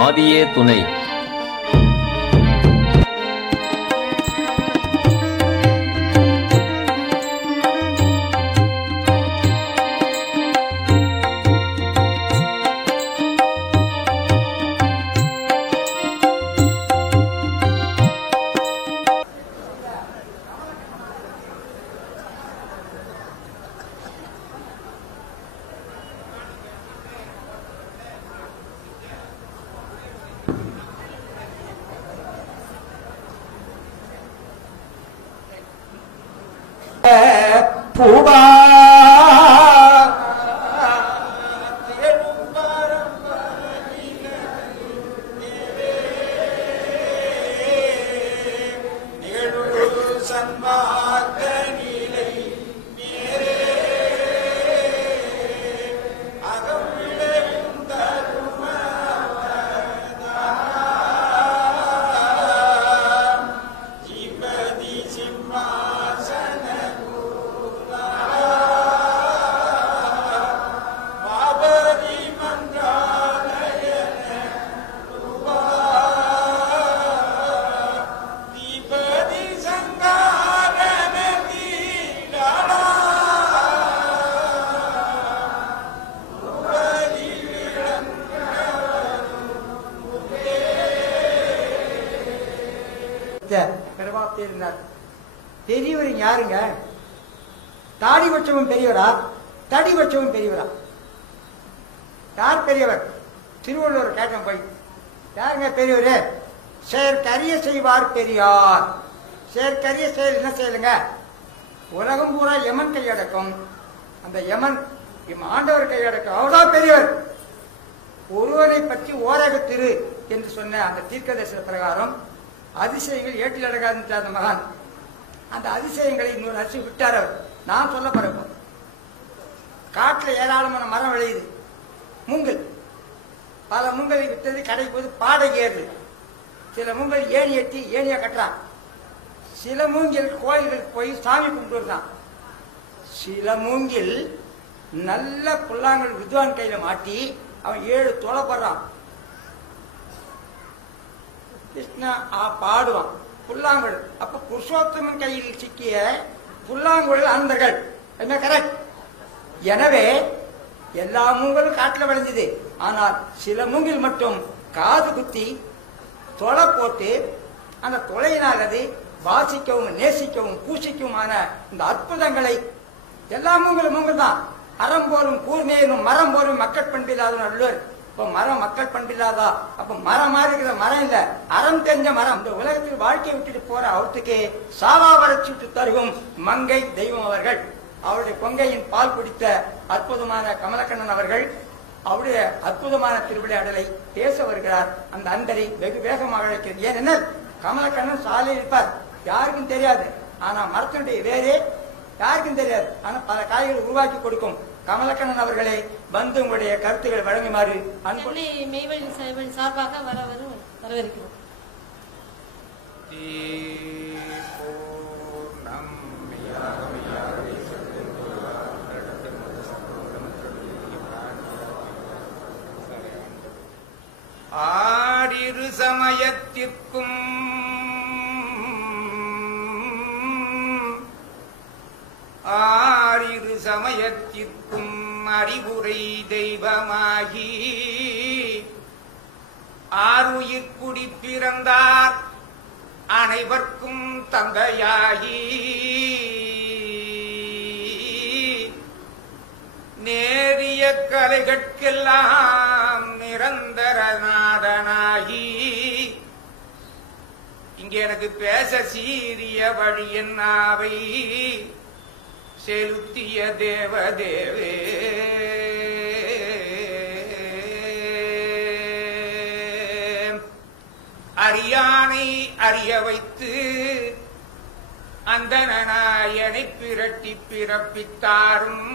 ஆதியே துணை. பூபா பெரியவர் யாருங்க? தாடி வச்சவன் பெரியவரா, தடி வச்சவன் பெரியவரா? யார் பெரியவர்? திருவள்ளுவர் கேட்க போய் யாருங்க பெரியவரு? செயற்கரிய செய்வார் பெரியார். செயற்கரிய செயல் என்ன செய்யலுங்க? உலகம் பூரா யமன் கையடக்கும். அந்த யமன் ஆண்டவர் கையடக்கும். அவர்தான் பெரியவர். ஒருவரை பற்றி ஓரக திரு என்று சொன்ன அந்த தீர்க்கதரிசன பிரகாரம் அதிசயங்கள் ஏட்டில் அடங்காது அந்த மகான். அந்த அதிசயங்களை இன்னொரு அரிசி விட்டார் அவர். நான் சொல்ல போறப்போ காட்டில் ஏராளமான மரம் விளையுது, மூங்கல். பல மூங்கலை விட்டது கடைக்கு போது பாடகை ஏறுது. சில மூங்கல் ஏணி எட்டி ஏணியா கட்டுறான். சில மூங்கில் கோயில்களுக்கு போய் சாமி கும்பிட்டு வருதான். சில மூங்கில் நல்ல புல்லாங்கல் வித்வான் கையில மாட்டி அவன் 7 தொலைப்படுறான். கிருஷ்ணா பாடுவான் புல்லாங்குழல். அப்ப புருஷோத்தமன் கையில் சிக்கிய புல்லாங்குழல் அந்தர்கள். என்ன கரெக்ட்? எனவே எல்லா மூங்கலும் காட்டுல விளைஞ்சது. ஆனால் சில மூங்கில் மட்டும் காது குத்தி தொலை போட்டு அந்த தொலையினால் அது வாசிக்கவும் நேசிக்கவும் பூசிக்கவுமான இந்த அற்புதங்களை எல்லா மூங்கலும் மூங்கல் தான். அறம் போலும் கூர்மையிலும் மரம் போலும் மக்கள் பண்பில்லாத நல்லூர். இப்ப மரம் மக்கள் பண்பில்லாதா? அப்ப மரம் மாதிரி இருக்கிற மரம் இல்ல, அறம் தெரிஞ்ச மரம். இந்த உலகத்தில் வாழ்க்கையை விட்டுட்டு போற அவருக்கு சாவா வளர்ச்சி தருகும் மங்கை தெய்வம் அவர்கள். அவருடைய கொங்கையின் பால் குடித்த அற்புதமான கமலக்கண்ணன் அவர்கள் அவருடைய அற்புதமான திருவிளையாடலை பேச வருகிறார். அந்த அன்பரை வெகு வேகமாக அழைக்கிறது. ஏனென்றால் கமலக்கண்ணன் சாலையில் இருப்பார், யாருக்கும் தெரியாது. ஆனா மரத்தினுடைய வேறே யாருக்கும் தெரியாது. ஆனா பல காய்களை உருவாக்கி கொடுக்கும் கமலக்கண்ணன் அவர்களை வந்து உங்களுடைய கருத்துக்களை வழங்குமாறு அன்பு மெய்வழி சேவல் சார்பாக வரவேற்கிறோம். ஆடிரு சமயத்திற்கும் ஆறிரு சமயத்திற்கும் அறிவுரை தெய்வமாகி ஆறுயிர் குடி பிறந்தார் அனைவர்க்கும் தந்தையாகி நேரிய கலைகட்கெல்லாம் நிரந்தர நாதனாகி இங்கே எனக்கு பேச சீரிய வழி என்னாவை செலுத்திய தேவதேவே. அறியானை அறிய வைத்து அந்த நாயனை பிரட்டி பிறப்பித்தாரும்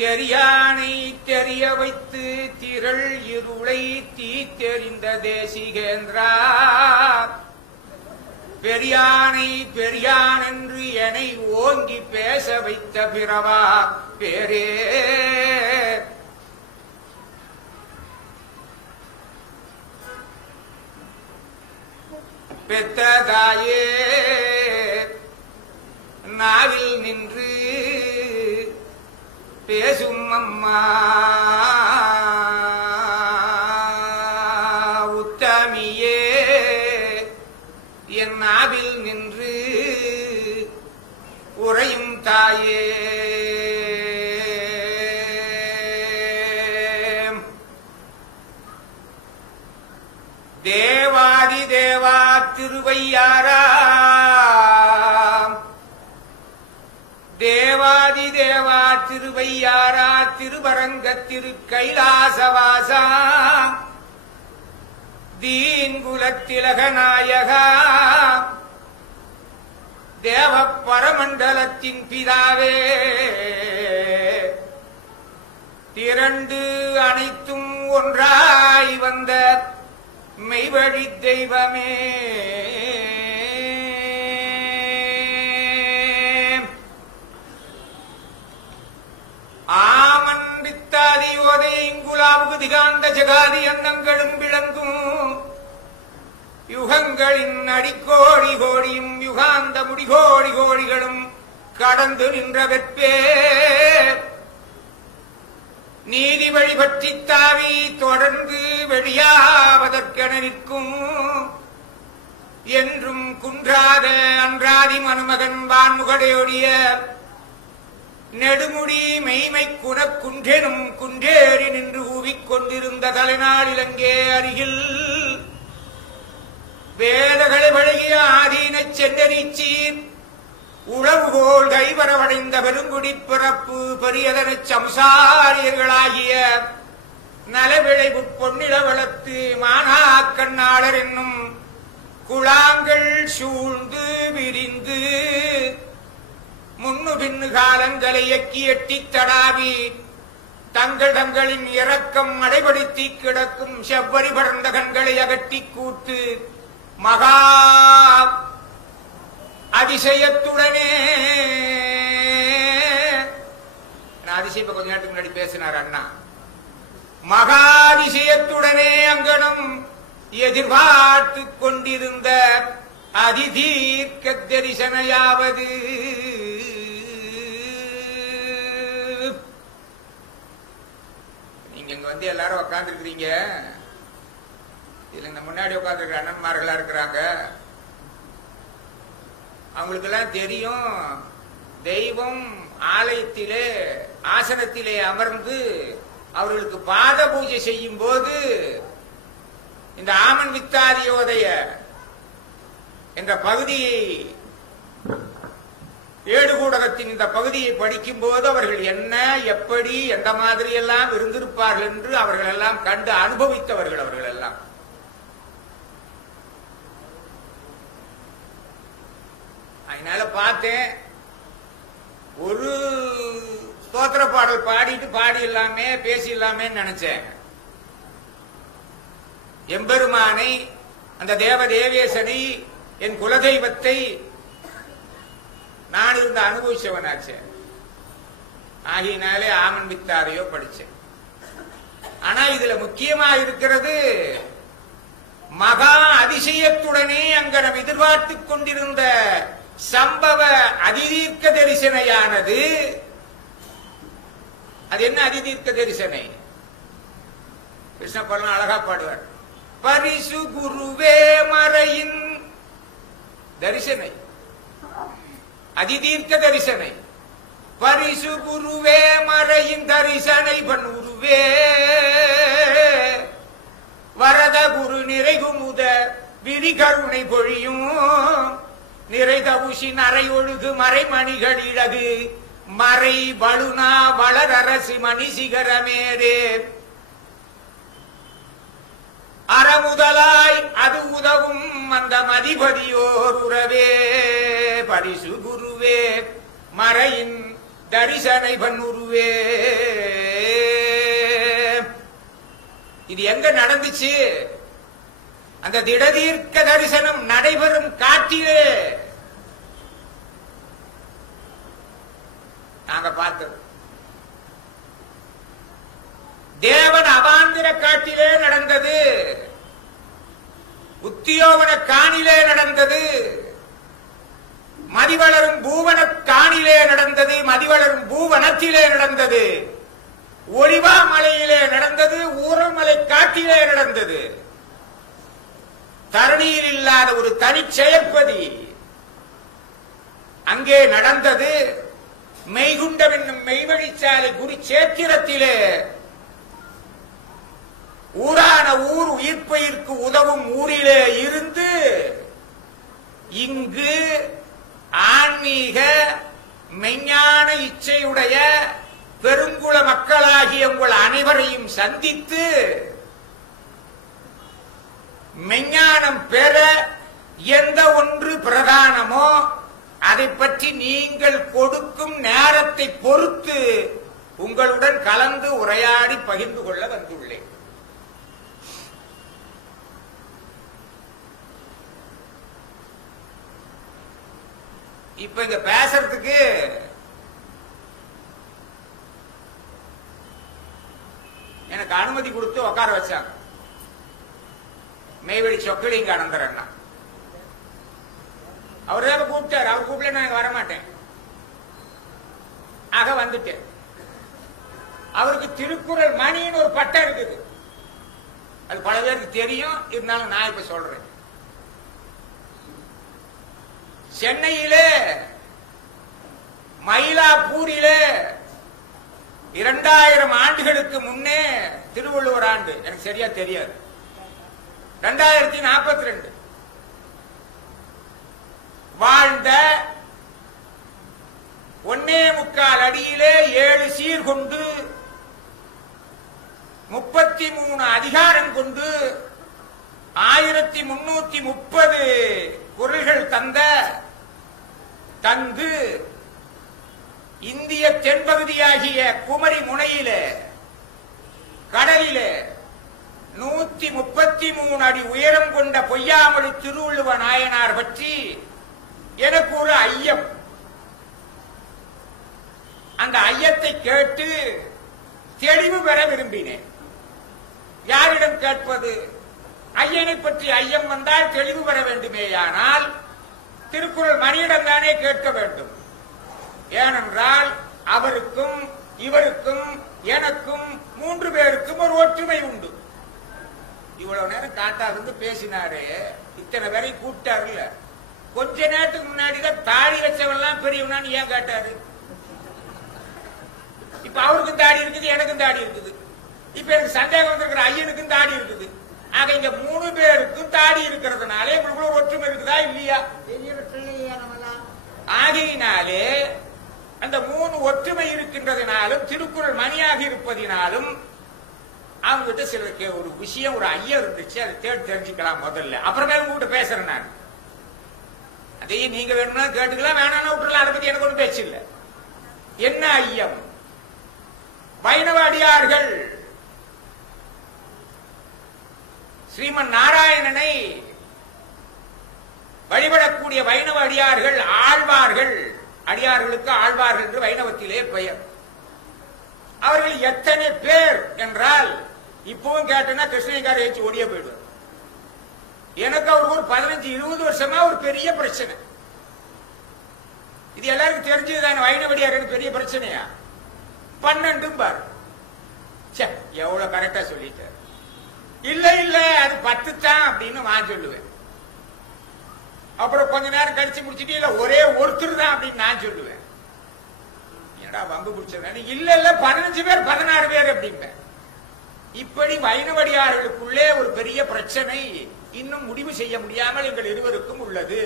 தெரியானை தெரிய வைத்து திரள் இருளை தீ தெரிந்த தேசிகேந்திரா பெரியானை பெரியான் என்று என்னை ஓங்கி பேச வைத்த பிறவா பேரே பெத்த தாயே நாவில் நின்று பேசும் அம்மா உத்தமியே என் நாவில் நின்று உறையும் தாயே தேவாதி தேவா திருவையாரா தேவாதி தேவா திருவையாரா திருவரங்க திரு கைலாசவாசா தீன்குலத்திலக நாயகா தேவ பரமண்டலத்தின் பிதாவே திரண்டு அனைத்தும் ஒன்றாய் வந்த மெய்வழி தெய்வமே ஆமன் வித்தாதி ஓதை இங்குலாவுக்கு திகாந்த ஜகாதி அன்னங்களும் விளங்கும் யுகங்களின் அடிக்கோடி கோடியும் யுகாந்த முடிகோடி கோடிகளும் கடந்து நின்ற வெற்பே நீதி வழிபற்றி தாவி தொடர்ந்து வெளியாவதற்கென நிற்கும் என்றும் குன்றாத அன்றாதி மனுமகன் வான்முகடையோடிய நெடுமுடி மெய்மை குணக்குன்றெனும் குன்றேறி நின்று ஊவிக்கொண்டிருந்த தலைநாள் இலங்கை அருகில் வேதகளை வழங்கிய ஆதீன சென்னரிச்சீர் உழவுகோள் கைவரவடைந்த பெருங்குடி பிறப்பு பெரியதன சம்சாரியர்களாகிய நலவிளைவு பொன்னில வளர்த்து மானாக்கண்ணாளர் என்னும் குழாங்கள் சூழ்ந்து விரிந்து முன்னு பின்னு காலங்களை எக்கி எட்டி தடாவி தங்கள் தங்களின் இரக்கம் அடைபடுத்தி கிடக்கும் செவ்வரி படர்ந்த கண்களை அகட்டி கூத்து மகா அதிசயத்துடனே அதிசயம் கொஞ்ச நேரத்துக்கு முன்னாடி பேசினார் அண்ணா. மகாதிசயத்துடனே அங்கனம் எதிர்பார்த்து கொண்டிருந்த அதிதீர்க்க தரிசனையாவது நீங்க இங்க வந்து எல்லாரும் உட்கார்ந்து இருக்கிறீங்க. இதுல இந்த முன்னாடி உட்கார்ந்து இருக்கிற அண்ணன்மார்களா இருக்கிறாங்க. அவங்களுக்கு எல்லாம் தெரியும், தெய்வம் ஆலயத்திலே ஆசனத்திலே அமர்ந்து அவர்களுக்கு பாத பூஜை செய்யும் போது இந்த ஆமன் வித்தாதியோதய என்ற பகுதியை, ஏடுகூடகத்தின் இந்த பகுதியை படிக்கும் போது அவர்கள் என்ன, எப்படி, எந்த மாதிரி எல்லாம் இருந்திருப்பார்கள் என்று அவர்கள் எல்லாம் கண்டு அனுபவித்தவர்கள். அவர்கள் எல்லாம் அதனால பார்த்தேன், ஒரு ஸ்தோத்திர பாடல் பாடிட்டு பாடி இல்லாமே பேசி இல்லாமே நினைச்சேன். எம்பெருமானை, அந்த தேவ தேவேசனை, என் குலதெய்வத்தை நான் இருந்த அனுபவிச்சவனாச்சேன். ஆகினாலே ஆமன் வித்தாரையோ படிச்சேன். ஆனா இதுல முக்கியமா இருக்கிறது, மகா அதிசயத்துடனே அங்கனம் எதிர்பார்த்துக் கொண்டிருந்த சம்பவ அதிதீர்க்க தரிசனையானது. அது என்ன அதிதீர்க்க தரிசனை? கிருஷ்ணபுரம் அழகா பாடுவார். பரிசு குருவே மறையின் தரிசனை, அதிதீர்க்க தரிசனை. பரிசு குருவே மறையின் தரிசனை பண்ணுருவே வரத குரு நிறைகுமுத விரிகருணை பொழியும் நிறைதவுசி நரை ஒழுகு மறைமணிகள் இழகு மறை வலுனா வளரரசு மணிசிகரமேரே அறமுதலாய் அது உதவும் அந்த மதிபதியோர் உறவே பரிசு குருவே மறையின் தரிசனை பண்ணுருவே. இது எங்க நடந்துச்சு? அந்த திடதீர்க்க தரிசனம் நடைபெறும் காட்டிலே நாங்க பார்த்தோம். தேவன் அவாந்திர காட்டிலே நடந்தது. உத்தியோகன காணிலே நடந்தது, மதிவளரும் பூவன காணிலே நடந்தது, மதிவளரும் பூவனத்திலே நடந்தது, ஒளிவா மலையிலே நடந்தது, ஊரமலை காட்டிலே நடந்தது. தரணியில் இல்லாத ஒரு தனி செயற்பதி அங்கே நடந்தது. மெய்குண்டம் என்னும் மெய்வழிச்சாலை குருச்சேத்திரத்திலே ஊரான ஊர் உயிர்ப்பயிர்க்கு உதவும் ஊரிலே இருந்து இங்கு ஆன்மீக மெஞ்ஞான இச்சையுடைய பெருங்குள மக்களாகிய உங்கள் அனைவரையும் சந்தித்து மெஞ்ஞானம் பெற எந்த ஒன்று பிரதானமோ அதை பற்றி நீங்கள் கொடுக்கும் நேரத்தை பொறுத்து உங்களுடன் கலந்து உரையாடி பகிர்ந்து கொள்ள வந்துள்ளேன். இப்ப இங்க பேசுறதுக்கு எனக்கு அனுமதி கொடுத்து உட்கார வச்சாங்க. மெய்வெளி சொக்கலிங்க அனந்தர் அண்ணா அவரே கூப்பிட்டாரு. அவர் கூப்பிட நான் வரமாட்டேன். ஆக வந்துட்டேன். அவருக்கு திருக்குறள் மணின்னு ஒரு பட்டம் இருக்குது. அது பல பேருக்கு தெரியும். இருந்தாலும் நான் இப்ப சொல்றேன். சென்னையிலே மயிலாப்பூரிலே 2000 ஆண்டுகளுக்கு முன்னே திருவள்ளுவர் ஆண்டு எனக்கு சரியா தெரியாது, 2042 வாழ்ந்த 1.25 அடியிலே 7 சீர் கொண்டு 33 அதிகாரம் கொண்டு 1330 குறள்கள் தந்து இந்திய தென்பகுதியாகிய குமரி முனையிலே கடலிலே 133 அடி உயரம் கொண்ட பொய்யாமொழி திருவள்ளுவ நாயனார் பற்றி எனக்கு ஒரு ஐயம். அந்த ஐயத்தை கேட்டு தெளிவு பெற விரும்பினேன். யாரிடம் கேட்பது? ஐயனை பற்றி ஐயம் வந்தால் தெளிவு பெற வேண்டுமேயானால் திருக்குறள் மணியிடம் தானே கேட்க வேண்டும். ஏனென்றால் அவருக்கும் இவருக்கும் எனக்கும் 3 பேருக்கும் ஒரு ஒற்றுமை உண்டு. இவ்வளவு நேரம் காட்டா இருந்து பேசினாரு, இத்தனை பேரை கூப்பிட்டாருல்ல. கொஞ்ச நேரத்துக்கு முன்னாடிதான் தாடி வச்சவெல்லாம் பெரியவனான்னு ஏன் கேட்டாரு? இப்ப அவருக்கும் தாடி இருக்குது, எனக்கும் தாடி இருக்குது. இப்ப எனக்கு சந்தேகம் வந்திருக்கிற ஐயனுக்கும் தாடி இருக்குது. ஆக இங்க 3 பேருக்கும் தாடி இருக்கிறதுனால உங்களுக்கு ஒரு ஒற்றுமை இருக்குதா இல்லையா? ஆகையினாலே அந்த 3 ஒற்றுமை இருக்கின்றதுனாலும் திருக்குறள் மணியாக இருப்பதினாலும் அவங்ககிட்ட சிலருக்கு ஒரு விஷயம், ஒரு ஐயம் இருந்துச்சு. அதை தேடி தெரிஞ்சுக்கலாம் முதல்ல. அப்புறமே உங்ககிட்ட பேசுறேன் நான். அதையும் நீங்க வேணும்னா கேட்டுக்கலாம், வேணாம்னா விட்டுலாம். அதை பத்தி எனக்கு ஒன்றும் பேச்சு இல்லை. என்ன ஐயம்? வைணவ அடியார்கள் ஸ்ரீமன் நாராயணனை வழிபடக்கூடிய வைணவ அடியார்கள் ஆழ்வார்கள். அடியார்களுக்கு ஆழ்வார்கள் என்று வைணவத்திலே பெயர். அவர்கள் எத்தனை பேர் என்றால் இப்பவும் கேட்டனா கிருஷ்ணகிரி ஏற்றி ஓடிய போயிடுவார். எனக்கு அவருக்கு ஒரு 15-20 வருஷமா ஒரு பெரிய பிரச்சனை. இது எல்லாருக்கும் தெரிஞ்சதுதானே. வைணவடியார் பெரிய பிரச்சனையா? 12 பாரு. எவ்வளவு கரெக்டா சொல்லிட்டார். இல்ல இல்ல அது 10 தான் அப்படின்னு நான் சொல்லுவேன். அப்புறம் கொஞ்ச நேரம் கழிச்சு முடிச்சுட்டு இல்ல ஒரே ஒருத்தர் தான் அப்படின்னு நான் சொல்லுவேன். என்னடா வம்பு பிடிச்சது? இல்ல இல்ல 15 பேர் 16 பேர் அப்படின்பேன். இப்படி வைணவடியார்களுக்குள்ளே ஒரு பெரிய பிரச்சனை இன்னும் முடிவு செய்ய முடியாமல் எங்கள் இருவருக்கும் உள்ளது.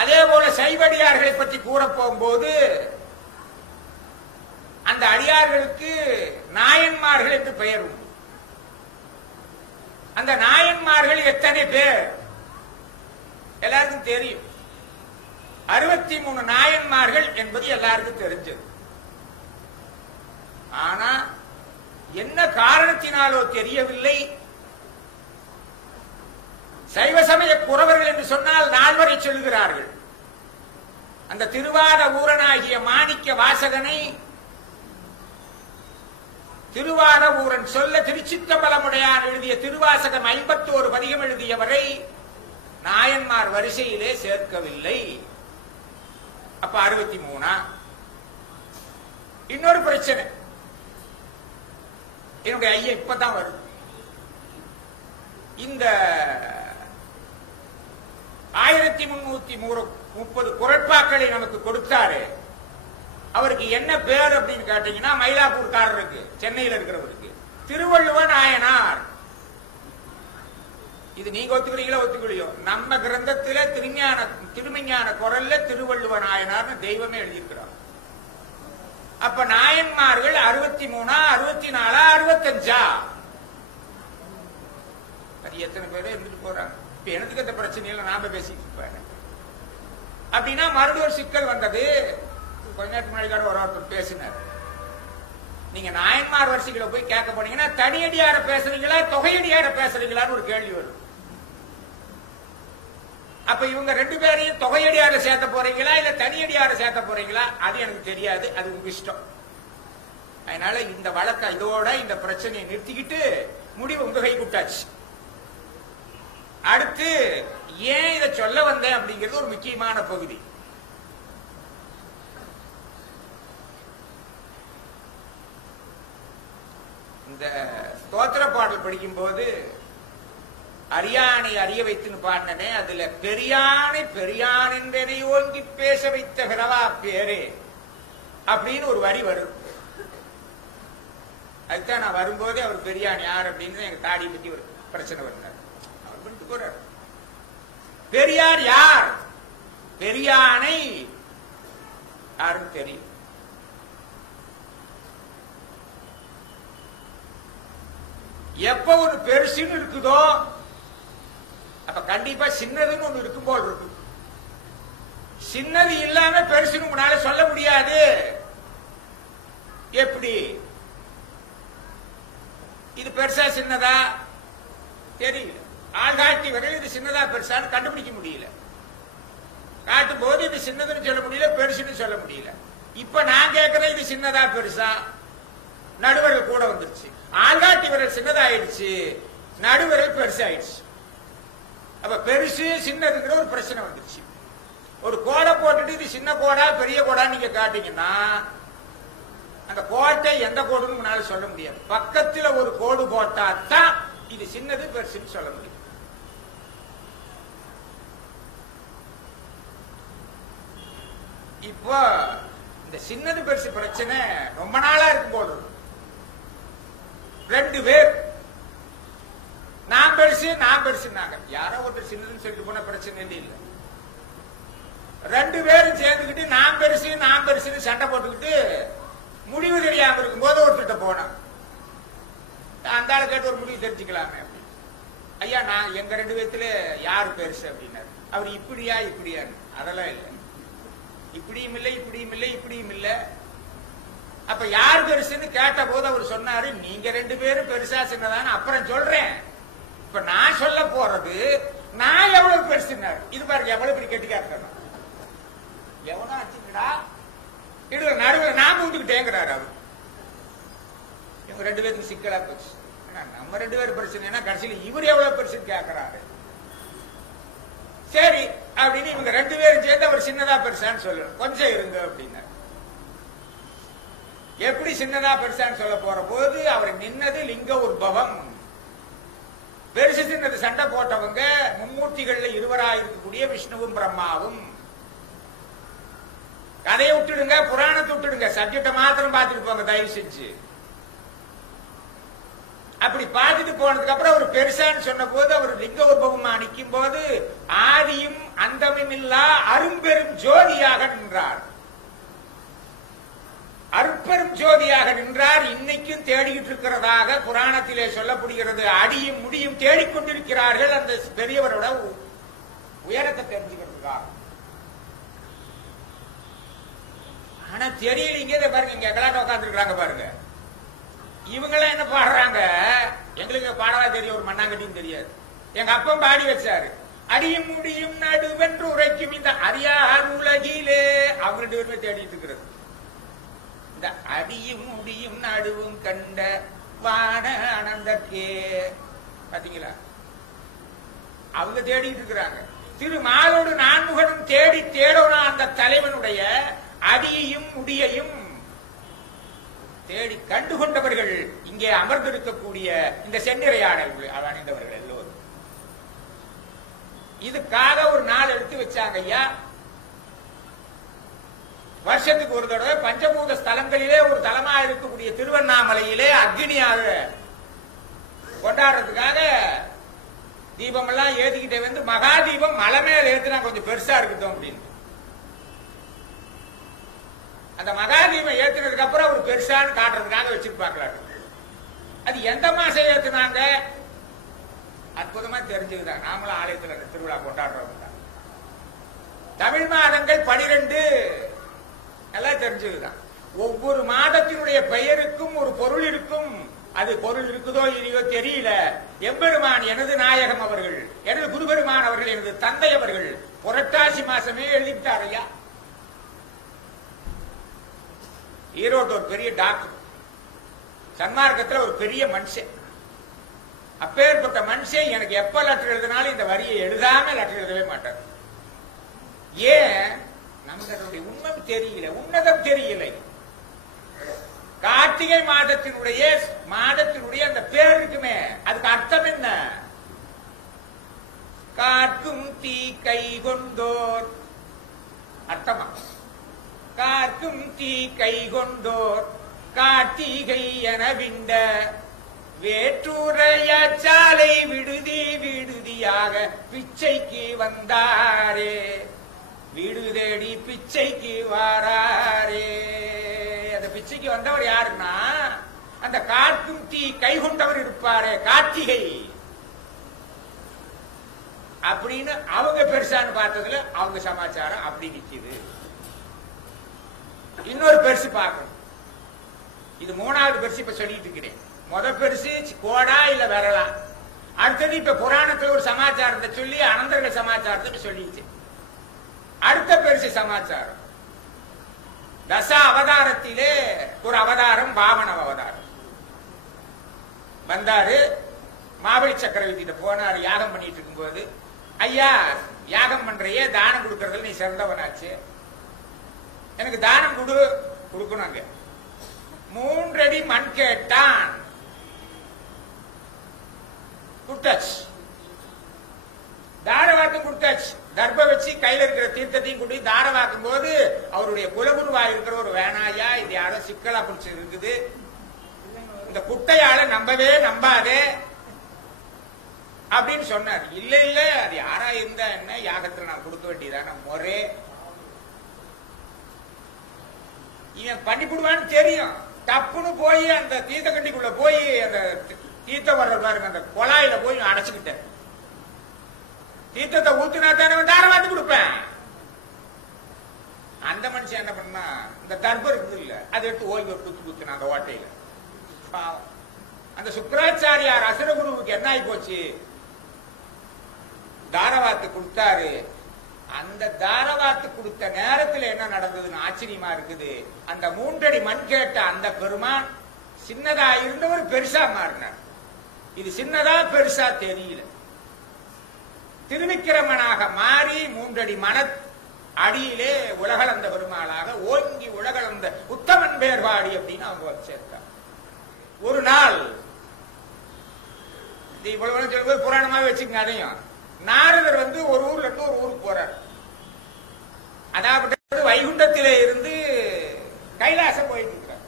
அதே போல சைவடியார்களை பற்றி கூற போகும்போது அந்த அடியார்களுக்கு நாயன்மார்கள் என்று பெயர் உண்டு. அந்த நாயன்மார்கள் எத்தனை பேர் எல்லாருக்கும் தெரியும். 63 நாயன்மார்கள் என்பது எல்லாருக்கும் தெரிஞ்சது. ஆனா என்ன காரணத்தினாலோ தெரியவில்லை, சைவ சமய குறவர்கள் என்று சொன்னால் 4 வரை சொல்லுகிறார்கள். அந்த திருவாத ஊரனாகிய மாணிக்க வாசகனை திருவாரூரன் சொல்ல திருச்சிற்றம்பலமுடையார் எழுதிய திருவாசகம் 51 பதிகம் எழுதியவரை நாயன்மார் வரிசையிலே சேர்க்கவில்லை. அப்ப 63. இன்னொரு பிரச்சனை, என்னுடைய ஐயா இப்பதான் வருது. இந்த 1330 குறட்பாக்களை நமக்கு கொடுத்தாரு. அவருக்கு என்ன பேர் அப்படின்னு கேட்டீங்கன்னா, மயிலாப்பூர்காரருக்கு, சென்னையில் இருக்கிறவருக்கு திருவள்ளுவ நாயனார். இது நீங்க ஒத்துக்கிறீங்களோ ஒத்துக்கலையோ, நம்ம கிரந்தத்தில திருமஞான குரல்ல திருவள்ளுவ நாயனார்னு தெய்வமே எழுதியிருக்கிறார். அப்ப நாயன்மார்கள் 63, 64, 65 அது எத்தனை பேரும் இருந்துட்டு போறாங்க. இப்ப எனக்கு அந்த பிரச்சனையில நாம பேசிட்டு இருப்பேன். அப்படின்னா மறுபடியும் சிக்கல் வந்தது. கொஞ்ச நேரத்துக்கு முன்னாடி ஒருத்தர் பேசினார், நீங்க நாயன்மார் வரிசைகளை போய் கேட்க போனீங்கன்னா தனியடியார பேசுறீங்களா தொகையடியார பேசுறீங்களான்னு ஒரு கேள்வி வரும். அப்ப இவங்க 2 பேரையும் தொகையடியார சேர்த்த போறீங்களா இல்ல தனியடியார சேர்த்த போறீங்களா அது எனக்கு தெரியாது, அது உங்க இஷ்டம். அதனால இந்த வழக்க இதோட இந்த பிரச்சனையை நிறுத்திக்கிட்டு முடிவு உங்க கை கூட்டாச்சு. அடுத்து ஏன் இதை சொல்ல வந்தேன் அப்படிங்கிறது ஒரு முக்கியமான பகுதி. இந்த ஸ்தோத்திர பாடல் படிக்கும் போது அரியானை அறிய வைத்துன்னு பாடினே, அதுல பெரியானை பெரியான் என்றனை ஓங்கி பேச வைத்த பிறவா பேரே அப்படின்னு ஒரு வரி வரும். அதுதான் நான் வரும்போதே அவர் பெரியான் யார் அப்படின்னு எங்க தாடி பத்தி ஒரு பிரச்சனை வந்தார். அவர் பண்ணிட்டு போறார். பெரியார் யார்? பெரியானை யாருன்னு தெரியும். எப்ப ஒரு பெருசுன்னு இருக்குதோ அப்ப கண்டிப்பா சின்னதுன்னு ஒண்ணு இருக்கும் போல் இருக்கும். சின்னது இல்லாம பெருசுன்னு உங்களால சொல்ல முடியாது. எப்படி? இது பெருசா சின்னதா தெரியல. ஆள்காட்டி வரையில் இது சின்னதா பெருசான்னு கண்டுபிடிக்க முடியல. காட்டும் போது இது சின்னதுன்னு சொல்ல முடியல, பெருசுன்னு சொல்ல முடியல. இப்ப நான் கேட்கிறேன், இது சின்னதா பெருசா? நடுவரல் கூட வந்துருச்சு. ஆள்காட்டி விரல் சின்னதாயிடுச்சு, நடுவரல் பெருசாயிடுச்சு. அப்ப பெருசு சின்னதுங்கிற ஒரு பிரச்சனை வந்துருச்சு. ஒரு கோடை போட்டுட்டு இது சின்ன கோடா பெரிய கோடா நீங்க காட்டீங்கன்னா அந்த கோட்டை எந்த கோடுன்னு உங்களால சொல்ல முடியாது. பக்கத்துல ஒரு கோடு போட்டா தான் இது சின்னது பெருசுன்னு சொல்ல முடியும். இப்போ இந்த சின்னது பெருசு பிரச்சனை ரொம்ப நாளா இருக்கும் போது 2 பேர் நான் பெருசுனாங்க. யாரோ ஒருத்தர் சின்னதுன்னு சொல்லிட்டு போன பிரச்சனை இல்லை. 2 பேரும் சேர்ந்துக்கிட்டு நான் பெருசுன்னு சண்டை போட்டுக்கிட்டு முடிவு தெரியாம இருக்கும் போது ஒருத்தர்கிட்ட போனான். அந்த ஆளு கேட்டு ஒரு முடிவு தெரிஞ்சுக்கலாமே அப்படின்னு. ஐயா, நான் எங்க 2 பேத்துல யாரு பெருசு அப்படின்னாரு. அவர் இப்படியா இப்படியான்னு. அதெல்லாம் இல்லை, இப்படியும் இல்லை இப்படியும் இல்லை இப்படியும் இல்லை. அப்ப யார் பெருசுன்னு கேட்ட போது அவர் சொன்னாரு, நீங்க 2 பேரும் பெருசா சின்னதான்னு அப்புறம் சொல்றேன். இப்ப நான் சொல்ல போறது நான் எவ்வளவு பெருசுன்னாரு. இது பாருங்க எவ்வளவு பெரிய கெட்டிக்காரன். எவனா வச்சுக்கடா இதுல நடுவில் நான் வந்துகிட்டேங்கிறாரு அவர். இவங்க 2 பேருக்கு சிக்கலா போச்சு. நம்ம 2 பேரும் பிரச்சனை கடைசியில் இவர் எவ்வளவு பெருசுன்னு கேட்கிறாரு. சரி அப்படின்னு இவங்க 2 பேரும் சேர்ந்து அவர் சின்னதா பெருசான்னு சொல்லணும். கொஞ்சம் இருங்க அப்படின்னா எப்படி சின்னதா பெருசான்னு சொல்ல போற போது அவர் நின்னது லிங்க உற்பவம். பெருசு சின்னது சண்டை போட்டவங்க மும்மூர்த்திகள்ல இருவராக இருக்கக்கூடிய விஷ்ணுவும் பிரம்மாவும். கதையை விட்டுடுங்க, புராணத்தை விட்டுடுங்க, சப்ஜெக்ட மாத்திரம் பார்த்துட்டு போங்க தயவு செஞ்சு. அப்படி பார்த்துட்டு போனதுக்கு அப்புறம் அவர் பெருசான்னு சொன்ன போது அவர் லிங்க உற்பவமா நிற்கும் போது ஆதியும் அந்தமும் இல்லா அரும்பெரும் ஜோதியாக நின்றார். அற்பெரும் ஜோதியாக நின்றார். இன்னைக்கும் தேடிக்கிட்டு இருக்கிறதாக புராணத்திலே சொல்லப்படுகிறது. அடியும் முடியும் தேடிக்கொண்டிருக்கிறார்கள் அந்த பெரியவரோட உயரத்தை தெரிஞ்சுக்கிறதுக்காக. ஆனா தெரியலீங்க. பாருங்க, இங்க கலாட்ட உட்காந்துருக்காங்க பாருங்க. இவங்கெல்லாம் என்ன பாடுறாங்க? எங்களுக்கு பாடவா தெரியும், ஒரு மண்ணாங்கட்டியும் தெரியாது. எங்க அப்பன் பாடி வச்சாரு, அடியும் முடியும் நடுவென்று உரைக்கும் இந்த அரியார் உலகிலே. அவங்க 2 பேருமே தேடிட்டு இருக்கிறது. இந்த அடியும் முடியும் நடுவும் கண்ட வான அனந்தக்கே பாத்தீங்களா? அவங்க தேடிட்டு இருக்கிறாங்க. திரு மாலோடு நான்முகனும் தேடி தேடோனா அந்த தலைவனுடைய அடியையும் முடியையும் தேடி கண்டுகொண்டவர்கள் இங்கே அமர்ந்திருக்கக்கூடிய இந்த செந்நிறையாடை அணிந்தவர்கள் எல்லோரும். இதுக்காக ஒரு நாள் எடுத்து வச்சாங்க ஐயா. வருஷத்துக்கு ஒரு தடவை பஞ்சபூத ஸ்தலங்களிலே ஒரு தலமா இருக்கக்கூடிய திருவண்ணாமலையிலே அக்னியாக கொண்டாடுறதுக்காக தீபம் எல்லாம் ஏத்திக்கிட்டே வந்து மகா தீபம் மலை மேல ஏத்துனா கொஞ்சம் பெருசா இருக்கட்டும் அப்படின்னு அந்த மகா தீபம் ஏத்துனதுக்கு அப்புறம் ஒரு பெருசான்னு காட்டுறதுக்காக வச்சிருப்பாங்க. அது எந்த மாசம் ஏத்துனாங்க அற்புதமா தெரிஞ்சுக்குதான். நாமளும் ஆலயத்துல திருவிழா கொண்டாடுறவங்க தான். தமிழ் மாதங்கள் 12 நல்லா தெரிஞ்சுக்குதான். ஒவ்வொரு மாதத்தினுடைய பெயருக்கும் ஒரு பொருள் இருக்கும். அது பொருள் இருக்குதோ இல்லையோ தெரியல. எம்பெருமான் எனது நாயகம் அவர்கள், எனது குருபெருமான் அவர்கள், எனது தந்தை அவர்கள் புரட்டாசி மாசமே எழுதிவிட்டார் ஐயா. ஈரோடு ஒரு பெரிய டாக்டர், சன்மார்க்கத்தில் ஒரு பெரிய மனுஷன். அப்பேற்பட்ட மனுஷன் எனக்கு எப்ப லெட்டர் எழுதினாலும் இந்த வரியை எழுதாம லெட்டர் எழுதவே மாட்டார். ஏன்? நம்மளுடைய உண்மை தெரியல, உன்னதம் தெரியல. கார்த்திகை மாதத்தினுடைய அந்த பேர் இருக்குமே, அதுக்கு அர்த்தம் என்ன? காக்கும் தீ கை கொண்டோர் அர்த்தமா? காக்கும் தீ கை கொண்டோர் கார்த்திகை என விண்ட வேற்றுரைய சாலை விடுதி விடுதியாக பிச்சைக்கு வந்தாரே, வீடு தேடி பிச்சைக்கு வாராரே. அந்த பிச்சைக்கு வந்தவர் யாருன்னா அந்த காக்கும் தீ கை கொண்டவர் இருப்பாரே கார்த்திகை அப்படின்னு அவங்க பெருசான்னு பார்த்ததுல அவங்க சமாச்சாரம் அப்படி நிக்குது. இன்னொரு பெருசு பார்க்கணும். இது 3வது பெருசு இப்ப சொல்லிட்டு இருக்கிறேன். முதல் பெருசு கோடா இல்ல விரலா. அடுத்தது இப்ப புராணத்துல ஒரு சமாச்சாரத்தை சொல்லி அனந்தர்கள் சமாச்சாரத்தை சொல்லிச்சு. அடுத்த பெருசு சமாச்சாரம் தச அவதாரத்திலே ஒரு அவதாரம் வாமன அவதாரம். வந்தாரு, மாவழி சக்கரவர்த்திட்ட போனாரு. யாகம் பண்ணிட்டு இருக்கும் போது, ஐயா யாகம் பண்றையே, தானம் கொடுக்கறதுல நீ சிறந்தவனாச்சு, எனக்கு தானம் கொடுக்கணும். 3 அடி மண் கேட்டான், கொடுத்தாச்சு. தாரவாக்கம் கொடுத்தாச்சு. தர்ப வச்சு கையில இருக்கிற தீர்த்தத்தையும் கூட்டி தாரவாக்கும் போது அவருடைய குலகுருவா இருக்கிற ஒரு வேணாயா, இது யாரோ சிக்கலா பிடிச்சி இருக்குது, இந்த குட்டையால நம்பவே நம்பாதே அப்படின்னு சொன்னார். இல்ல இல்ல, அது யாரா இருந்தா என்ன, யாகத்துல நான் கொடுக்க வேண்டியதான முறை. இவன் பண்ணிவிடுவான்னு தெரியும். தப்புன்னு போய் அந்த தீர்த்த கண்டிக்குள்ள போய் அந்த தீர்த்த வர்ற பாருங்க அந்த குழாயில போய் அடைச்சுக்கிட்டேன். தீர்த்தத்தை ஊத்துனா தானே தாரவாத்து கொடுப்பேன். அந்த மனுஷன் என்ன பண்ணா, இந்த தர்பம் இருக்குது இல்ல, அதை எடுத்து ஓய்வு குத்து குத்துனா அந்த ஓட்டையில. அந்த சுக்கராச்சாரியார் அசுரகுருவுக்கு என்ன ஆகி போச்சு, தாரவாத்து கொடுத்தாரு. அந்த தாரவாத்து கொடுத்த நேரத்தில் என்ன நடந்ததுன்னு ஆச்சரியமா இருக்குது. அந்த 3 அடி மண் கேட்ட அந்த பெருமான் சின்னதா இருந்தவர் பெருசா மாறினார். இது சின்னதா பெருசா தெரியல. திருவிக்கிரமனாக மாறி 3 அடி மன அடியிலே உலகளந்த பெருமாளாக ஓங்கி உலகளந்த உத்தமன் பேர்வாடி அப்படின்னு அவங்க சேர்த்தார். ஒரு நாள் இவ்வளவு சொல்லும்போது புராணமாவே வச்சுக்கங்க. அதையும் நாரதர் வந்து ஒரு ஊர்ல இருந்து ஒரு ஊருக்கு போறார். அதாவது வைகுண்டத்திலே இருந்து கைலாசம் போயிட்டு இருக்கிறார்.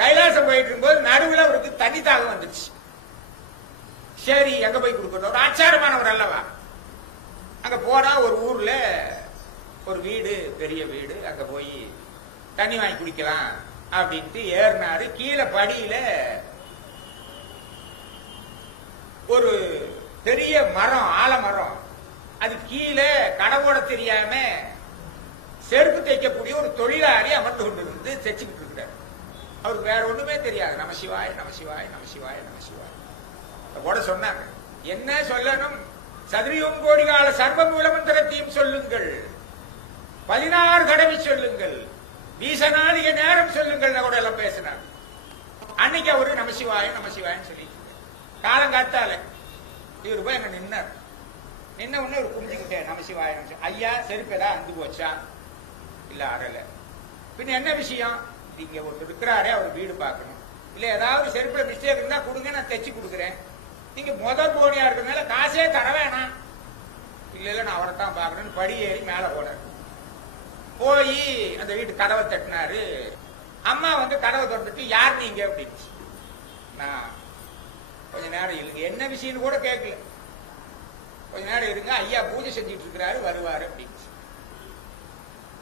கைலாசம் போயிட்டு இருக்கும்போது நடுவில் அவருக்கு தண்ணி தாகம் வந்துச்சு. சரி, எங்க போய் கொடுக்கணும், ஒரு ஆச்சாரமானவர் அல்லவா. அங்க போனா ஒரு ஊர்ல ஒரு வீடு, பெரிய வீடு, அங்க போய் தண்ணி வாங்கி குடிக்கலாம் அப்படின்ட்டு ஏறினாரு. கீழே படியில ஒரு பெரிய மரம், ஆலமரம், அது கீழே கடவோட தெரியாம செருப்பு தைக்கக்கூடிய ஒரு தொழிலாளி அமர்ந்து கொண்டிருந்து தைச்சுக்கிட்டு இருக்கிறார். அவருக்கு வேற ஒண்ணுமே தெரியாது. நம சிவாய நம சிவாய நம சிவாய நம சிவாய கூட சொன்னாங்க. என்ன சொல்லணும், சதுரியும் கோடிகால சர்வ மூலமந்திரத்தையும் சொல்லுங்கள், 16 தடவை சொல்லுங்கள், வீசனாதிக நேரம் சொல்லுங்கள் கூட எல்லாம் பேசினார். அன்னைக்கு அவரு நமசிவாயம் நமசிவாயம் சொல்லிட்டு காலங்காத்தால இவரு போய் என்ன நின்னார். நின்ன உடனே ஒரு கும்பிட்டுக்கிட்டேன் நமசிவாயம். ஐயா செருப்பதா அந்து போச்சா? இல்ல அறல. பின்ன என்ன விஷயம்? இங்க ஒருத்தர் இருக்கிறாரே, அவர் வீடு பார்க்கணும். இல்ல ஏதாவது செருப்புல மிஸ்டேக் இருந்தா கொடுங்க, நான் தைச்சு கொடுக்குறேன். நீங்க முதல் போனியா இருக்கிறதுனால காசே தர வேணாம். இல்ல இல்ல நான் அவரை தான் பாக்கணும்னு படி ஏறி மேல போனார். போய் அந்த வீட்டு கதவை தட்டினாரு. அம்மா வந்து கதவை திறந்துட்டு யார் நீங்க அப்படின்னு. நான் கொஞ்ச நேரம் இல்லைங்க, என்ன விஷயம்னு கூட கேட்கல. கொஞ்ச நேரம் இருங்க, ஐயா பூஜை செஞ்சுட்டு இருக்கிறாரு, வருவாரு அப்படின்னு.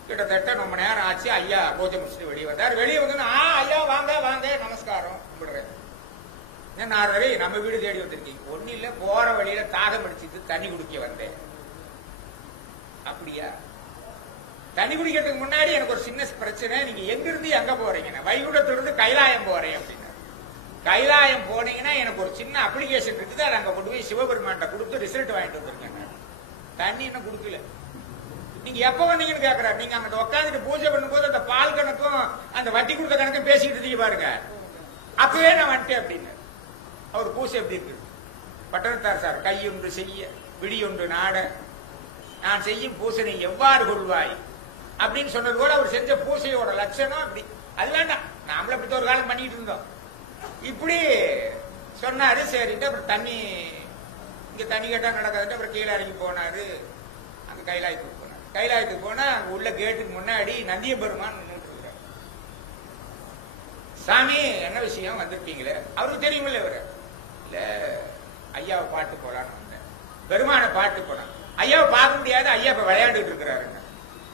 கிட்டத்தட்ட ரொம்ப நேரம் ஆச்சு. ஐயா பூஜை முடிச்சுட்டு வெளியே வந்தார். வெளியே வந்து ஐயா வாங்க வாங்க நமஸ்காரம் கும்பிடுறேன். நாரதரே நம்ம வீடு தேடி வந்திருக்கீங்க? ஒண்ணு இல்ல, போற வழியில தாகம் அடிச்சுட்டு தண்ணி குடிக்க வந்தேன். அப்படியா? தண்ணி குடிக்கிறதுக்கு முன்னாடி எனக்கு ஒரு சின்ன பிரச்சனை. நீங்க எங்க இருந்து எங்க போறீங்க? வைகுண்டத்திலிருந்து கைலாயம் போறேன் அப்படின்னா. கைலாயம் போனீங்கன்னா எனக்கு ஒரு சின்ன அப்ளிகேஷன் இருக்குது, அதை அங்க கொண்டு போய் சிவபெருமான்கிட்ட கொடுத்து ரிசல்ட் வாங்கிட்டு வந்திருக்கேன். தண்ணி என்ன கொடுக்கல. நீங்க எப்ப வந்தீங்கன்னு கேக்குறாரு. நீங்க அங்க உட்காந்துட்டு பூஜை பண்ணும்போது அந்த பால் கணக்கும் அந்த வட்டி கொடுத்த கணக்கும் பேசிக்கிட்டு இருந்தீங்க பாருங்க, அப்பவே நான் வந்துட்டேன் அப்படின்னு. அவர் பூசை எப்படி இருக்கு? பட்டணத்தார் சார், கையொன்று செய்ய பிடியொன்று நாட நான் செய்யும் பூசனை எவ்வாறு கொள்வாய் அப்படின்னு சொன்னது கூட அவர் செஞ்ச பூசையோட லட்சணம் அப்படி. அது வேண்டாம், நாமளும் அப்படி ஒரு காலம் பண்ணிட்டு இருந்தோம். இப்படி சொன்னாரு. சரிட்டு அப்புறம் தண்ணி இங்க தண்ணி கேட்டா நடக்காதுட்டு அப்புறம் கீழே இறங்கி போனாரு. அங்க கைலாயத்துக்கு போனார். கைலாயத்துக்கு போனா அங்க உள்ள கேட்டுக்கு முன்னாடி நந்திய பெருமான் நின்றுட்டு இருக்காரு. சாமி என்ன விஷயம் வந்திருக்கீங்களே? அவருக்கு தெரியுமில்ல இவரு. இல்ல ஐயாவை பாட்டு போலான்னு வந்தேன். பெருமான பாட்டு போனான். ஐயாவை பார்க்க முடியாது, ஐயா இப்ப விளையாண்டுட்டு இருக்கிறாருங்க.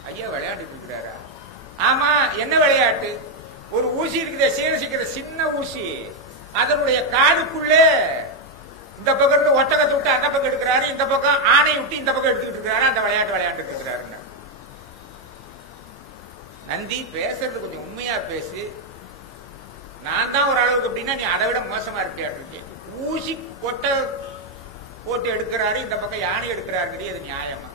ஐயா விளையாண்டுட்டு இருக்கிறாரா? ஆமா. என்ன விளையாட்டு? ஒரு ஊசி இருக்குது, சீரசிக்கிற சின்ன ஊசி, அதனுடைய காதுக்குள்ளே இந்த பக்கம் இருந்து ஒட்டகத்தை விட்டு அந்த பக்கம் எடுக்கிறாரு, இந்த பக்கம் ஆணை விட்டு இந்த பக்கம் எடுத்துக்கிட்டு இருக்கிறாரு. அந்த விளையாட்டு விளையாண்டு இருக்கிறாருங்க. நந்தி பேசுறது கொஞ்சம் உண்மையா பேசு. நான் தான் ஒரு அளவுக்கு அப்படின்னா நீ அதை விட மோசமா இருப்பியாட்டு. ஊசி கொட்டை போட்டு எடுக்கிறாரு, இந்த பக்கம் யானை எடுக்கிறாரு. அது நியாயமா?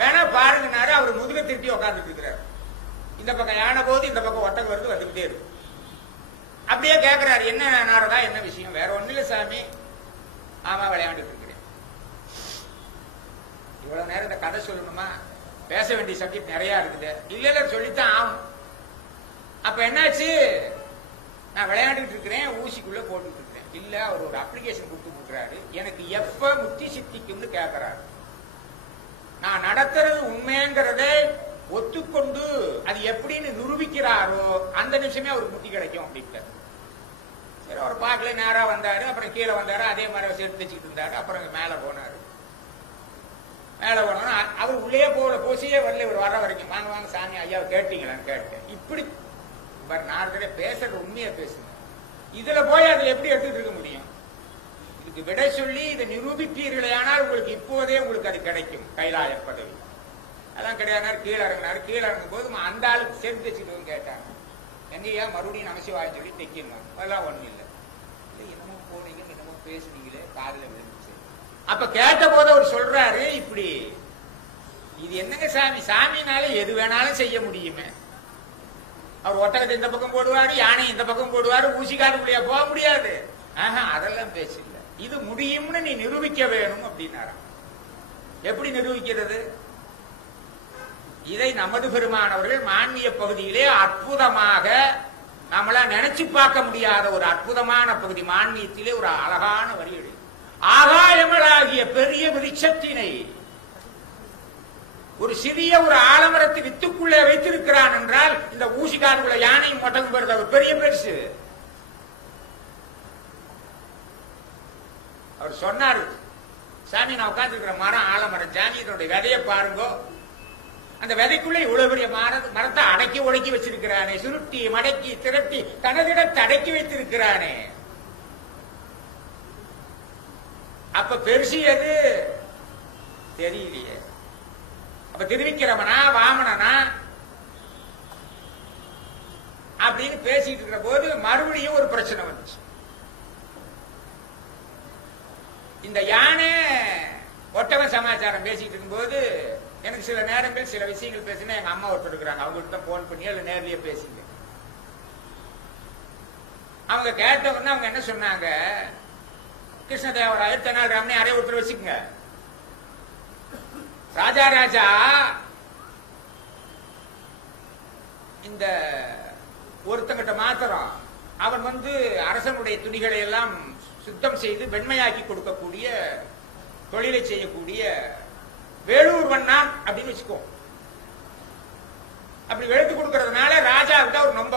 வேணா பாருங்கனாரு. அவர் முதுக திருட்டி உட்கார்ந்துட்டு இருக்கிறாரு. இந்த பக்கம் யானை போது, இந்த பக்கம் ஒட்டகம் வருது, வந்துகிட்டே இருக்கு. அப்படியே கேட்கிறாரு, என்ன நாரதா என்ன விஷயம்? வேற ஒண்ணு இல்ல சாமி. ஆமா விளையாண்டுட்டு இருக்கிறேன். இவ்வளவு நேரம் இந்த கதை சொல்லணுமா? பேச வேண்டிய சப்ஜெக்ட் நிறைய இருக்குது. இல்ல இல்ல சொல்லித்தான் ஆகும். அப்ப என்னாச்சு? நான் விளையாண்டுட்டு இருக்கிறேன், ஊசிக்குள்ள போட்டுட்டு இருக்கிறேன். இல்ல அவர் ஒரு அப்ளிகேஷன் கொடுத்து கொடுக்குறாரு. எனக்கு எப்ப முக்தி சித்திக்கும்னு கேட்கிறாரு. நான் நடத்துறது உண்மைங்கிறதை ஒத்துக்கொண்டு அது எப்படின்னு நிரூபிக்கிறாரோ அந்த நிமிஷமே அவருக்கு முக்தி கிடைக்கும் அப்படின்ட்டு. சரி, அவர் பார்க்கல, நேரா வந்தாரு. அப்புறம் கீழே வந்தாரு, அதே மாதிரி சேர்த்து வச்சுக்கிட்டு இருந்தாரு. அப்புறம் மேல போனாரு. மேல போனோம்னா அவர் உள்ளே போகல, பூசியே வரல. இவர் வர வரைக்கும் வாங்க வாங்க சாமி ஐயாவை கேட்டீங்களான்னு கேட்டேன். இப்படி நாரதரே பேசுறது உண்மையா பேசுங்க. இதுல போய் அதுல எப்படி எடுத்துட்டு இருக்க முடியும்? இதுக்கு விடை சொல்லி இதை நிரூபிப்பீர்களே ஆனால் உங்களுக்கு இப்போதே உங்களுக்கு அது கிடைக்கும், கைலாய பதவி. அதான் கிடையாது. கீழே இறங்கினாரு. கீழே இறங்கும் போது அந்த ஆளுக்கு சேர்த்து வச்சுக்கணும் கேட்டாங்க. எங்கேயா மறுபடியும் நமசிவாய சொல்லி தைக்கணும். அதெல்லாம் ஒண்ணும் இல்லை. என்னமோ போனீங்க, என்னமோ பேசுனீங்களே, காலில் விழுந்துச்சு. அப்ப கேட்ட போது அவர் சொல்றாரு, இப்படி இது என்னங்க சாமி? சாமினால எது வேணாலும் செய்ய முடியுமே. அவர் ஒட்டகத்தை இந்த பக்கம் போடுவாரு, யானை இந்த பக்கம் போடுவாரு, ஊசிக்காட்டுக்குள்ளேயே போக முடியாது. ஆஹா, அதெல்லாம் பேசல. இது முடியும்னு நீ நிரூபிக்க வேணும் அப்படின்னாராம். எப்படி நிரூபிக்கிறது? இதை நமது பெருமானவர்கள் மான்மிய பகுதியிலே அற்புதமாக நம்மள நினைச்சு பார்க்க முடியாத ஒரு அற்புதமான பகுதி மான்மியத்திலே ஒரு அழகான வரி எழுதி, ஆகாயமலாகிய பெரிய விருட்சத்தினை ஒரு சிறிய ஒரு ஆலமரத்து வித்துக்குள்ளே வைத்திருக்கிறான் என்றால் இந்த ஊசிக்காதுக்குள்ள யானையும் மொட்டகம் வருது. அவர் பெரிய பெருசு. அவர் சொன்னாரு, சாமி நான் உட்கார்ந்து இருக்கிற மரம் ஆலமரம், சாமி இதனுடைய விதையை பாருங்க. அந்த விதைக்குள்ள இவ்வளவு பெரிய மரத்தை அடக்கி உடக்கி வச்சிருக்கிறானே, சுருட்டி மடக்கி திரட்டி தனதிடத்தை அடக்கி வைத்திருக்கிறானே. அப்ப பெருசு எது தெரியலையே. அப்ப திருவிக்கிரமனா வாமனனா அப்படின்னு பேசிட்டு இருக்கிற போது மறுபடியும் ஒரு பிரச்சனை வந்துச்சு. இந்த யானை ஒட்டகம் சமாச்சாரம் பேசிட்டு இருக்கும்போது எனக்கு சில நேரங்கள் சில விஷயங்கள் பேசினா எங்க அம்மா ஒருத்தர் இருக்கிறாங்க, அவங்ககிட்ட போன் பண்ணி இல்ல நேர்லயே பேசிங்க. அவங்க கேட்டவங்க அவங்க என்ன சொன்னாங்க, கிருஷ்ணதேவராயர் தெனாலிராமன் யாரையும் ஒருத்தர் வச்சுக்கோங்க, ராஜா இந்த ஒருத்தங்கிட்ட மாத்திரம் அவன் அரசனுடைய துணிகளை எல்லாம் சுத்தம் செய்து வெண்மையாக்கி கொடுக்கக்கூடிய தொழிலை செய்யக்கூடிய வேலூர் வண்ணான் அப்படின்னு வச்சுக்கோ. அப்படி வெளுத்து கொடுக்கறதுனால ராஜாவுக்கு அவர் ரொம்ப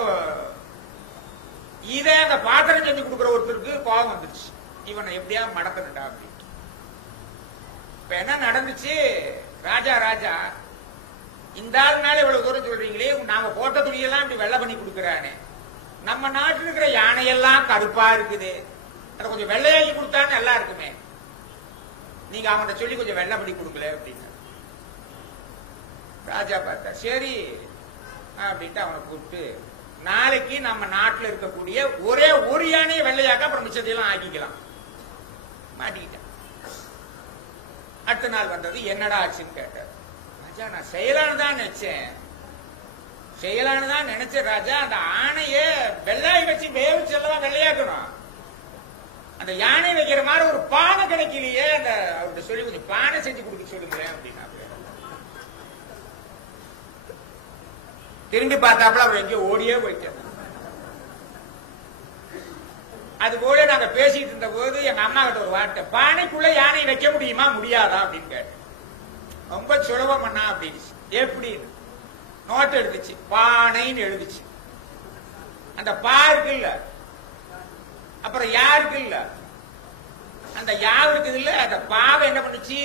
இதை அந்த பாத்திரம் செஞ்சு கொடுக்குற ஒருத்தருக்கு கோபம் வந்துருச்சு, இவனை எப்படியா மடக்கணுண்டா அப்படின்ட்டு. இப்ப என்ன நடந்துச்சு, ராஜா இந்த ஆளுனால இவ்வளவு தூரம் சொல்றீங்களே, நாங்க போட்ட துணியெல்லாம் இப்படி வெள்ளை பண்ணி கொடுக்கறானே, நம்ம நாட்டில் இருக்கிற யானையெல்லாம் கருப்பா இருக்குது, அதை கொஞ்சம் வெள்ளையாக்கி கொடுத்தான்னு நல்லா இருக்குமே, நீங்க அவன்கிட்ட சொல்லி கொஞ்சம் வெள்ளை பண்ணி கொடுக்கல அப்படின்னு. ராஜா பார்த்தா சரி அப்படின்ட்டு அவனை கூப்பிட்டு, நாளைக்கு நம்ம நாட்டில் இருக்கக்கூடிய ஒரே ஒரு யானையை வெள்ளையாக்க அப்புறம் மிச்சத்தையெல்லாம் ஆக்கிக்கலாம். மாட்டிக்கிட்டான். அடுத்த நாள் வந்தது, என்னடா ஆச்சுன்னு கேட்டார். ராஜா நான் செய்யலான்னு நினைச்சேன் ராஜா, அந்த ஆணைய வெள்ளாய் வச்சு வேவிச்சு எல்லாம் வெள்ளையாக்கணும், அந்த யானை வைக்கிற மாதிரி ஒரு பானை கிடைக்கலையே, அந்த அவர்கிட்ட சொல்லி கொஞ்சம் பானை செஞ்சு கொடுக்க சொல்லுங்களேன் அப்படின்னா. திரும்பி பார்த்தாப்புல அவர் எங்கேயோ ஓடியே போயிட்டார். அது போல நாங்க பேசிட்டு இருந்த போது எங்க அம்மா கிட்ட ஒரு வார்த்தை, பானைக்குள்ள யானை வைக்க முடியுமா முடியாதா அப்படின்னு கேட்டு, ரொம்ப சுலபம் பண்ணா அப்படின்னு. எப்படின்னு நோட் எடுத்துச்சு, பானைன்னு எழுதுச்சு. அந்த பா இருக்கு இல்ல, அப்புறம் யா இருக்கு இல்ல, அந்த யா இருக்குது இல்ல, அந்த பாவை என்ன பண்ணுச்சு,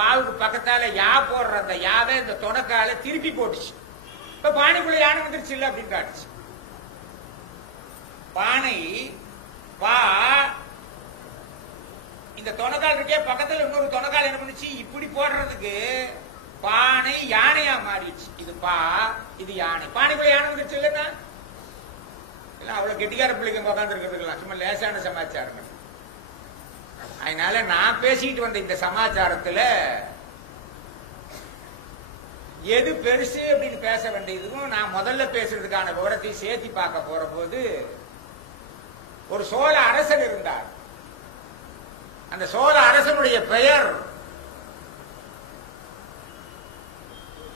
பாவுக்கு பக்கத்தால யா போடுற அந்த யாவை இந்த தொடக்கால திருப்பி போட்டுச்சு. இப்ப பானைக்குள்ள யானை வந்துருச்சு இல்ல அப்படின்னு காட்டுச்சு. பானை பா, இந்த தொணக்கால் இருக்கே பக்கத்துல இன்னொரு தொணக்கால் என்ன பண்ணுச்சு, இப்படி போடுறதுக்கு பானை யானையா மாறிடுச்சு. இது பா, இது யானை. பானைக்குள்ள யானை வந்துருச்சு இல்லன்னா, அவ்வளவு கெட்டிக்கார பிள்ளைங்க உட்கார்ந்து இருக்கிறதுக்கலாம் சும்மா லேசான சமாச்சாரம். அதனால நான் பேசிட்டு வந்த இந்த சமாச்சாரத்துல எது பெருசு அப்படின்னு பேச வேண்டியதுக்கும் நான் முதல்ல பேசுறதுக்கான விவரத்தை சேர்த்தி பார்க்க போற போது, ஒரு சோழ அரசன் இருந்தார். அந்த சோழ அரசனுடைய பெயர்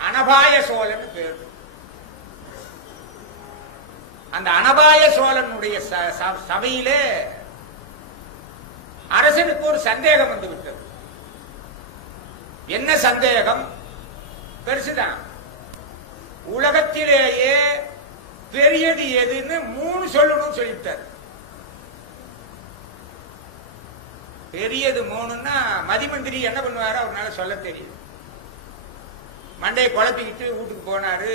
அனபாய சோழன் பேர். அந்த அனபாய சோழனுடைய சபையிலே அரசனுக்கு ஒரு சந்தேகம் வந்து விட்டது. என்ன சந்தேகம்? பெருசுதான். உலகத்திலேயே பெரியது எதுன்னு 3 சொல்லணும்னு சொல்லிட்டார். பெரியது 3ன்னா மதிமந்திரி என்ன பண்ணுவாரு, அவரால் சொல்ல தெரியும். மண்டையை குழப்பிக்கிட்டு வீட்டுக்கு போனாரு.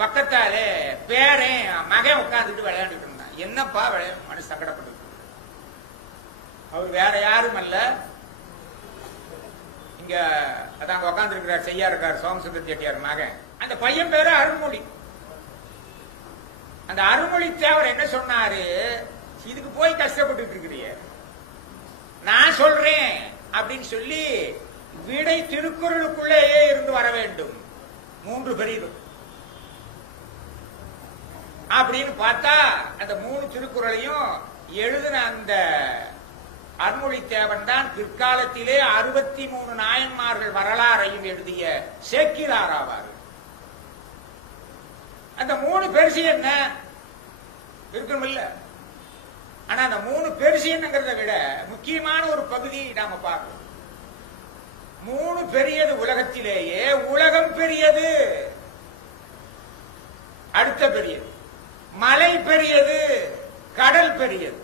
பக்கத்தாலே பேரன் மகன் உட்காந்துட்டு விளையாண்டுட்டு இருந்தான். என்னப்பா மனசு சங்கடப்பட்டு, அவர் வேற யாரும் அல்ல, இங்க அதாங்க உட்கார்ந்து இருக்கிறார், செய்யா இருக்கார் சோமசுந்தர செட்டியார் மகன். அந்த பையன் பேரு அருள்மொழி. அந்த அருள்மொழி தேவர் என்ன சொன்னாரு, இதுக்கு போய் கஷ்டப்பட்டு இருக்கிறீங்க, நான் சொல்றேன் அப்படின்னு சொல்லி விடை திருக்குறளுக்குள்ளேயே இருந்து வர வேண்டும், 3 பெரியது அப்படின்னு பார்த்தா அந்த 3 திருக்குறளையும் எழுதின அந்த அருள்மொழி தேவன் தான் பிற்காலத்திலே 63 நாயன்மார்கள் வரலாறையும் எழுதிய சேக்கிழார் ஆவார். அந்த 3 பெருசு என்ன இருக்கணும் இல்ல, ஆனா அந்த 3 பெருசு என்னங்கிறத விட முக்கியமான ஒரு பகுதியை நாம பார்க்கணும். 3 பெரியது உலகத்திலேயே, உலகம் பெரியது, அடுத்த பெரியது மலை பெரியது, கடல் பெரியது,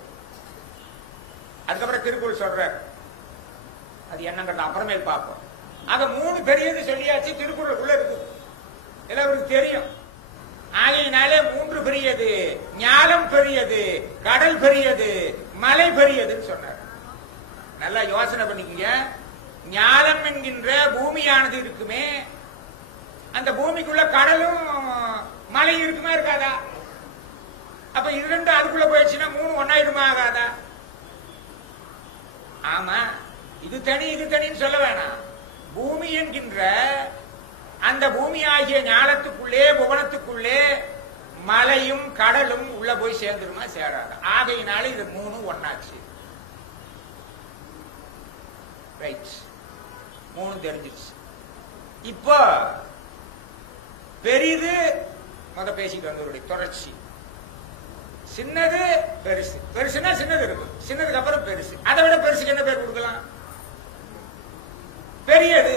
அதுக்கப்புறம் திருக்குறள் சொல்ற அது என்னங்கிறத அப்புறமேல் பார்ப்போம். ஆக 3 பெரியது சொல்லியாச்சு, திருக்குறள் உள்ள இருக்கு, எல்லாருக்கும் தெரியும். ஆகையினாலே 3 பெரியது, ஞானம் பெரியது, கடல் பெரியது, மலை பெரியதுன்னு சொன்னார். நல்லா யோசனை பண்ணிக்கங்க. ஞானம் என்கின்ற பூமியானது இருக்குமே, அந்த பூமிக்குள்ள கடலும் மலை இருக்குமா இருக்காதா? அப்ப இது 2 அதுக்குள்ள போயிடுச்சுன்னா 3 ஒன்னாயிடுமா ஆகாதா? ஆமா, இது தனி இது தனின்னு சொல்ல வேணாம். பூமி என்கின்ற அந்த பூமி ஆகிய ஞானத்துக்குள்ளே புவனத்துக்குள்ளே மலையும் கடலும் உள்ள போய் சேர்ந்துருமா சேராது. ஆகையினால இது மூணும் ஒன்னாச்சு. ரைட், மூணு தெரிஞ்சிருச்சு. இப்போ பெரிது முத பேசிட்டு வந்தவருடைய தொடர்ச்சி. சின்னது பெருசு, பெருசுனா சின்னது இருக்கும், சின்னதுக்கு அப்புறம் பெருசு, அதை விட பெருசுக்கு என்ன பேர் கொடுக்கலாம்? பெரியது,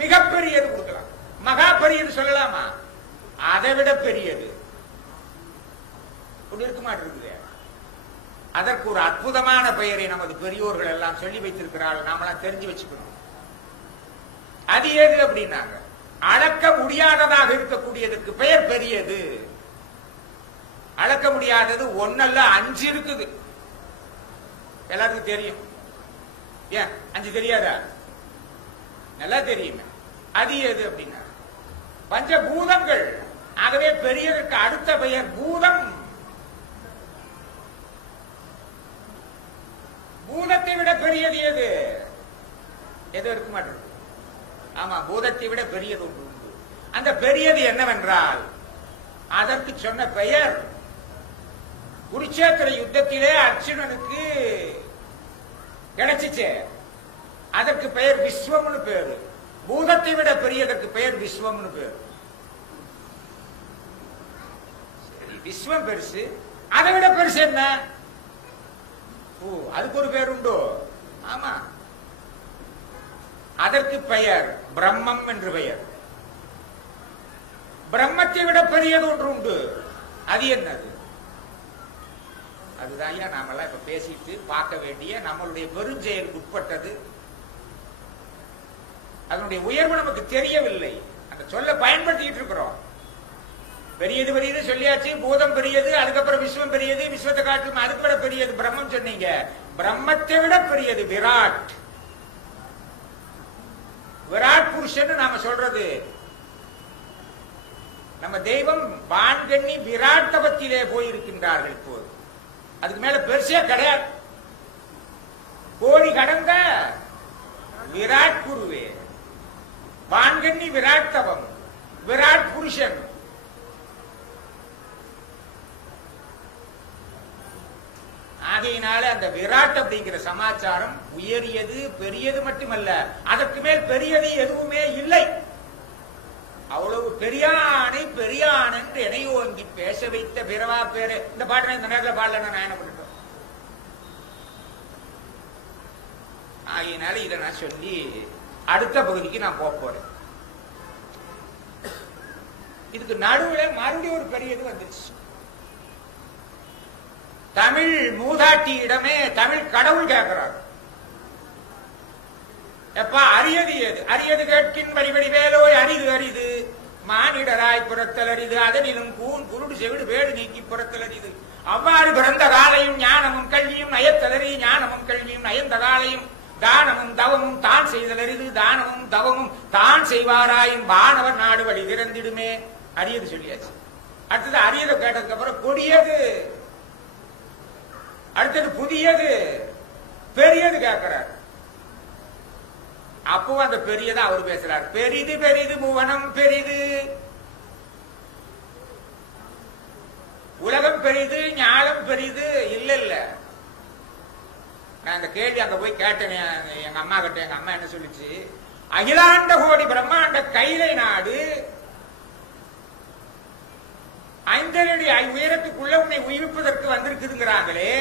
மிகப்பெரியது கொடுக்கலாம். மகா பெரியது சொல்லலாமா? அதை விட பெரியது இருக்க மாட்டிருக்குது. அதற்கு ஒரு அற்புதமான பெயரை நமது பெரியோர்கள் எல்லாம் சொல்லி வைத்திருக்கிறார்கள், நாமெல்லாம் தெரிஞ்சு வச்சுக்கணும். அது ஏது அப்படின்னாங்க, அளக்க முடியாததாக இருக்கக்கூடியதற்கு பெயர் பெரியது. அளக்க முடியாதது ஒன்னல்ல 5 இருக்குது, எல்லாருக்கும் தெரியும். ஏன் 5 தெரியாதா? நல்லா தெரியுமே. அது ஏது அப்படின்னா பஞ்சபூதங்கள். ஆகவே பெரியதற்கு அடுத்த பெயர் பூதம். பூதத்தை விட பெரியது எது? எது இருக்க மாட்டேங்குது. ஆமா, பூதத்தை விட பெரியது ஒன்று உண்டு. அந்த பெரியது என்னவென்றால் அதற்கு சொன்ன பெயர் குருட்சேத்திர யுத்தத்திலே அர்ஜுனனுக்கு கிடைச்சிச்சு. அதற்கு பெயர் விஸ்வம்னு பேரு. பூதத்தை விட பெரியதற்கு பெயர் விஸ்வம்னு பேரு. விஸ்வம் பெருசு, அதை விட பெருசு என்ன? அதுக்கு ஒரு பேர் உண்டு. ஆமா, அதற்கு பெயர் பிரம்மம் என்று பெயர். பிரம்மத்தை விட பெரியது ஒன்று உண்டு. அது என்னது? அதுதான் நாமெல்லாம் இப்ப பேசிட்டு பார்க்க வேண்டிய நம்மளுடைய பெருஞ்செயலுக்கு உட்பட்டது. அதனுடைய உயர்வு நமக்கு தெரியவில்லை. அந்த சொல்ல பயன்படுத்திட்டு இருக்கிறோம். பெரியது பெரியது சொல்லியாச்சு. பூதம் பெரியது, அதுக்கப்புறம் விஸ்வம் பெரியது, விஸ்வத்தை காட்டும் அதுக்கு விட பெரியது பிரம்மம் சொன்னீங்க. பிரம்மத்தை விட பெரியது விராட். விராட் புருஷன் நாம சொல்றது. நம்ம தெய்வம் வான்கண்ணி விராட்டபத்திலே போயிருக்கின்றார்கள். இப்போது அதுக்கு மேல பெருசே கிடையாது. கோடி கடந்த விராட் குருவே, வான்கண்ணி விராட்டவம், விராட் புருஷன். ஆகையினால அந்த விராட் அப்படிங்கிற சமாச்சாரம் உயரியது, பெரியது மட்டுமல்ல, அதற்கு மேல் பெரியது எதுவுமே இல்லை. அவ்வளவு பெரியானை பெரியான் என்று இணையோங்கி பேச வைத்த பிறவா பேரு. இந்த பாட்டு இந்த நேரத்தில் பாடல நான் என்ன பண்ணிட்டோம். ஆகையினால இதை நான் சொல்லி அடுத்த பகுதிக்கு நான் போறேன். இதுக்கு நடுவில் மறுபடியும் ஒரு பெரியது வந்துருச்சு. தமிழ் மூதாட்டியிடமே தமிழ் கடவுள் கேட்கிறார். எப்பா அரியது ஏது? அரியது கேட்கின் வழிவடி வேலோய் அரிது அரிது மானிடராய் புறத்தல் அரிது அதனிலும் கூன் குருடு செவிடு வேடு நீக்கி புறத்தல் அரிது. அவ்வாறு பிறந்த காலையும் ஞானமும் கல்வியும் நயத்தலறி ஞானமும் கல்வியும் நயந்த காலையும் தானமும் தவமும் தான் செய்தல் அரிது தானமும் தவமும் தான் செய்வாராயின் வானவர் நாடு வழி திறந்திடுமே. அரியது சொல்லியாச்சு. அடுத்தது அரியதை கேட்டதுக்கு அப்புறம் கொடியது, அடுத்தது புதியது, பெரியது கேட்கிறார். அப்போ அந்த பெரியதா அவர் பேசுறார். பெரிது பெரிது புவனம் பெரிது, உலகம் பெரிது, ஞானம் பெரிது. இல்ல இல்ல, நான் இந்த கேள்வி அங்க போய் கேட்டேன் எங்க அம்மா கிட்ட. எங்க அம்மா என்ன சொல்லிச்சு, அகிலாண்ட கோடி பிரம்மாண்ட கைலை நாடு 5 அடி உயரத்துக்குள்ள உன்னை உயிர்ப்பதற்கு வந்திருக்குதுங்கிறாங்களே,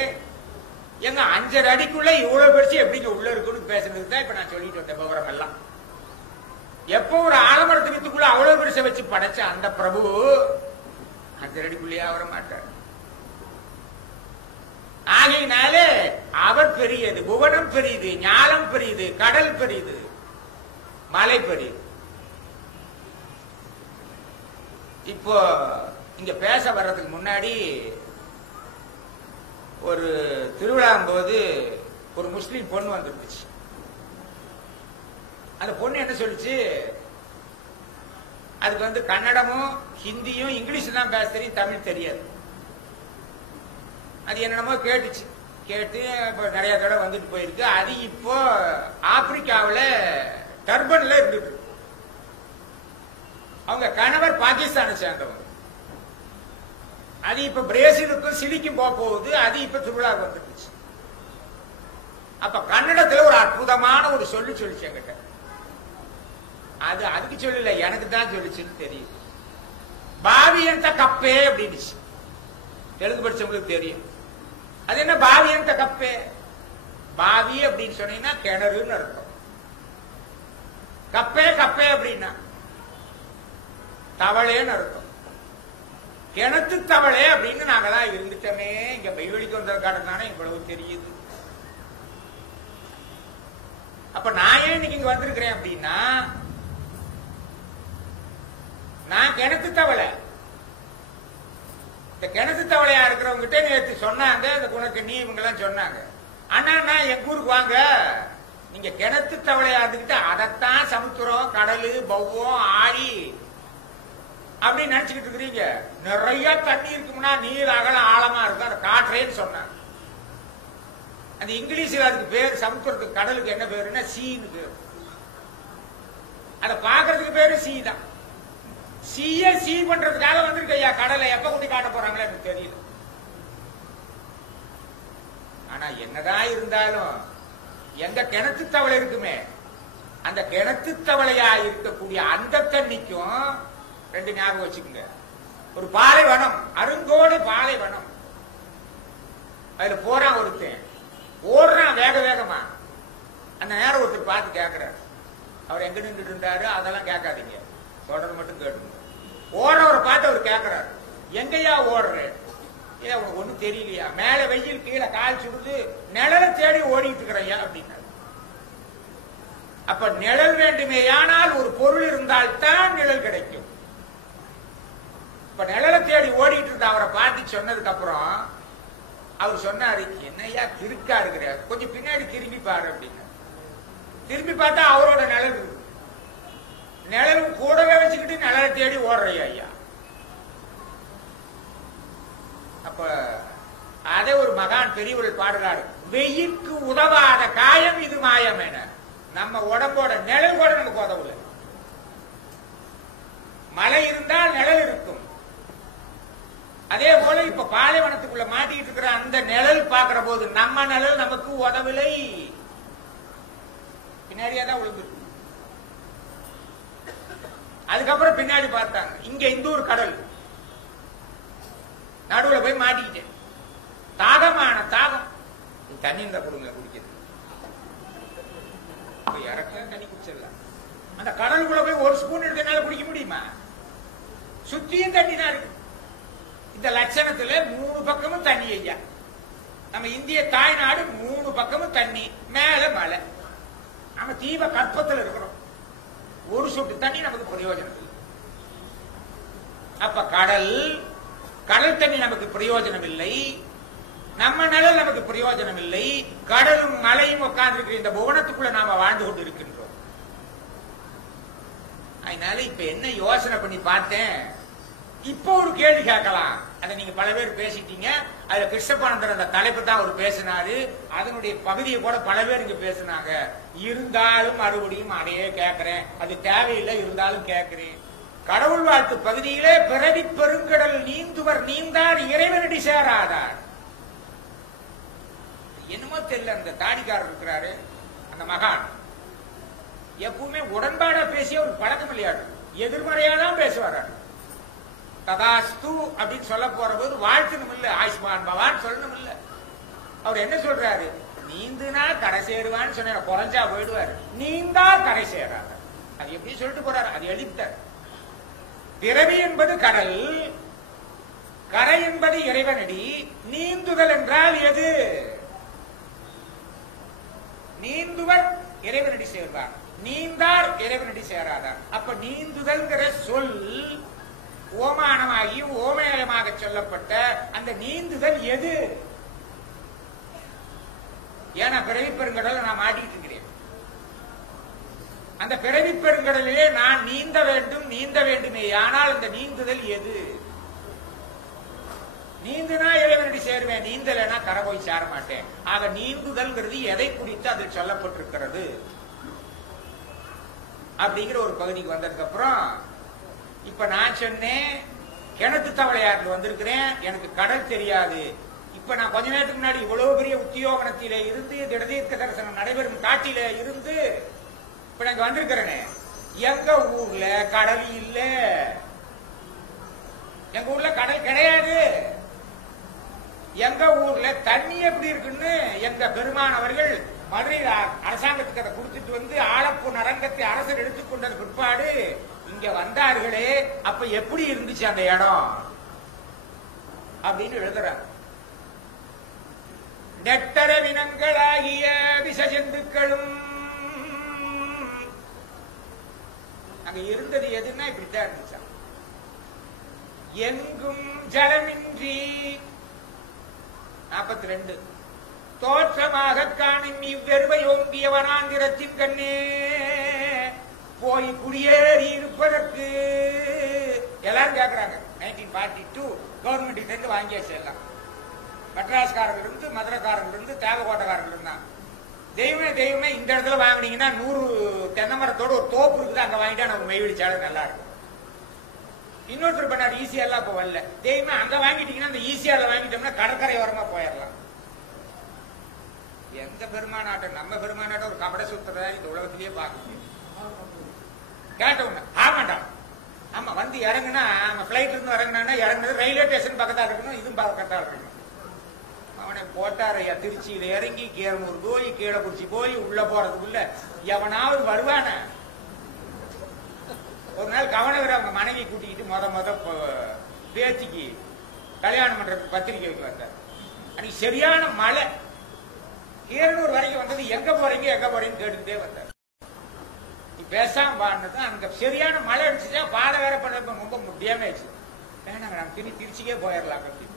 எங்க 5 அடிக்குள்ள இவ்வளவு பெருசு எப்படிங்க உள்ள இருக்குன்னு பேசுறதுக்கு தான் இப்ப நான் சொல்லிட்டு வந்த விவரம் எல்லாம். எப்போ ஒரு ஆலமரத்து வித்துக்குள்ள அவ்வளவு பெருசை வச்சு படைச்ச அந்த பிரபு 5 அடிக்குள்ளேயே வர மாட்டார். ஆகையினாலே அவர் பெரியது, புவனம் பெரியது, ஞானம் பெரியது, கடல் பெரியது, மலை பெரியது. இப்போ இங்க பேச வர்றதுக்கு முன்னாடி ஒரு திருவிழாவும் போது ஒரு முஸ்லீம் பொண்ணு வந்துருந்துச்சு. அந்த பொண்ணு என்ன சொல்லிச்சு, அதுக்கு கன்னடமும் ஹிந்தியும் இங்கிலீஷ் தான் பேச தெரியும், தமிழ் தெரியாது. அது என்னென்னமோ கேட்டுச்சு. கேட்டு இப்ப நிறைய தடவை வந்துட்டு போயிருக்கு. அது இப்போ ஆப்பிரிக்காவில் டர்பன்ல இருந்துட்டு அவங்க கணவர் பாகிஸ்தானை சேர்ந்தவங்க. அது இப்ப பிரேசிலுக்கும் சிலிக்கும் போகுது. அது இப்ப திருவிழா வந்துருச்சு. அப்ப கன்னடத்துல ஒரு அற்புதமான ஒரு சொல்லிச்சு என்கிட்ட. அது அதுக்கு சொல்லல, எனக்கு தான் சொல்லிச்சுன்னு தெரியும். பாவியந்த கப்பே அப்படின்னு தெலுங்கு படிச்சவங்களுக்கு தெரியும். அது என்ன பாவியந்த கப்பே? பாவி அப்படின்னு சொன்னீங்கன்னா கிணறுன்னு அர்த்தம். கப்பே கப்பே அப்படின்னா தவளைன்னு அர்த்தம். கிணத்து தவளை அப்படின்னு நாங்கதான் இருந்துட்டோமே. இங்க பைவெளிக்கு வந்ததுக்கான இவ்வளவு தெரியுது. அப்ப நான் ஏன் இன்னைக்கு இங்க வந்திருக்கிறேன் அப்படின்னா, நான் கிணத்து தவளை. இந்த கிணத்து தவளையா இருக்கிறவங்க கிட்ட நேற்று சொன்னாங்க, இந்த குணக்கு நீ இவங்க எல்லாம் சொன்னாங்க, அண்ணா எங்க ஊருக்கு வாங்க, நீங்க கிணத்து தவளையா இருந்துகிட்டு அதைத்தான் சமுத்திரம் கடலு பௌவம் ஆழி அப்படின்னு நினைச்சுக்கிட்டு இருக்கிறீங்க. நிறைய தண்ணி இருக்கும்னா நீர் அகலம் ஆழமா இருக்கும், அதை காற்றேன்னு சொன்னாங்க. அந்த இங்கிலீஷ்ல அதுக்கு பேர் சமுத்திரத்துக்கு கடலுக்கு என்ன பேருன்னா சீன்னு பேரு. அதை பாக்குறதுக்கு பேரு சீ தான். சீய சீ பண்றதுக்காக வந்திருக்கு ஐயா. கடலை எப்ப குட்டி காட்ட போறாங்களே எனக்கு தெரியல. ஆனா என்னதான் இருந்தாலும் எங்க கிணத்து தவளை இருக்குமே, அந்த கிணத்து தவளையா இருக்கக்கூடிய அந்த தண்ணிக்கும் ரெண்டு ஞாபகம் வச்சுக்கோங்க. ஒரு பாலைவனம், அருங்கோடு பாலைவனம். அதுல போறான் ஒருத்தன், ஓடுறான் வேக வேகமா. அந்த நேரம் ஒருத்தர் பார்த்து கேட்கிறாரு, அவர் எங்க நின்றுட்டு இருந்தாரு அதெல்லாம் கேட்காதீங்க, தொடர் மட்டும் கேட்டுங்க. ஓடுறவரை பார்த்து அவர் கேட்கிறாரு, எங்கயா ஓடுற? ஏன் உனக்கு ஒண்ணும் தெரியலையா? மேல வெயில் கீழே கால் சுடுது, நிழலை தேடி ஓடிட்டு இருக்கிறையா அப்படின்னா. அப்ப நிழல் வேண்டுமேயானால் ஒரு பொருள் இருந்தால் தான் நிழல் கிடைக்கும். இப்ப நிழலை தேடி ஓடிட்டு இருந்த அவரை பார்த்து சொன்னதுக்கு அப்புறம் அவர் சொன்னாரு, என்னையா திருக்கா இருக்கிற, கொஞ்சம் பின்னாடி திரும்பி பாரு அப்படின்னா. திரும்பி பார்த்தா அவரோட நிழல் இருக்கு. நிழலும் கூடவே வச்சுக்கிட்டு நிழலை தேடி ஓடுறையா ஐயா. அப்ப அதே ஒரு மகான் பெரியவர்கள் பாடுறாரு, வெயிற்கு உதவாத காயம் இது மாயம் என. நம்ம உடம்போட நிழல் கூட நமக்கு உதவல. மழை இருந்தால் நிழல் இருக்கும். அதே போல இப்ப பாலைவனத்துக்குள்ள மாட்டிக்கிட்டு இருக்கிற அந்த நிழல் பாக்குற போது நம்ம நிழல் நமக்கு உதவில்லை, பின்னாடியே தான் விழுந்து. அதுக்கப்புறம் பின்னாடி பார்த்தாங்க, இங்க இந்த ஒரு கடல் நடுவுல போய் மாட்டிக்கிட்டேன். தாகமான தாகம், தண்ணி இருந்தா கொடுங்க குடிக்கிறது. இறக்க தண்ணி குடிச்சிடலாம். அந்த கடலுக்குள்ள போய் ஒரு ஸ்பூன் எடுத்தனால குடிக்க முடியுமா? சுத்தியும் தண்ணி தான் இருக்கு. இந்த லட்சணத்துல 3 பக்கமும் தண்ணி ஐயா. நம்ம இந்திய தாய்நாடு 3 பக்கமும் தண்ணி, மேல மலை. நம்ம தீப கற்பத்தில் இருக்கிறோம். ஒரு சொட்டு தண்ணி நமக்கு பிரயோஜனம் இல்லை. அப்ப கடல் தண்ணி நமக்கு பிரயோஜனம் இல்லை, நம்ம நிழல் நமக்கு பிரயோஜனம் இல்லை. கடலும் மலையும் உட்கார்ந்து இருக்கிற இந்த புவனத்துக்குள்ள நாம வாழ்ந்து கொண்டு இருக்கின்றோம். அதனால இப்ப என்ன யோசனை பண்ணி பார்த்தேன், இப்ப ஒரு கேள்வி கேட்கலாம். அதை நீங்க பல பேர் பேசிட்டீங்க. அதுல கிருஷ்ணபானந்தர் அந்த தலைப்பு தான் அவர் பேசினாரு. அதனுடைய பகுதியை கூட பல பேர் இங்க பேசினாங்க. இருந்தாலும் மறுபடியும் அதையே கேட்கிறேன், அது தேவையில்லை இருந்தாலும் கேட்கிறேன். கடவுள் வாழ்த்து பகுதியிலே பிறவி பெருங்கடல் நீந்துவர் நீந்தார் இறைவனடி சேராதார். என்னமோ தெரியல, அந்த தாடிக்காரர் இருக்கிறாரு அந்த மகான், எப்பவுமே உடன்பாடா பேசிய ஒரு பழக்கம் இல்லையாடு, எதிர்மறையாதான் பேசுவாரு. ததாஸ்து அப்படின்னு சொல்ல போற போது வாழ்த்தணும் இல்ல, ஆயுஷ்மான் பவான் சொல்லணும் இல்ல. அவர் என்ன சொல்றாரு, நீந்துனா கரை சேருவான்னு சொன்ன குறைஞ்சா போயிடுவாரு, நீந்தா கரை சேராத. அது எப்படி சொல்லிட்டு போறாரு, அது எழுதிட்டார். பிறவி என்பது கடல், கரை என்பது இறைவனடி. நீந்துதல் என்றால் எது? நீந்துவர் இறைவனடி சேர்வார், நீந்தார் இறைவனடி சேராதார். அப்ப நீந்துதல்ங்கிற சொல் ஓமானமாகி ஓமேயமாக சொல்லப்பட்ட அந்த நீந்துதல் எது? ஏன்னா பிறவி பெருங்கடல் நான் மாட்டிட்டு இருக்கிறேன். அந்த பிறவி பெருங்கடலிலே நான் நீந்த வேண்டுமே. ஆனால் அந்த நீந்துதல் எது? நீந்துனா இறைவனடி சேருவேன், நீந்தலைனா கரை போய் சேர மாட்டேன். ஆக நீந்துதல்ங்கிறது எதை குறித்து அதில் சொல்லப்பட்டிருக்கிறது அப்படிங்கிற ஒரு பகுதிக்கு வந்ததுக்கு அப்புறம் இப்ப நான் சொன்னேன் கிணத்து தவளையாறுல வந்திருக்கிறேன், எனக்கு கடல் தெரியாது. இப்ப நான் கொஞ்ச நேரத்துக்கு முன்னாடி இவ்வளவு பெரிய உத்தியோகத்திலே இருந்து திடதீர்க்க தரிசனம் நடைபெறும் காட்டில இருந்து இப்ப நான் வந்திருக்கிறேனே, எங்க ஊர்ல கடல் இல்ல, எங்க ஊர்ல கடல் கிடையாது. எங்க ஊர்ல தண்ணி எப்படி இருக்குன்னு எங்க பெருமான் அவர்கள் மதுரை அரசாங்கத்துக்கு அதை கொடுத்துட்டு வந்து ஆலப்பூர் அரங்கத்தை அரசர் எடுத்துக்கொண்டது பிற்பாடு இங்க வந்தார்களே, அப்ப எப்படி இருந்துச்சு அந்த இடம் அப்படின்னு எழுதுறாங்க. நெட்டர வினங்களாகிய விஷஜந்துக்களும் அங்க இருந்தது எதுன்னா இப்படித்தான் இருந்துச்சா. எங்கும் ஜலமின்றி 42 தோற்றமாக காணும் இவ்வெருமை ஓங்கிய வனாந்திரத்தின் கண்ணே போய் குடியேறி இருப்பதற்கு எல்லாரும் கேட்கிறாங்க. 1942 கவர்மெண்ட் இருந்து வாங்கியாச்சு எல்லாம். மெட்ராஸ்காரங்க இருந்து, மதுரைக்காரங்க இருந்து, தேவகோட்டைக்காரங்க இருந்தாங்க. தெய்வமே இந்த இடத்துல வாங்கினீங்கன்னா 100 தென்னை மரத்தோட ஒரு தோப்பு இருக்குது, அங்க வாங்கிட்டா நம்ம மெய்விடிச்சாலும் நல்லா இருக்கும். இன்னொருத்தர் பண்ணாரு ஈஸியாலாம் இப்ப வரல. தெய்வமே அங்க வாங்கிட்டீங்கன்னா அந்த ஈஸியால வாங்கிட்டோம்னா கடற்கரை ஓரமா போயிடலாம். எந்த பெருமானாட்டம் நம்ம பெருமானாட்டம் ஒரு கபட சுத்தரா இந்த உலகத்திலேயே பார்க்க முடியும். கேட்ட உடனே ஆமாண்டா, ஆமா வந்து இறங்குனா நம்ம பிளைட்ல இருந்து இறங்குனா இறங்குனது ரயில்வே ஸ்டேஷன் பக்கத்தா இருக்கணும், இதுவும் பக்கத்தா இருக்கணும். அவனை போட்டாரையா திருச்சியில இறங்கி கேரளூர் போய் கீழக்குறிச்சி போய் உள்ள போறதுக்குள்ள எவனாவது வருவான. ஒரு நாள் கவனவர் அவங்க மனைவி கூட்டிக்கிட்டு மொத பேச்சுக்கு கல்யாணம் பண்றதுக்கு பத்திரிகை வைக்க வந்தார். அன்னைக்கு சரியான மழை. கீரனூர் வரைக்கும் வந்தது எங்க போறீங்க கேட்டுக்கிட்டே வந்தார். நீ பேசாம பாடுனது அங்க சரியான மழை அடிச்சுட்டா பாதை வேற பண்ண ரொம்ப முடியாம ஆயிடுச்சு. வேணாங்க நம்ம திருச்சிக்கே போயிடலாம் அப்படின்னு.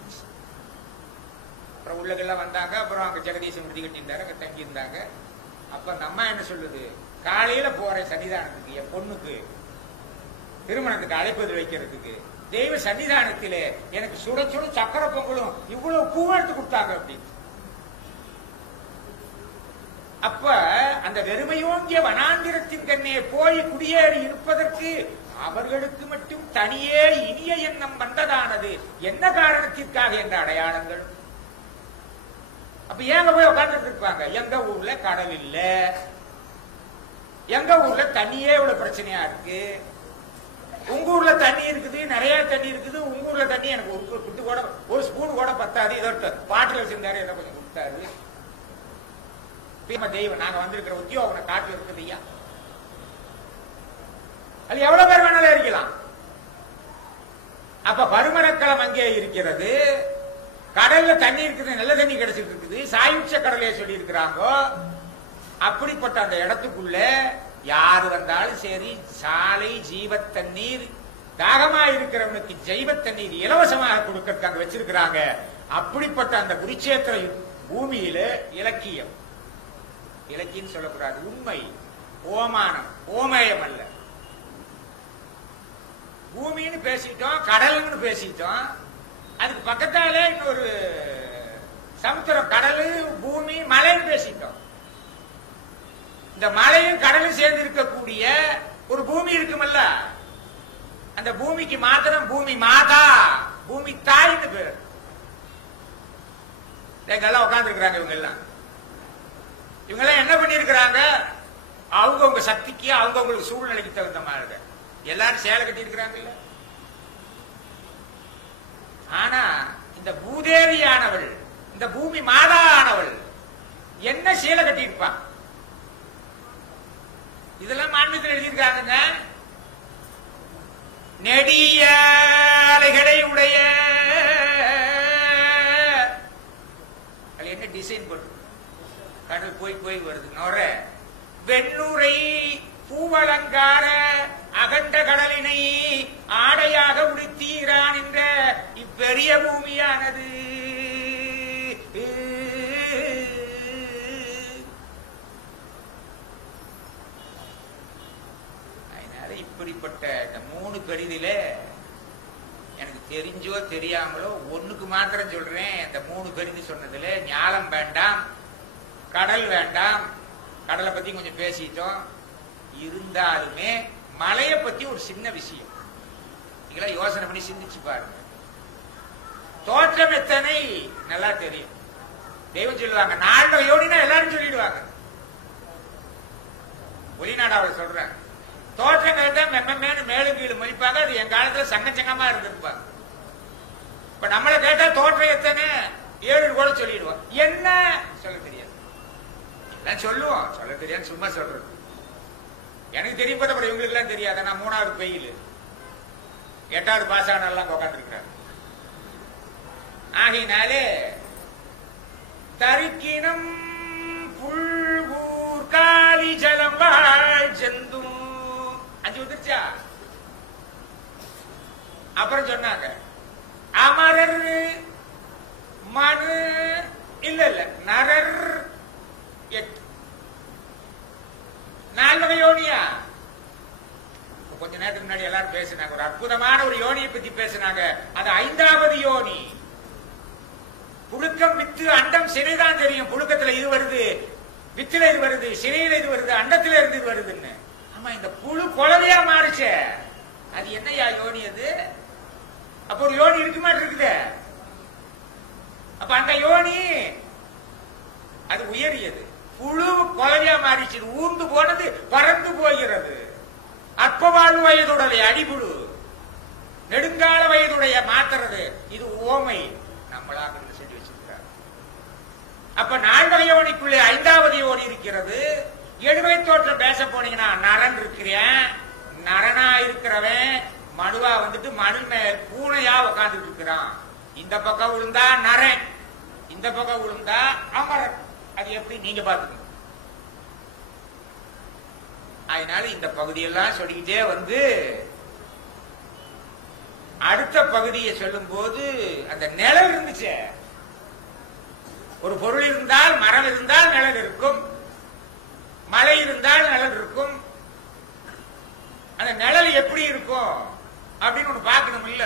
அப்புறம் உள்ளகெல்லாம் வந்தாங்க. அப்புறம் அங்க ஜெகதீசன் விடுதி கட்டியிருந்தாரு, அங்க தங்கி இருந்தாங்க. அப்ப அந்த அம்மா என்ன சொல்லுது, காலையில போறேன் சன்னிதானத்துக்கு என் பொண்ணுக்கு திருமணத்துக்கு அழைப்பது வைக்கிறதுக்கு, தெய்வ சன்னிதானத்திலே எனக்கு சுட சுட சக்கரை பொங்கலும் இவ்வளவு பூ எடுத்து கொடுத்தாங்க அப்படின்னு. அப்ப அந்த வெறுமையோங்கிய வனாந்திரத்தின் கண்ணே போய் குடியேறி இருப்பதற்கு அவர்களுக்கு மட்டும் தனியே இனிய எண்ணம் வந்ததானது என்ன காரணத்திற்காக என்ற அடையாளங்கள். அப்ப ஏங்க போய் உட்கார்ந்துட்டு இருப்பாங்க. எங்க ஊர்ல கடல் இல்ல, எங்க ஊர்ல தண்ணியே இவ்வளவு பிரச்சனையா இருக்கு. உங்க ஊர்ல தண்ணி இருக்குது, நிறைய தண்ணி இருக்குது. உங்க ஊர்ல தண்ணி எனக்கு ஒரு குட்டு கூட ஒரு ஸ்பூன் கூட பத்தாது. இதோ பாட்டில் வச்சிருந்தாரு, ஏதோ கொஞ்சம் கொடுத்தாரு. தெய்வம் நாங்க வந்திருக்கிற உத்தியோகம் காட்டுல இருக்குது ஐயா. அது எவ்வளவு பேர் வேணாலும் இருக்கலாம். அப்ப பருமரக்களம் அங்கே இருக்கிறது, கடல்ல தண்ணி இருக்குது, நல்ல தண்ணி கிடைச்சிட்டு இருக்குது, சாயுட்ச கடலையே சொல்லி இருக்கிறாங்க. அப்படிப்பட்ட அந்த இடத்துக்குள்ள யாரு வந்தாலும் சரி, சாலை ஜீவ தண்ணீர், தாகமா இருக்கிறவனுக்கு ஜெய்வ தண்ணீர் இலவசமாக கொடுக்கறதுக்கு அங்க வச்சிருக்கிறாங்க. அப்படிப்பட்ட அந்த குருச்சேத்திர பூமியில இலக்கியம், இலக்கியம் சொல்லக்கூடாது, உண்மை, ஓமானம், ஓமேயம் அல்ல. பூமின்னு பேசிட்டோம், கடல்னு பேசிட்டோம். அதுக்கு பக்கத்தாலே இன்னொரு சமுத்திரம், கடல், பூமி, மலைன்னு பேசிட்டோம். இந்த மலையும் கடலும் சேர்ந்து இருக்கக்கூடிய ஒரு பூமி இருக்குமல்ல, அந்த பூமிக்கு மாத்திரம் பூமி மாதா, பூமி தாய்னு பேர். எல்லாம் உட்கார்ந்து இருக்கிறாங்க. இவங்க எல்லாம் என்ன பண்ணி இருக்கிறாங்க, அவங்கவுங்க சக்திக்கு அவங்கவுங்களுக்கு சூழ்நிலைக்கு தகுந்த மாதிரி எல்லாரும் சேலை கட்டி இருக்கிறாங்க. ஆனா இந்த பூதேவியானவள், இந்த பூமி மாதா ஆனவள் என்ன சேலை கட்டி இருப்பான்? இதெல்லாம் மாநிலத்தில் எழுதியிருக்காங்க. நெடிய அலைகளை உடைய, அது என்ன டிசைன் போட்டு கடல் போய் போய் வருது. நோர வெண்ணூரை பூவலங்கார அகண்ட கடலினை ஆடையாக உடுத்தீரான் என்ற இப்பெரிய பூமியானது. அதனால இப்படிப்பட்ட இந்த 3 பெரிதில எனக்கு தெரிஞ்சோ தெரியாமலோ ஒண்ணுக்கு மாத்திரம் சொல்றேன். இந்த 3 பெரிதி சொன்னதுல ஞானம் வேண்டாம், கடல் வேண்டாம். கடலை பத்தி கொஞ்சம் பேசிட்டோம். இருந்தாலுமே மலையை பத்தி ஒரு சின்ன விஷயம். இதெல்லாம் யோசனை பண்ணி சிந்திச்சு பாருங்க. தோற்றம் எத்தனை நல்லா தெரியும். தெய்வம் சொல்லுவாங்க 4 யோனினா எல்லாரும் சொல்லிடுவாங்க. ஒளிநாடாவில் சொல்றாங்க தோற்றம் கேட்டா மெம்மேனு மேலும் கீழ் மதிப்பாங்க. அது என் காலத்துல சங்கச்சங்கமா இருந்திருப்பாங்க. இப்ப நம்மளை கேட்டா தோற்றம் எத்தனை 7 கூட சொல்லிடுவோம். என்ன சொல்ல தெரியாது. எல்லாம் சொல்லுவோம், சொல்ல தெரியாது சும்மா சொல்றது. எனக்கு தெரியும் போது அப்புறம் இவங்களுக்கு எல்லாம் தெரியாது. நான் 3வது பெயில் 8வது பாஸ் ஆன எல்லாம் உட்காந்து இருக்கிறாங்க. ஆகையினாலே தரிக்கினம் புல்வூர் காலி ஜலம் வாழ் செந்தும் 5 வந்துருச்சா? அப்புறம் சொன்னாங்க அமரர் மனு இல்ல நரர் 8 4 யோனியா. கொஞ்ச நேரத்துக்கு முன்னாடி எல்லாரும் பேசினாங்க. ஒரு அற்புதமான ஒரு யோனியை பத்தி பேசினாங்க. அது 5வது யோனி. புழுக்கம் வித்து அண்டம் சிறைதான் தெரியும். புழுக்கத்துல இது வருது, வித்துல இது வருது, சிறையில இது வருது, அண்டத்துல இருந்து இது வருதுன்னு. ஆமா, இந்த புழு குழந்தையா மாறுச்சே, அது என்னையா யோனி? அது அப்ப ஒரு யோனி இருக்கு மாதிரி இருக்குது. அப்ப அந்த யோனி அது உயரியது. புழு குழந்தையா மாறிச்சு, ஊர்ந்து போனது பறந்து போகிறது. அற்ப வாழ்வு வயதுடைய அடிபுழு நெடுங்கால வயதுடைய மாத்துறது. இது ஓமை நம்மளாக சொல்லி வச்சிருக்கிறார். அப்ப 4 யோனிக்குள்ளே 5வது யோனி இருக்கிறது. 70 தோற்றம் பேச போனீங்கன்னா நரன் இருக்கிறேன். நரனா இருக்கிறவன் மனுவா வந்துட்டு மனு மேல் பூனையா உட்கார்ந்துட்டு இருக்கிறான். இந்த பக்கம் விழுந்தா நரன், இந்த பக்கம் விழுந்தா அமரன். அது எப்படி நீங்க பாத்துக்கணும். அதனால இந்த பகுதியெல்லாம் சொல்லிக்கிட்டே வந்து அடுத்த பகுதியை சொல்லும் போது அந்த நிழல் இருந்துச்சு. ஒரு பொருள் இருந்தால், மரம் இருந்தால் நிழல் இருக்கும், மழை இருந்தால் நிழல் இருக்கும். அந்த நிழல் எப்படி இருக்கும் அப்படின்னு ஒண்ணு பார்க்கணும் இல்ல?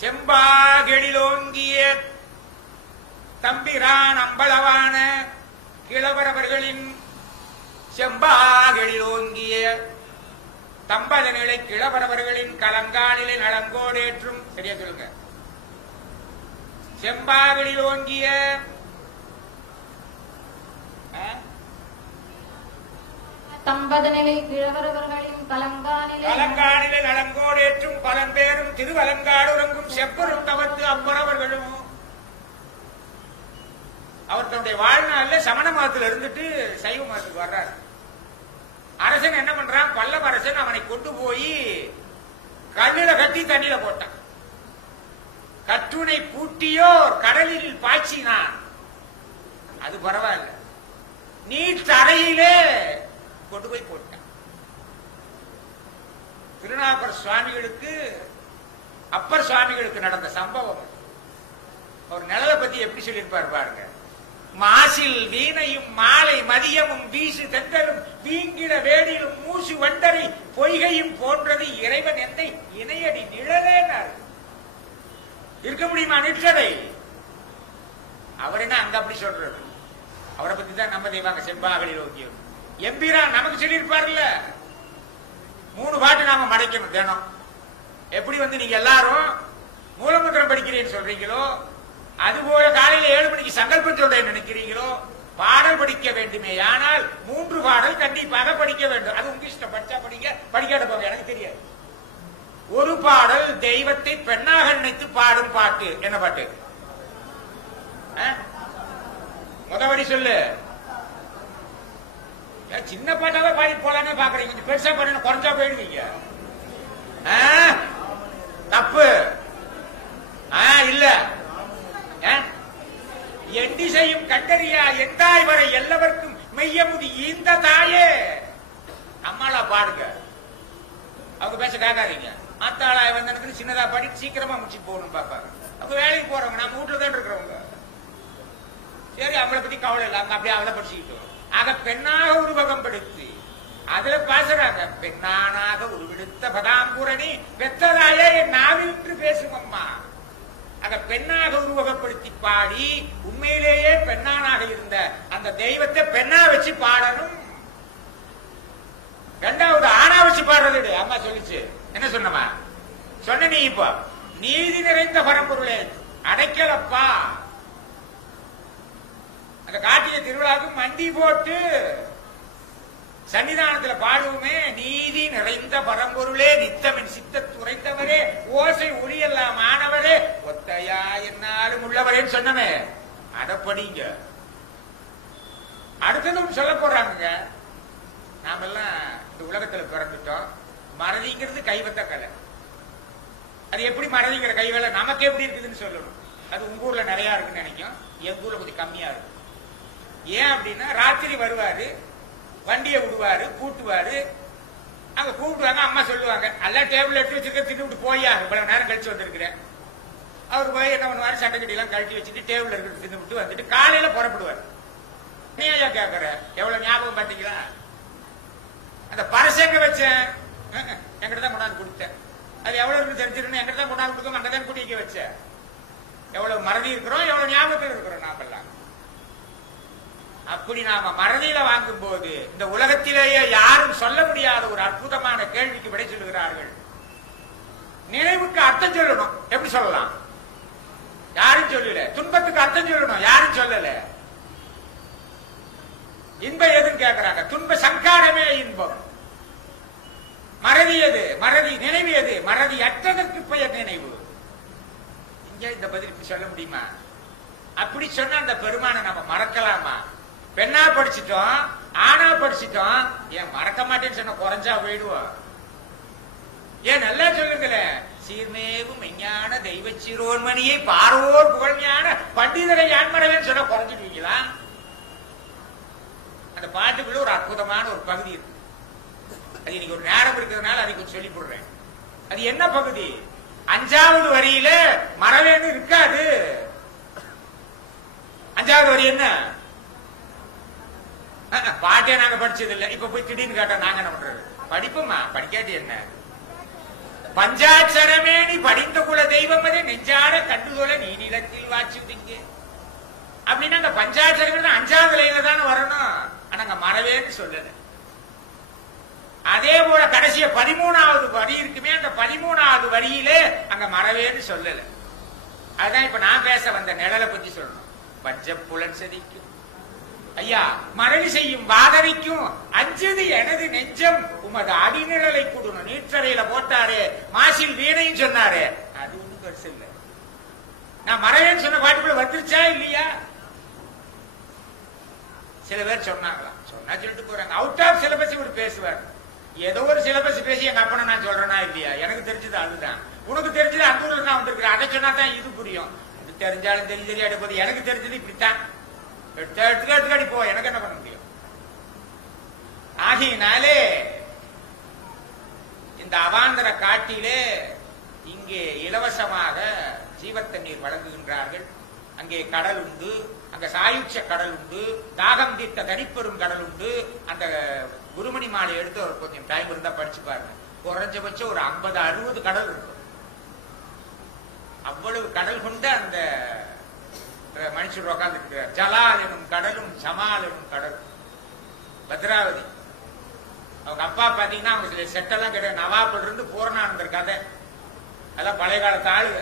செம்பாகெழிலோங்கிய தம்பிரான் அம்பளவான கிழவரவர்களின் செம்பாகெழிலோங்கிய தம்பத நிலை கிழவரவர்களின் கலங்காலிலே நலங்கோடேற்றும். சரியா சொல்லுங்க. செம்பாகெழிலோங்கிய தம்பதநிலை கிழவரவர்களின் கலங்கானிலே நலங்கோடேற்றும் பலம்பேரும் திருவலங்காடுறங்கும் செப்பரும் தவத்து அப்பறவர்களும். அவர் தன்னுடைய வாழ்நாள்ல சமண மதத்தில் இருந்துட்டு சைவ மதத்துக்கு வர்றாரு. அரசன் என்ன பண்றான்? பல்லவ அரசன் அவனை கொண்டு போய் கல்லில கட்டி தண்ணியில போட்டான். கட்டுனை பூட்டியோர் கடலில் பாய்ச்சினான். அது பரவாயில்ல, நீர் தரையிலே கொண்டு போய் போட்டான். திருநாகர் சுவாமிகளுக்கு அப்பர் சுவாமிகளுக்கு நடந்த சம்பவம். ஒரு நிழலை பத்தி எப்படி சொல்லியிருப்பார் பாருங்க. மாசில் வீணையும் மாலை மதியமும் வீசு தென்றலும் வீங்கிட வேடிலும் மூசு வண்டரை பொய்கையும் போன்றது இறைவன் என்னை இணையடி நிழலேனார். இருக்க முடியுமா நிற்றதை? அவர் என்ன அங்க அப்படி சொல்றது? அவரை பத்தி தான் நம்ம தெய்வாங்க செம்பாகலில் ஓக்கியம் எம்பிரான் நமக்கு சொல்லியிருப்பார்ல. 3 பாட்டு நாம மடைக்கணும் தினம். எப்படி வந்து நீங்க எல்லாரும் மூலமந்திரம் படிக்கிறேன்னு சொல்றீங்களோ, அதுபோல காலையில 7 மணிக்கு சங்கல்பம் சொல்றேன்னு நினைக்கிறீங்களோ, பாடல் படிக்க வேண்டுமே. ஆனால் 3 பாடல் கண்டிப்பாக படிக்க வேண்டும். அது உங்க இஷ்டம். படிச்சா படிக்க, படிக்காத போங்க, எனக்கு தெரியாது. ஒரு பாடல் தெய்வத்தை பெண்ணாக நினைத்து பாடும் பாட்டு. என்ன பாட்டு? முதவடி சொல்லு. சின்ன பாட்டாவே பாடி போலானே பாக்குறீங்க. கொஞ்சம் பெருசா பண்ண குறைஞ்சா போயிடுவீங்க. தப்பு இல்ல. எண்டிசையும் கண்டறியா எந்தாய் வரை எல்லாருக்கும் மெய்யமுதி இந்த தாயே. அம்மாளா பாடுங்க. அவங்க பேச கேட்காதீங்க. மத்தாளாய் வந்தனுக்கு சின்னதா பாடி சீக்கிரமா முடிச்சு போகணும் பாப்பாங்க. அவங்க வேலைக்கு போறவங்க, நம்ம வீட்டுல தான் இருக்கிறவங்க. சரி, அவளை பத்தி கவலை இல்லை. அவங்க அப்படியே அவளை படிச்சுக்கிட்டோம். ஆக பெண்ணாக உருவகப்படுத்தி அதுல பேசுறாங்க. பெண்ணானாக உருவெடுத்த பதாம்பூரணி வெத்ததாயே என் நாவின்று பேசும் அம்மா. ஆக பெண்ணாக உருவகப்படுத்தி பாடி உண்மையிலேயே பெண்ணானாக இருந்த அந்த தெய்வத்தை பெண்ணா வச்சு பாடணும். 2வது ஆணா வச்சு வச்சு பாடுறது. அம்மா சொல்லிச்சு, என்ன சொன்னமா சொன்ன நீ இப்போ நீதி நிறைந்த பரம்பொருளே அடைக்கலப்பா. அந்த கார்த்திகை திருவிழாவுக்கு மண்டி போட்டு சன்னிதானத்துல பாடுவோமே, நீதி நிறைந்த பரம்பொருளே நித்தமின் சித்தத்து உரைத்தவரே ஓசை ஒளியெல்லாம் ஆனவரே ஒத்தையா என்னாலும் உள்ளவரேன்னு சொன்னமே, அத படிங்க. அடுத்ததும் சொல்ல போறாங்க. நாமெல்லாம் இந்த உலகத்துல பிறந்துட்டோம். மறதிங்கிறது கைவந்த கலை. அது எப்படி மறதிங்கிற கைவேலை நமக்கு எப்படி இருக்குதுன்னு சொல்லணும். அது உங்க ஊர்ல நிறைய இருக்குன்னு நினைக்கும், எங்க ஊர்ல கொஞ்சம் கம்மியா இருக்கு. ஏன் அப்படின்னா, ராத்திரி வருவாரு, வண்டியை விடுவாரு, கூட்டுவாரு, அங்க கூப்பிடுவாங்க. அம்மா சொல்லுவாங்க, எல்லாம் டேபிள் எடுத்து வச்சிருக்க, தின்னு போயா, இவ்வளவு நேரம் கழிச்சு வந்திருக்கிறேன். அவர் போய் என்ன பண்ணுவாரு, சட்டக்கட்டி எல்லாம் கழட்டி வச்சுட்டு டேபிள் இருக்கிறது தின்னு வந்துட்டு காலையில புறப்படுவார். நீ ஐயா கேட்கற, எவ்வளவு ஞாபகம் பாத்தீங்களா? அந்த பரசங்க வச்சேன், எங்கிட்ட தான் கொண்டாந்து கொடுத்தேன். அது எவ்வளவு இருக்கு தெரிஞ்சிருக்கணும், எங்கிட்ட தான் கொண்டாந்து கொடுக்கும், அங்கதான் குடிக்க வச்ச. எவ்வளவு மறதி இருக்கிறோம், எவ்வளவு ஞாபகத்தில் இருக்கிறோம் நாமெல்லாம். அப்படி நாம மறதியில வாங்கும் போது இந்த உலகத்திலேயே யாரும் சொல்ல முடியாத ஒரு அற்புதமான கேள்விக்கு விடை சொல்லுகிறார்கள். நினைவுக்கு அர்த்தம் சொல்லணும், எப்படி சொல்லலாம்? யாரும் சொல்லல. துன்பத்துக்கு அர்த்தம் சொல்லணும், யாரும் சொல்லல. இன்பம் எதுன்னு கேட்கிறாங்க. துன்ப சங்காரமே இன்பம். மறதி எது? மறதி. நினைவு எது? மறதி அற்றதற்கு பெயர் நினைவு. இங்க இந்த பதிலுக்கு சொல்ல முடியுமா? அப்படி சொன்ன அந்த பெருமானை நம்ம மறக்கலாமா? பெண்ணா படிச்சுட்டோம், ஆனா படிச்சுட்டோம், ஏன் மறக்க மாட்டேன்னு சொன்ன குறைஞ்சா போயிடுவோம்? ஏன் நல்லா சொல்லுங்களேன். சீர்மேவும் மெஞ்ஞான தெய்வ சிரோன்மணியை பார்வோர் புகழ்ஞான பண்டிதரை யான் மறவேன்னு சொன்ன குறைஞ்சிடுவீங்களா? அந்த பாட்டுக்குள்ள ஒரு அற்புதமான ஒரு பகுதி இருக்கு. அது இன்னைக்கு ஒரு நேரம் இருக்கிறதுனால அதை கொஞ்சம் சொல்லி போடுறேன். அது என்ன பகுதி? 5வது வரியில மறவேன்னு இருக்காது. 5வது வரி என்ன? பாட்டே நாங்க படிச்சது இல்ல. இப்ப போய் திடீர்னு கேட்டா நாங்க என்ன பண்றது? படிப்போமா? படிக்காது என்ன? பஞ்சாட்சரமே நீ படித்த குல தெய்வம் அது நெஞ்சார கண்டுகொள்ள நீ நிலத்தில் வாச்சுதிங்க அப்படின்னா அந்த பஞ்சாட்சரங்கள் 5வது லைன்ல தானே வரணும். ஆனா அங்க மறவேன்னு சொல்லல. அதே போல கடைசிய 13வது வரி இருக்குமே, அந்த 13வது வரியிலே அங்க மறவேன்னு சொல்லல. அதுதான் இப்ப நான் பேச வந்த நிழலை பத்தி சொல்லணும். பஞ்ச புலன் சதிக்கும் ஐயா மறவி செய்யும் வாதரிக்கும் அஞ்சது எனது நெஞ்சம் உமது அடிநிழலை கூடணும். நீற்றறையில போட்டாரு, மாசில் வீணையும் சொன்னாரு. அது ஒண்ணும் பெருசு இல்ல. நான் மறவேன்னு சொன்ன பாட்டுக்குள்ள வந்துருச்சா இல்லையா? சில பேர் சொன்னாங்களாம். சொன்னா சொல்லிட்டு போறாங்க. அவுட் ஆஃப் சிலபஸ் இவர் பேசுவார். ஏதோ ஒரு சிலபஸ் பேசி எங்க அப்பனை நான் சொல்றேனா இல்லையா? எனக்கு தெரிஞ்சது அதுதான். உனக்கு தெரிஞ்சது அந்த ஊர்ல நான் வந்திருக்கிறேன். அதை சொன்னா தான் இது புரியும். இது தெரிஞ்சாலும் தெரியாத போது எனக்கு தெரிஞ்சது இப்படித்தான். எடுத்துக்காடி போ, எனக்கு என்ன பண்ண முடியும்? ஆகினாலே இந்த அவாந்தர காட்டிலே இங்கே இலவசமாக ஜீவத்தண்ணீர் வழங்குகின்றார்கள். அங்கே கடல் உண்டு, அங்க சாயுட்ச கடல் உண்டு, தாகம் தீர்த்த தனிப்பெரும் கடல் உண்டு. அந்த குருமணி மாலை எடுத்து ஒரு கொஞ்சம் டைம் இருந்தா படிச்சு பாருங்க. குறைஞ்சபட்சம் ஒரு 50-60 கடல் இருக்கும். அவ்வளவு கடல் கொண்ட அந்த மனுஷர் உட்கார்ந்து இருக்கிறார். ஜலால் எனும் கடலும் ஜமால் எனும் கடலும். பத்ராவதி அவங்க அப்பா பாத்தீங்கன்னா அவங்க சில செட்டெல்லாம் கிடையாது. நவாப்ல இருந்து பூர்ணானந்தர் கதை அதெல்லாம் பழைய காலத்து ஆளுங்க.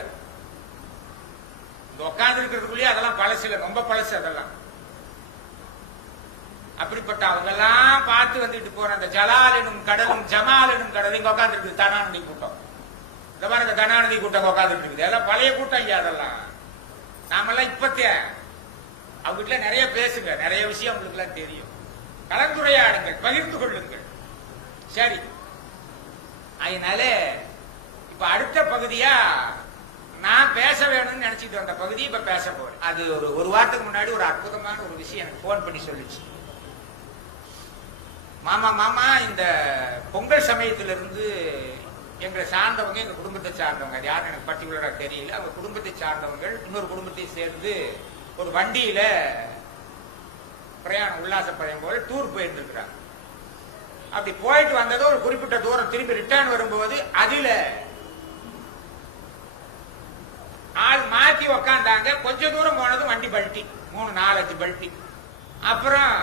உட்கார்ந்து இருக்கிறதுக்குள்ளேயே அதெல்லாம் பழசுல, ரொம்ப பழசு அதெல்லாம். அப்படிப்பட்ட அவங்க எல்லாம் பார்த்து வந்துட்டு போற அந்த ஜலால் எனும் கடலும் ஜமால் எனும் கடலும் இங்க உட்கார்ந்து இருக்குது. தனானந்தி கூட்டம், இந்த மாதிரி இந்த தனானந்தி கூட்டம் உட்கார்ந்துட்டு இருக்குது. அதெல்லாம் பழைய கூட்டம் ஐயா. அதெல்லாம் நாமெல்லாம் இப்பத்திய அவங்க வீட்டுல நிறைய பேசுங்க, நிறைய விஷயம் உங்களுக்கு எல்லாம் தெரியும். கலந்துரையாடுங்கள், பகிர்ந்து கொள்ளுங்கள். சரி, அதனால இப்ப அடுத்த பகுதியா நான் பேச வேணும்னு நினைச்சிட்டு வந்த பகுதி இப்ப பேச போறேன். அது ஒரு வாரத்துக்கு முன்னாடி ஒரு அற்புதமான ஒரு விஷயம் எனக்கு போன் பண்ணி சொல்லிச்சு. மாமா இந்த பொங்கல் சமயத்திலிருந்து எங்களை சார்ந்தவங்க, எங்க குடும்பத்தை சார்ந்தவங்க, அது யாரும் எனக்கு பர்டிகுலரா தெரியல, அவங்க குடும்பத்தை சார்ந்தவங்க இன்னொரு குடும்பத்தை சேர்ந்து ஒரு வண்டியில பிரயாணம், உல்லாச பயணம் போல டூர் போயிருந்துருக்கிறாங்க. அப்படி போயிட்டு வந்ததோ ஒரு குறிப்பிட்ட தூரம் திரும்பி ரிட்டர்ன் வரும்போது அதுல ஆள் மாத்தி உக்காந்தாங்க. கொஞ்ச தூரம் போனதும் வண்டி பல்ட்டி, 3-4 பல்ட்டி. அப்புறம்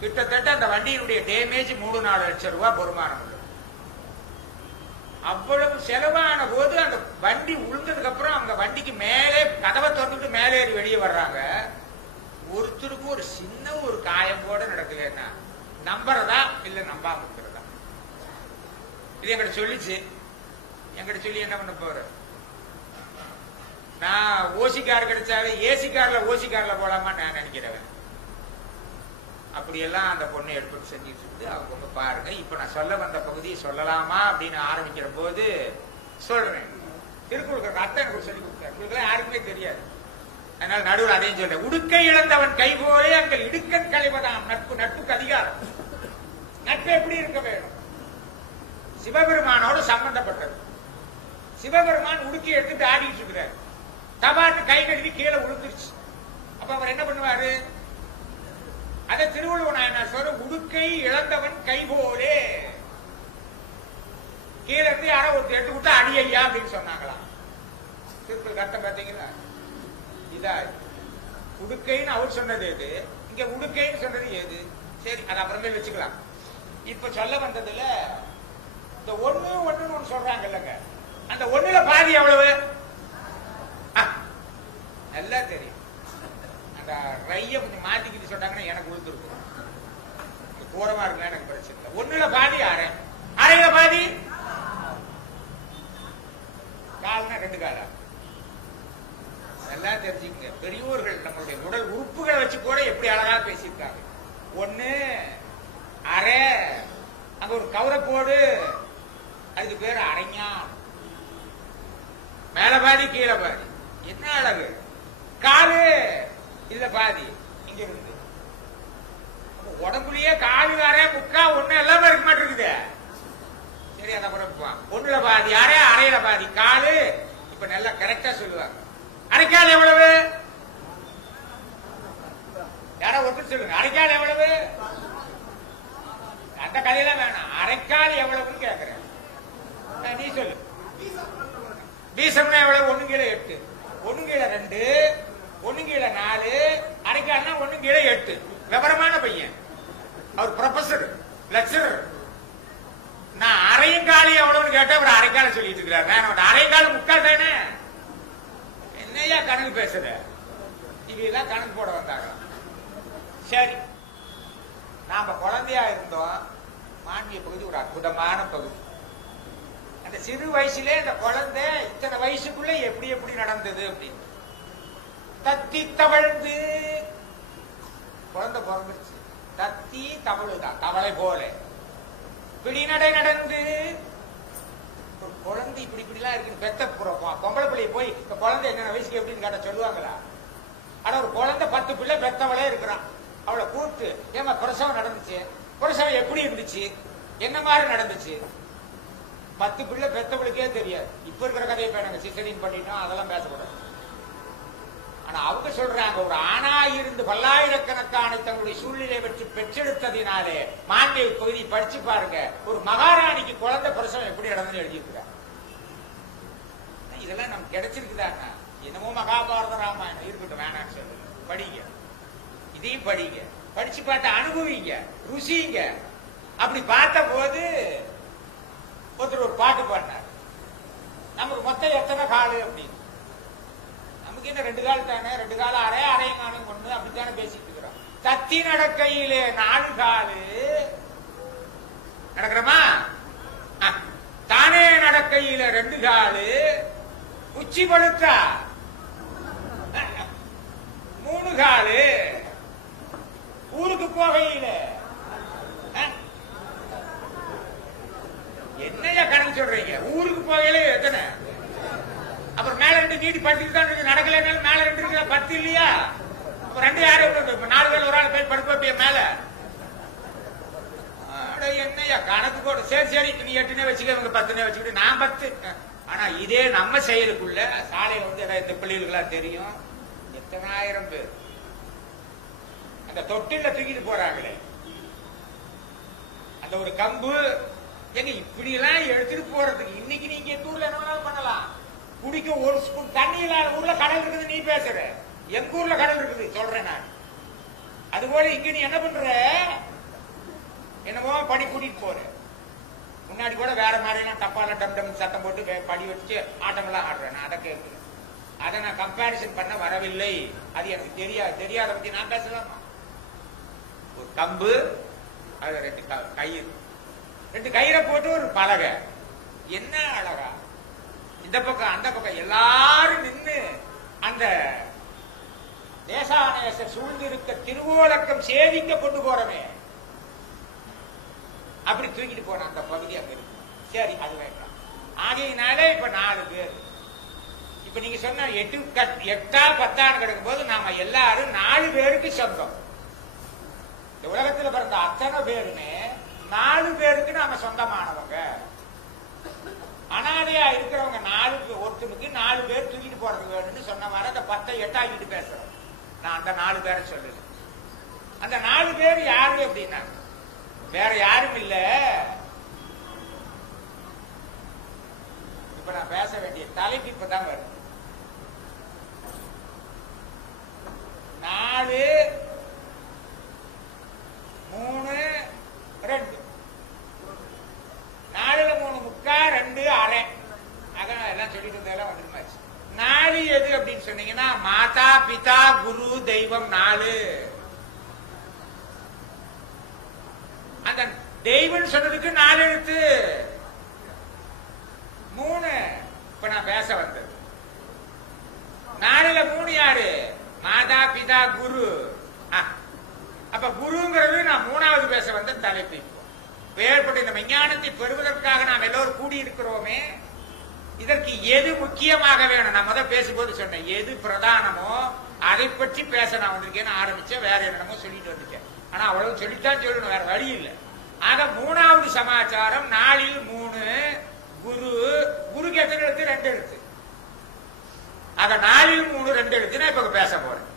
கிட்டத்தட்ட அந்த வண்டியினுடைய டேமேஜ் 3-4 லட்சம் ரூபாய் வருமானம். அவ்வளவு செலவான போது அந்த வண்டி உளுந்ததுக்கு அப்புறம் அவங்க வண்டிக்கு மேலே கதவை திறந்துட்டு மேலே ஏறி வெளியே வர்றாங்க. ஒருத்தருக்கு ஒரு சின்ன ஒரு காயம் கூட நடக்கலன்னா நம்புறதா இல்ல நம்பாம இருக்கிறதா? இது எங்கிட்ட சொல்லிச்சு. எங்கிட்ட சொல்லி என்ன பண்ண போற? நான் ஓசி கார் கிடைச்சாவே ஏசி கார்ல ஓசி கார்ல போலாமா நான் நினைக்கிறேன். அப்படியெல்லாம் அந்த பொண்ணை எடுத்து செஞ்சுட்டு இருந்து அவங்க பாருங்க. இப்ப நான் சொல்ல வந்த பகுதியை சொல்லலாமா அப்படின்னு ஆரம்பிக்கிற போது சொல்றேன். திருக்குறளுக்கு அர்த்தம் எனக்கு சொல்லி கொடுத்தாரு. உங்களுக்கு யாருக்குமே தெரியாது, அதனால நடுவில் அதையும் சொல்றேன். உடுக்கை இழந்தவன் கை போலே அங்கள் இடுக்கன் களைவதாம் நட்பு. நட்புக்கு அதிகாரம். நட்பு எப்படி இருக்க வேணும்? சிவபெருமானோடு சம்பந்தப்பட்டது. சிவபெருமான் உடுக்கி எடுத்துட்டு ஆடிட்டு இருக்கிறார். தபாட்டு கை கழுவி கீழே விழுந்துருச்சு. அப்ப அவர் என்ன பண்ணுவாரு? அதை திருவள்ளுவர் நாயனார் சொல்ற உடுக்கை இழந்தவன் கை போலே. கீழே இருந்து யாரோ ஒருத்தர் எடுத்து கொடுத்தா அடியா அப்படின்னு சொன்னாங்களாம். திருக்குறள் அர்த்தம் பார்த்தீங்களா? இதா உடுக்கைன்னு அவர் சொன்னது எது, இங்க உடுக்கைன்னு சொன்னது ஏது? சரி, அது அப்புறமே வச்சுக்கலாம். இப்ப சொல்ல வந்ததுல இந்த ஒண்ணு சொல்றாங்க இல்லங்க, அந்த ஒண்ணுல பாதி எவ்வளவு நல்லா தெரியும். அந்த ரைய கொஞ்சம் மாத்திக்கிட்டு சொன்னாங்கன்னா எனக்கு விழுந்துருக்கும். கூரமா இருக்குன்னா எனக்கு பிரச்சனை இல்லை. ஒண்ணுல பாதி அரை, அரையில பாதி கால்னா 2 காலா. நல்லா தெரிஞ்சுக்கங்க. பெரியோர்கள் நம்மளுடைய உடல் உறுப்புகளை வச்சு கூட எப்படி அழகா பேசியிருக்காங்க. ஒண்ணு அரை, அங்க ஒரு கவரப்போடு, அதுக்கு பேரு அரைஞா. மேல பாதி கீழே பாதி. என்ன அழகு! காலு இல்ல பாதி இங்க இருந்து உடம்புலயே காலு அரை முக்கா ஒண்ணு எல்லாமே இருக்க மாட்டேங்குது. சரி, அதை குறைப்பான். ஒண்ணுல பாதி அரை, அரையில பாதி காலு. இப்ப நல்லா கரெக்டா சொல்லுவாங்க. அரைக்கால் எவ்வளவு? யாரோ ஒருத்தர் சொல்லுங்க. அரைக்கால் எவ்வளவு? அந்த கதையெல்லாம் வேணாம். அரைக்கால் எவ்வளவுன்னு கேக்குறேன். நீ சொல்லு. வீசம்னா எவ்வளவு? 1 கீழே 8, 1 கீழே 2, 1 கீழே 4, அரைக்கால்னா 1 கீழே 8. விவரமான பையன் அவர், ப்ரொஃபசர், லெக்சரர். நான் அரைக்காலி எவ்வளவுன்னு கேட்டா அவர் அரைக்கால சொல்லிட்டு இருக்கிறார். நான் அரைக்கால முக்கால் தானே. என்னையா கணக்கு பேசுற? இவையெல்லாம் கணக்கு போட வந்தாங்க. சரி, நாம குழந்தையா இருந்தோம். மாண்பிய பகுதி ஒரு அற்புதமான பகுதி. அந்த சிறு வயசுல இந்த குழந்தை இத்தனை வயசுக்குள்ள எப்படி எப்படி நடந்தது அப்படின்னு தத்தி தவழ்ந்து குழந்தை பிறந்துருச்சு. தத்தி தவழுதான், தவளை போல பிடிநடை நடந்து. ஒரு குழந்தை இப்படி இப்படிலாம் இருக்கு. பெத்த பொம்பளை பிள்ளைய போய் இந்த குழந்தை என்னென்ன வயசுக்கு எப்படின்னு கேட்ட சொல்லுவாங்களா? ஆனா ஒரு குழந்தை 10 பிள்ளை பெத்தவளே இருக்கிறான். அவளை கூப்பிட்டு, ஏமா பிரசவம் நடந்துச்சு, பிரசவம் எப்படி இருந்துச்சு, என்ன மாதிரி நடந்துச்சு? 10 பிள்ளை பெத்தவளுக்கே தெரியாது. இப்ப இருக்கிற கதையை நாங்க சிசரின் பண்ணிட்டோம், அதெல்லாம் பேசக்கூடாது. ஆனா அவங்க சொல்றாங்க, ஒரு ஆணா இருந்து பல்லாயிரக்கணக்கான தங்களுடைய சூழ்நிலை வச்சு பெற்றெடுத்ததினாலே மாண்பை பகுதி படிச்சு பாருங்க. ஒரு மகாராணிக்கு குழந்தை பிரசவம் எப்படி நடந்து எழுதியிருக்கிறார். இதெல்லாம் நமக்கு கிடைச்சிருக்குதாங்க. என்னமோ மகாபாரத ராமாயணம் இருக்கட்டும், வேணான்னு சொல்லு. படிங்க, இதையும் படிங்க. படிச்சு பார்த்து அனுபவிங்க, ருசிங்க. அப்படி பார்த்த போது ஒருத்தர் ஒரு பாட்டு பாடினார். நமக்கு மொத்தம் எத்தனை காலு அப்படின்னு. நமக்கு என்ன 2 கால் தானே, 2 கால அரை, அரையும் காலம் கொண்டு அப்படித்தானே பேசிட்டு இருக்கிறோம். தத்தி நடக்கையிலே 4 காலு நடக்கிறோமா? தானே நடக்கையில 2 காலு, உச்சி பழுத்தா 3 காலு, ஊருக்கு போகையில என்னையா கணக்கு சொல்றீங்க? ஊருக்கு போகையில எத்தனை? அப்புறம் மேல 2 நீட்டி படுத்துட்டு தான் இருக்கு. நடக்கலனாலும் மேல 2 இருக்கு, 10 இல்லையா? அப்ப 2 யாரு? 4 பேர் ஒரு ஆள் போய் படுக்க மேல. என்னையா கணக்கு போட? சரி சரி, நீ 8 வச்சுக்க, இவங்க 10 வச்சுக்கிட்டு நான் 10. ஆனா இதே நம்ம செயலுக்குள்ள சாலையில வந்து ஏதாவது இந்த பிள்ளைகளுக்கெல்லாம் தெரியும், எத்தனாயிரம் பேர் அந்த தொட்டில தூக்கிட்டு போறாங்களே, அந்த ஒரு கம்பு. எங்க இப்படி எல்லாம் எடுத்துட்டு போறதுக்கு இன்னைக்கு நீங்க எந்த ஊர்ல என்ன வேணாலும் பண்ணலாம். குடிக்க ஒரு ஸ்பூன் தண்ணி இல்லாத ஊர்ல கடல் இருக்குது. நீ பேசுற, எங்க ஊர்ல கடல் இருக்குது சொல்றேன் நான். அதுபோல இங்க நீ என்ன பண்ற? என்னமோ படி கூட்டிட்டு போற. முன்னாடி கூட வேற மாதிரிலாம் டப்பால டம் டம் சத்தம் போட்டு படி வச்சு ஆட்டமெல்லாம் ஆடுறேன். நான் அதை கேட்கிறேன். அதை நான் கம்பேரிசன் பண்ண வரவில்லை. அது எனக்கு தெரியாத பத்தி நான் பேசலாமா? ஒரு கம்பு, அது 2 கயிறு, 2 கயிறை போட்டு ஒரு பலகை, என்ன அழகா! இந்த பக்கம் அந்த பக்கம் எல்லாரும் நின்று அந்த தேசாநேச சூழ்ந்திருக்க திருவோலக்கம் சேவிக்க கொண்டு போறமே, அப்படி தூக்கிட்டு போன அந்த பகுதி அங்க இருக்கு. சரி, அது வேண்டாம். ஆகையினாலே இப்ப 4 பேர். இப்ப நீங்க சொன்ன 8 10 கிடக்கும் போது நாம எல்லாரும் 4 பேருக்கு சொந்தம். இந்த உலகத்துல பிறந்த அத்தனை பேருமே 4 பேருக்கு நாம சொந்தமானவங்க. அனாதையா இருக்கிறவங்க 4 ஒருத்தனுக்கு 4 பேர் தூக்கிட்டு போறது வேணும்னு சொன்ன மாதிரி அந்த 10 8 ஆகிட்டு பேசுறோம். நான் அந்த 4 பேரை சொல்லல. அந்த 4 பேர் யாரு அப்படின்னா வேற யாரும் இல்ல. இப்ப நான் பேச வேண்டிய தலைப்பு இப்பதான் வருது. 4 3 2 4ல 3 முக்கா 2 அரை. அதான் எல்லாம் சொல்லிட்டு இருந்ததெல்லாம் வந்துருமாச்சு. 4 எது அப்படின்னு சொன்னீங்கன்னா மாதா பிதா குரு தெய்வம் 4. அந்த தெய்வம் சொன்னதுக்கு 4 எழுத்து. 3 இப்ப நான் பேச வந்தது. 4ல 3 யாரு? மாதா பிதா குரு. அப்ப குருங்கிறது நான் 3வது பேச வந்த தலைப்பு. ஏற்பட்ட இந்த விஞ்ஞானத்தை பெறுவதற்காக நாம் எல்லோரும் கூடி இருக்கிறோமே, இதற்கு எது முக்கியமாக வேணும்? நான் முதல் பேசும்போது சொன்னேன், எது பிரதானமோ அதை பற்றி பேச நான் வந்திருக்கேன்னு ஆரம்பிச்சேன். வேற என்னமோ சொல்லிட்டு வந்துட்டேன். ஆனா அவ்வளவு சொல்லித்தான் சொல்லணும், வேற வழி இல்லை. ஆக 3வது சமாச்சாரம் 4ல் 3 குரு. குருக்கு எத்தனை எழுத்து? 2 எழுத்து. ஆக 4ல் 3 2 எழுத்து. நான் இப்ப பேச போறேன்.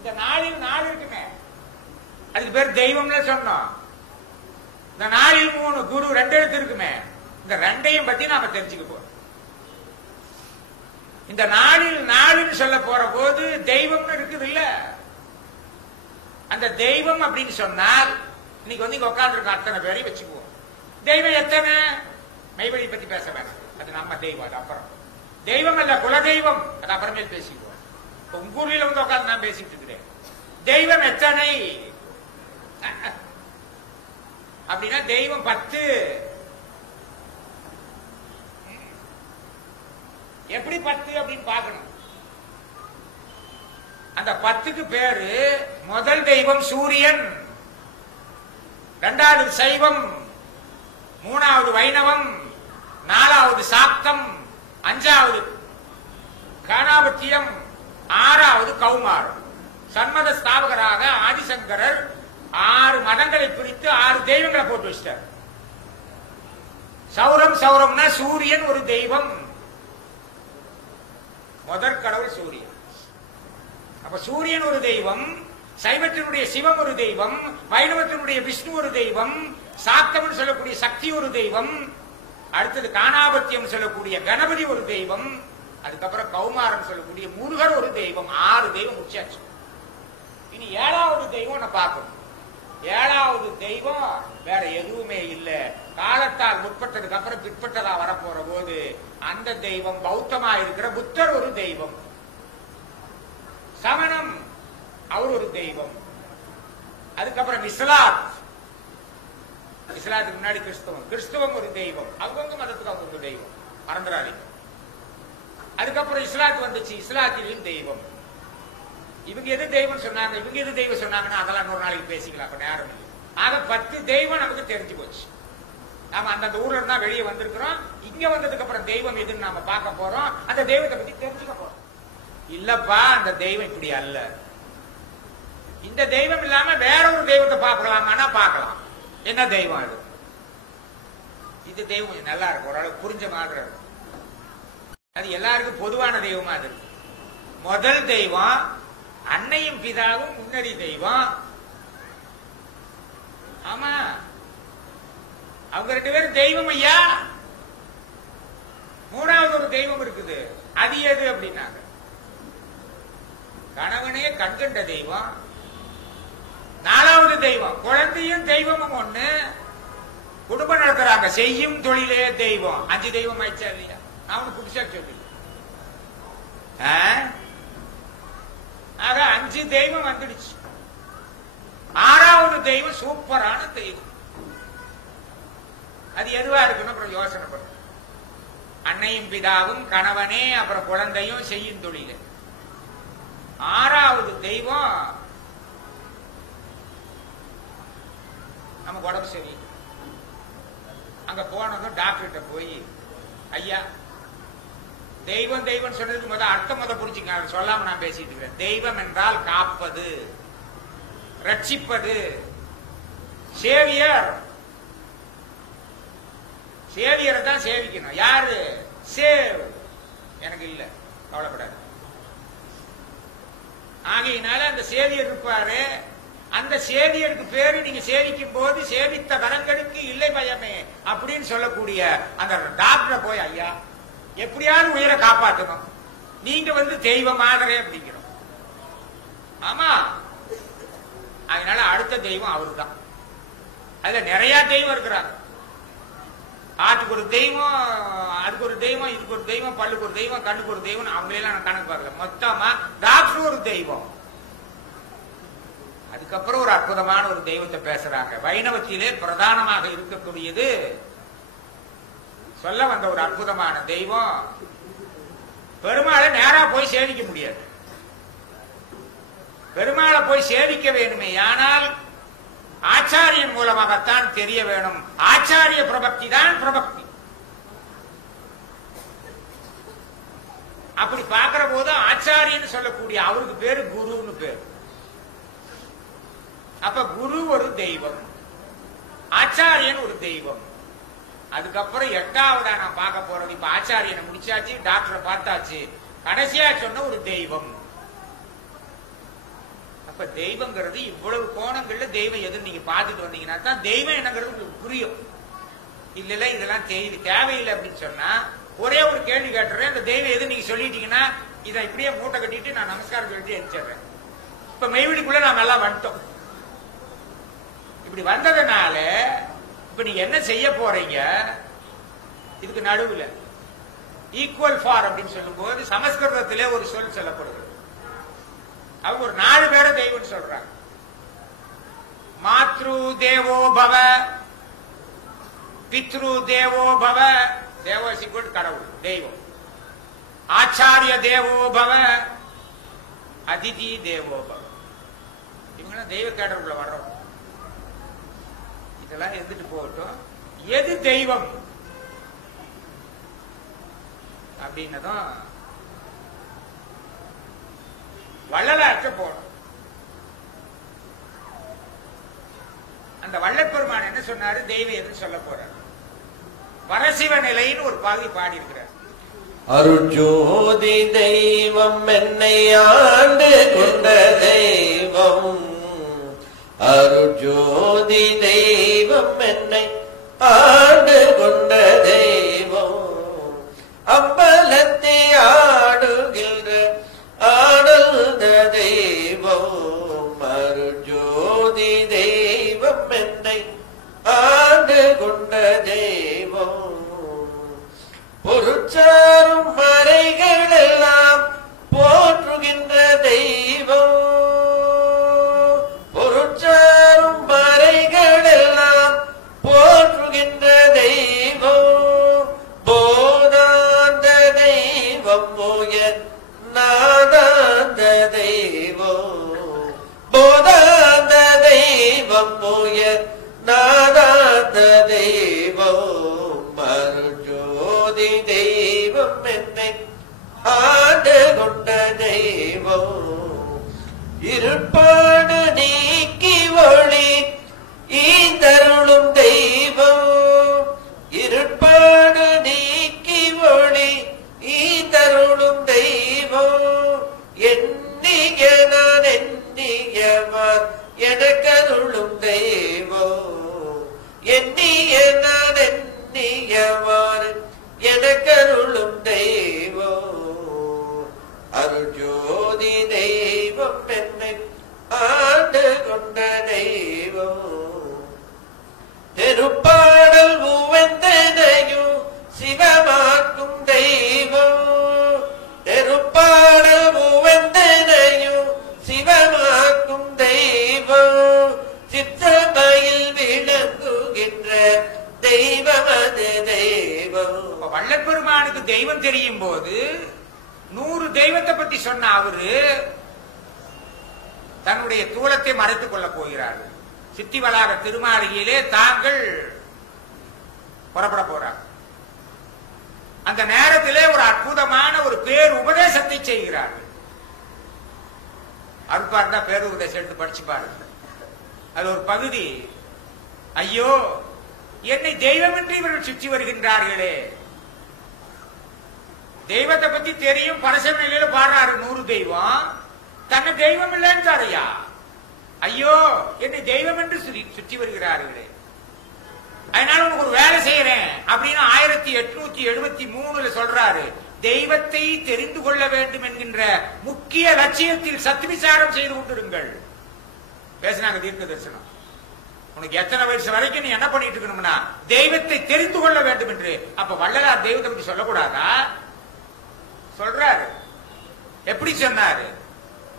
இந்த 4ல் 4 இருக்குமே, அதுக்கு பேர் தெய்வம்னு சொன்னோம். இந்த 4ல் 3 குரு 2 எழுத்து இருக்குமே, இந்த 2ஐயும் பத்தி நாம தெரிஞ்சுக்க போறோம். இந்த 4ல் 4ன்னு சொல்ல போற போது தெய்வம்னு இருக்குது இல்ல, அந்த தெய்வம் அப்படின்னு சொன்னால் இன்னைக்கு வந்து இங்க உட்கார்ந்து இருக்க அத்தனை பேரையும் வச்சுக்குவோம். தெய்வம் எத்தனை? மெய்வழி பத்தி பேச வேண்டாம், அது நம்ம தெய்வம். அது அப்புறம் தெய்வம் அல்ல, குலதெய்வம். அது அப்புறமேல் பேசிக்குவோம். உங்க ஊர்ல வந்து உட்கார்ந்து நான் பேசிட்டு இருக்கிறேன். தெய்வம் எத்தனை அப்படின்னா தெய்வம் 10. எப்படி 10 அப்படின்னு பார்க்கணும். அந்த 10க்கு பேரு முதல் தெய்வம் சூரியன், 2வது சைவம், 3வது வைணவம், 4வது சாக்தம், 5வது காணாபத்தியம், 6வது கௌமாரம். சண்மத ஸ்தாபகராக ஆதிசங்கரர் 6 மதங்களை பிரித்து 6 தெய்வங்களை போட்டு வச்சிட்டார். சௌரம்னா சூரியன் ஒரு தெய்வம், முதற் கடவுள் சூரியன். அப்ப சூரியன் ஒரு தெய்வம், சைவத்தினுடைய சிவம் ஒரு தெய்வம், வைணவத்தினுடைய விஷ்ணு ஒரு தெய்வம், சாக்தம் சொல்லக்கூடிய சக்தி ஒரு தெய்வம், அடுத்தது காணாபத்தியம் சொல்லக்கூடிய கணபதி ஒரு தெய்வம், அதுக்கப்புறம் கௌமாரம் சொல்லக்கூடிய முருகர் ஒரு தெய்வம். 6 தெய்வம் முடிச்சாச்சு. இனி 7வது தெய்வம் நான் பார்க்கணும். 7வது தெய்வம் வேற எதுவுமே இல்ல. காலத்தால் முற்பட்டதுக்கு அப்புறம் பிற்பட்டதா வரப்போற போது அந்த தெய்வம் பௌத்தமா இருக்கிற புத்தர் ஒரு தெய்வம், சமணம் அவர் ஒரு தெய்வம், அதுக்கப்புறம் இஸ்லாத்துக்கு முன்னாடி கிறிஸ்தவம் ஒரு தெய்வம். அவங்க மதத்துக்கு அவங்க தெய்வம் மறந்துடாதீங்க. அதுக்கப்புறம் இஸ்லாத்து வந்துச்சு, இஸ்லாத்திலும் தெய்வம். இவங்க எது தெய்வம் சொன்னாங்க, இவங்க எது தெய்வம் சொன்னாங்கன்னா அதெல்லாம் ஒரு நாளைக்கு பேசிக்கலாம், அப்ப நேரம் இல்லை. ஆக 10 தெய்வம் நமக்கு தெரிஞ்சு போச்சு. நாம அந்தந்த ஊர்ல இருந்தா வெளியே வந்திருக்கிறோம். இங்க வந்ததுக்கு அப்புறம் தெய்வம் எதுன்னு நாம பார்க்க போறோம், அந்த தெய்வத்தை பத்தி தெரிஞ்சுக்க போறோம். இல்லப்பா அந்த தெய்வம் இப்படி அல்ல, இந்த தெய்வம் இல்லாம வேற ஒரு தெய்வத்தை பார்க்கலாமான்னா பார்க்கலாம். என்ன தெய்வம் அது? இது தெய்வம் கொஞ்சம் நல்லா இருக்கும், ஓரளவு புரிஞ்ச மாதிரி இருக்கும். அது எல்லாருக்கும் பொதுவான தெய்வமா அது. முதல் தெய்வம் அன்னையும் பிதாவும் முன்னறி தெய்வம். ஆமா, அவங்க 2 பேரும் தெய்வம் ஐயா. 3வது ஒரு தெய்வம் இருக்குது, அது எது அப்படின்னாங்க கணவனே கண்கண்ட தெய்வம், 4வது தெய்வம். குழந்தையும் தெய்வமும் ஒண்ணு. குடும்பம் நடத்துறாங்க, செய்யும் தொழிலே தெய்வம். 5 தெய்வம் ஆயிடுச்சா இல்லையா? நான் ஒண்ணு புதுசா சொல்லி ஆக 5 தெய்வம் வந்துடுச்சு. 6வது தெய்வம் சூப்பரான தெய்வம். அது எதுவா இருக்குன்னு அப்புறம் யோசனை பண்ணும். அன்னையும் பிதாவும் கணவனே அப்புறம் குழந்தையும் செய்யும் தொழில். 6வது தெய்வம் நமக்கு உடம்பு சரி. அங்க போனதும் டாக்டர்கிட்ட போய், ஐயா தெய்வம் தெய்வம் சொன்னதுக்கு முதல் அர்த்தம் புரிஞ்சுங்க. சொல்லாம நான் பேசிட்டு இருக்கேன். தெய்வம் என்றால் காப்பது, ரட்சிப்பது. சேவியர், சேவியரை தான் சேவிக்கணும். யாரு? சேவ். எனக்கு இல்ல, கவலைப்படாது. ஆகையினால அந்த சேவியர் இருப்பாரு. அந்த சேவியருக்கு பேரு நீங்க சேவிக்கும் போது சேவித்த வரங்களுக்கு இல்லை பயமே அப்படின்னு சொல்லக்கூடிய அந்த டாக்டரை போய், ஐயா எப்படியாவது உயிரை காப்பாற்றணும், நீங்க தெய்வ மாதிரி அப்படிங்கிறோம். ஆமா, அதனால அடுத்த தெய்வம் அவரு தான். அதுல நிறைய தெய்வம் இருக்கிறாங்க. ஆட்டுக்கு ஒரு தெய்வம், அதுக்கு ஒரு தெய்வம், இதுக்கு ஒரு தெய்வம், பல்லுக்கு ஒரு தெய்வம், கண்ணுக்கு ஒரு தெய்வம். அவங்களெல்லாம் நான் கணக்கு பார்க்கல. மொத்தமா டாக்டர் ஒரு தெய்வம். அதுக்கப்புறம் ஒரு அற்புதமான ஒரு தெய்வத்தை பேசுறாங்க. வைணவத்திலே பிரதானமாக இருக்கக்கூடியது சொல்ல வந்த ஒரு அற்புதமான தெய்வம். பெருமாளை நேரா போய் சேவிக்க முடியாது. பெருமாளை போய் சேவிக்க வேண்டுமே ஆனால் ஆச்சாரியன் மூலமாகத்தான் தெரிய வேணும். ஆச்சாரிய பிரபக்தி தான் பிரபக்தி. அப்படி பார்க்கிற போது ஆச்சாரியன் சொல்லக்கூடிய அவருக்கு பேரு குருன்னு பேரு. அப்ப குரு ஒரு தெய்வம், ஆச்சாரியன் ஒரு தெய்வம். அதுக்கப்புறம் 8வதா நான் பார்க்க போறது, இப்ப ஆச்சாரியனை முடிச்சாச்சு, டாக்டரை பார்த்தாச்சு, கடைசியா சொன்ன ஒரு தெய்வம். அப்ப தெய்வங்கிறது இவ்வளவு கோணங்கள்ல தெய்வம் எதுன்னு நீங்க பார்த்துட்டு வந்தீங்கன்னா தான் தெய்வம் என்னங்கிறது உங்களுக்கு புரியும். இல்ல இதெல்லாம் தேவையில்லை அப்படின்னு சொன்னா ஒரே ஒரு கேள்வி கேட்டுறேன். இந்த தெய்வம் எது நீங்க சொல்லிட்டீங்கன்னா இதை இப்படியே மூட்டை கட்டிட்டு நான் நமஸ்காரம் சொல்லிட்டு எரிச்சிடுறேன். இப்ப மெய்வெளிக்குள்ள நாம எல்லாம் வந்துட்டோம். இப்படி வந்ததுனால இப்ப நீங்க என்ன செய்ய போறீங்க? இதுக்கு நடுவுல ஈக்குவல் ஃபார் அப்படின்னு சொல்லும் போது சமஸ்கிருதத்திலே ஒரு சொல் சொல்லப்படுது. அவங்க ஒரு 4 பேரை தெய்வம் சொல்றாங்க. மாத்ரு தேவோ பவ, பித்ரு தேவோ பவ, தேவோசி கடவுள் தெய்வம். ஆச்சாரிய தேவோ பவ, அதிதி தேவோ பவ. இவங்க தெய்வ கேட்டருக்குள்ள வர்றோம். இதெல்லாம் இருந்துட்டு போகட்டும். எது தெய்வம் அப்படின்னதும் வள்ளலாற்ற போனோம். அந்த வள்ளப்பெருமான் என்ன சொன்னாரு? தெய்வம் எதுன்னு சொல்ல போறார். வரசிவ நிலைன்னு ஒரு பாதி பாடி இருக்கிறார். அருஜோதி தெய்வம் என்னை ஆண்டு கொண்ட தெய்வம், அருஜோதி தெய்வம் என்னை ஆண்டு கொண்ட தெய்வம், அம்பலத்தை ஆடுகின்ற ஆனந்த தெய்வம், அருஜோதி தெய்வம் என்னை ஆண்டு கொண்ட தெய்வம், பொருட்சாரும் மறைகள் எல்லாம் போற்றுகின்ற தெய்வம், பொருட்சாரும் மறைகள் எல்லாம் போற்றுகின்ற தெய்வம், போதாந்த தெய்வம் போயன் நாதாந்த தெய்வம், போதாந்த தெய்வம் போயன் நாதாந்த தெய்வம், மருஜோதி தெய்வம் என்னை ஆண்டு கொண்ட தெய்வம், இருப்பாடு நீக்கி ஒளி ஈந்தருளும் தெய்வம், இருப்பாடு நீக்கி ஒளி ஈந்தருளும் தெய்வம், எண்ணிய நான் எண்ணியவான் எனக்கருளும் தெய்வம், எண்ணிய நான் எண்ணியவான் எனக்கருளும் தெய்வம், அருஜோதி தெய்வம் என்னை ஆண்டு கொண்ட தெய்வம் தெரியும் போது 100 தெய்வத்தை பத்தி சொன்ன அவரு தன்னுடைய தூலத்தை மறைத்துக் கொள்ளப் போகிறார்கள். சித்தி வளாக திருமாளிகையிலே தாங்கள் புறப்பட போறாங்க. அந்த நேரத்திலே ஒரு அற்புதமான ஒரு பேர் உபதேசத்தை செய்கிறார்கள். அருட்பார்ந்தா பேர் உபதேசம் எடுத்து படிச்சு பாருங்க. அது ஒரு பகுதி. ஐயோ, என்னை தெய்வம் என்று இவர்கள் சுற்றி வருகின்றார்களே. தெய்வத்தை பத்தி தெரியும், பரசவ நிலையில பாடுறாரு 100 தெய்வம், தன்னை தெய்வம் இல்லைன்னு தாரையா. ஐயோ, என்னை தெய்வம் என்று சுற்றி வருகிறார்களே. அதனால உனக்கு ஒரு வேலை செய்யறேன் அப்படின்னு 1873 சொல்றாரு. தெய்வத்தை தெரிந்து கொள்ள வேண்டும் என்கின்ற முக்கிய லட்சியத்தில் சத்விசாரம் செய்து கொண்டிருங்கள். பேசினாங்க தீர்க்க தரிசனம். உனக்கு எத்தனை வயசு வரைக்கும் நீ என்ன பண்ணிட்டு இருக்கணும்னா தெய்வத்தை தெரிந்து கொள்ள வேண்டும் என்று. அப்ப வள்ளலார் தெய்வத்தை பற்றி சொல்லக்கூடாதா? சொல்றாரு. எப்படி சொன்னாரு?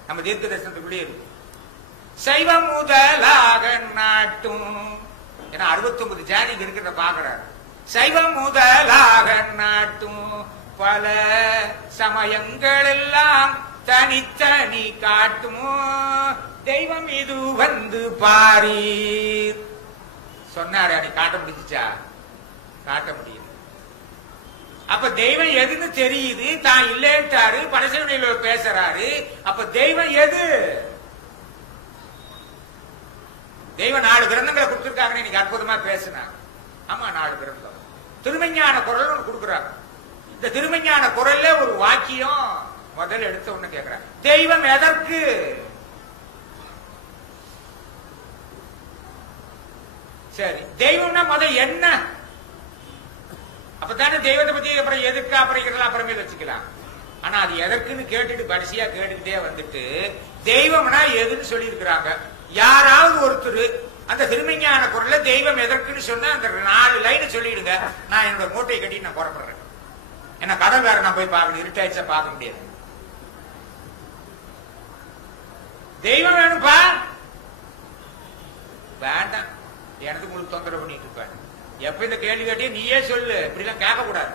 நம்ம தீர்க்க தரிசனத்துக்குள்ளே இருக்கு. சைவம் முதலாக நாட்டும், ஏன்னா 69 ஜாதி இருக்கிறத பாக்குறாரு. சைவம் முதலாக நாட்டும் பல சமயங்கள் எல்லாம் தனித்தனி காட்டுமோ தெய்வம் இது வந்து பாரீர் சொன்னாரு. அன்னைக்கு காட்ட முடிஞ்சுச்சா? காட்ட முடியும். அப்ப தெய்வம் எதுன்னு தெரியுது, தான் இல்லேன்ட்டாரு, பரசவனையில பேசுறாரு. அப்ப தெய்வம் எது? தெய்வம் 4 கிரந்தங்களை கொடுத்திருக்காங்க. இன்னைக்கு அற்புதமா பேசினாங்க. ஆமா, 4 கிரந்தம். திருமஞான குரல் ஒன்று கொடுக்குறாங்க. இந்த திருமஞான குரல்ல ஒரு வாக்கியம் முதல்ல எடுத்த ஒண்ணு கேட்கிறாங்க. தெய்வம் எதற்கு? சரி, தெய்வம்னா முதல் என்ன? அப்பதானே தெய்வத்தை பத்தி அப்புறம் எதுக்கு அப்புறம் அப்புறமே வச்சுக்கலாம். ஆனா அது எதற்குன்னு கேட்டுட்டு கடைசியா கேட்டுக்கிட்டே வந்துட்டு தெய்வம்னா எதுன்னு சொல்லி இருக்கிறாங்க. யாராவது ஒருத்தர் அந்த திருமஞான குரல்ல தெய்வம் எதற்குன்னு சொன்னா அந்த 4 லைன் சொல்லிடுங்க. நான் என்னோட மூட்டையை கட்டி நான் புறப்படுறேன். என்ன கடல் வேற நான் போய் பார்க்கணும், இருட்டாயிச்சா பார்க்க முடியாது. தெய்வம் வேணும்பா, வேண்டாம், எனக்கு உங்களுக்கு தொந்தரவு பண்ணிட்டு இருப்பேன். எப்ப இந்த கேள்வி கேட்டியே நீயே சொல்லு, இப்படிலாம் கேட்க கூடாது.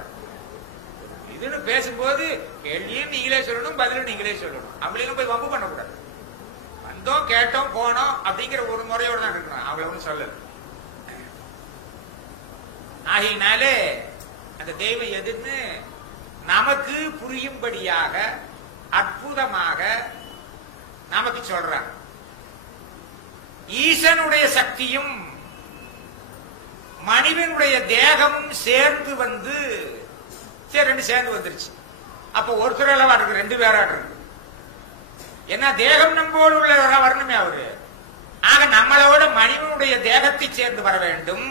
இதுன்னு பேசும்போது கேள்வியும் நீங்களே சொல்லணும், பதிலும் நீங்களே சொல்லணும். அவங்களும் போய் வம்பு பண்ணக்கூடாது. வந்தோம், கேட்டோம், போனோம் அப்படிங்கிற ஒரு முறையோடு தான் இருக்கணும். அவங்கள ஒன்றும் சொல்லல. ஆகையினாலே அந்த தெய்வம் எதுன்னு நமக்கு புரியும்படியாக அற்புதமாக நமக்கு சொல்றாங்க. ஈசனுடைய சக்தியும் மனிதனுடைய தேகமும் சேர்ந்து வந்து ரெண்டு சேர்ந்து வந்துருச்சு. அப்ப ஒருத்தர் அளவா இருக்கு, 2 பேரா இருக்கு. ஏன்னா தேகம் நம்மோடு உள்ள வரணுமே அவரு. ஆக நம்மளோட மனிதனுடைய தேகத்தை சேர்ந்து வர வேண்டும்,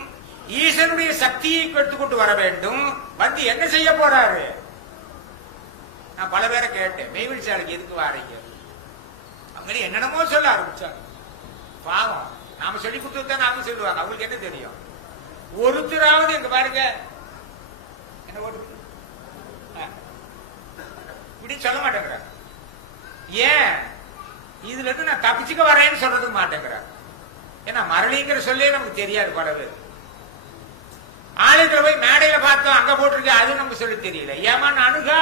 ஈசனுடைய சக்தியை எடுத்துக்கொண்டு வர வேண்டும். வந்து என்ன செய்ய போறாரு? நான் பல பேரை கேட்டேன், மெய்வெளி சாலைக்கு எதுக்கு வாரீங்க? அவங்களே என்னென்னமோ சொல்ல ஆரம்பிச்சாங்க. பாவம், நாம சொல்லி கொடுத்துதான் அவங்க சொல்லுவாங்க. அவங்களுக்கு என்ன தெரியும்? ஒருத்தராவது எங்க பாருங்க என்ன ஓட்டு இப்படி சொல்ல மாட்டேங்கிறார். ஏன்? இதுல இருந்து நான் தப்பிச்சுக்க வரேன்னு சொல்றதுக்கு மாட்டேங்கிறார். ஏன்னா மரளிங்கிற சொல்லே நமக்கு தெரியாது. பல பேர் ஆளுகளை போய் மேடையில பார்த்தோம், அங்க போட்டிருக்கு, அது நமக்கு சொல்லி தெரியல. ஏமான் அணுகா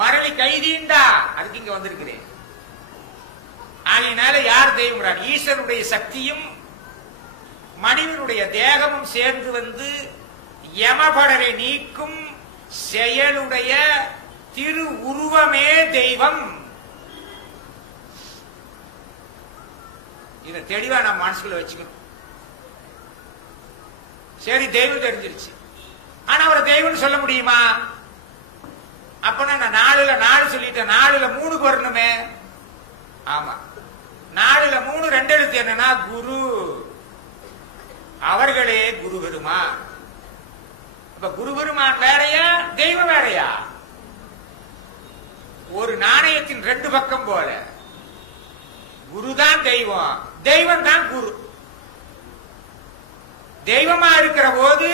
மரளி கைதீண்டா, அதுக்கு இங்க வந்திருக்கிறேன். ஆகையினால யார் தெய்வங்கிறார்? ஈஸ்வருடைய சக்தியும் மனிதனுடைய தேகமும் சேர்ந்து வந்து யமபடரை நீக்கும் செயலுடைய திரு உருவமே தெய்வம். இதை தெளிவா நம்ம மனசுக்குள்ள வச்சுக்கணும். சரி, தெய்வம் தெரிஞ்சிருச்சு. ஆனா அவரை தெய்வம் சொல்ல முடியுமா? அப்பனா நான் 4 சொல்லிட்டேன், 4ல 3க்கு வரணுமே. ஆமா, 4ல 3 2 எழுத்து என்னன்னா குரு. அவர்களே குரு பெருமான். அப்ப குரு பெருமான் வேறையா, தெய்வம் வேறையா? ஒரு நாணயத்தின் 2 பக்கம் போல. குருதான் தெய்வம், தெய்வம் தான் குரு. தெய்வமா இருக்கிற போது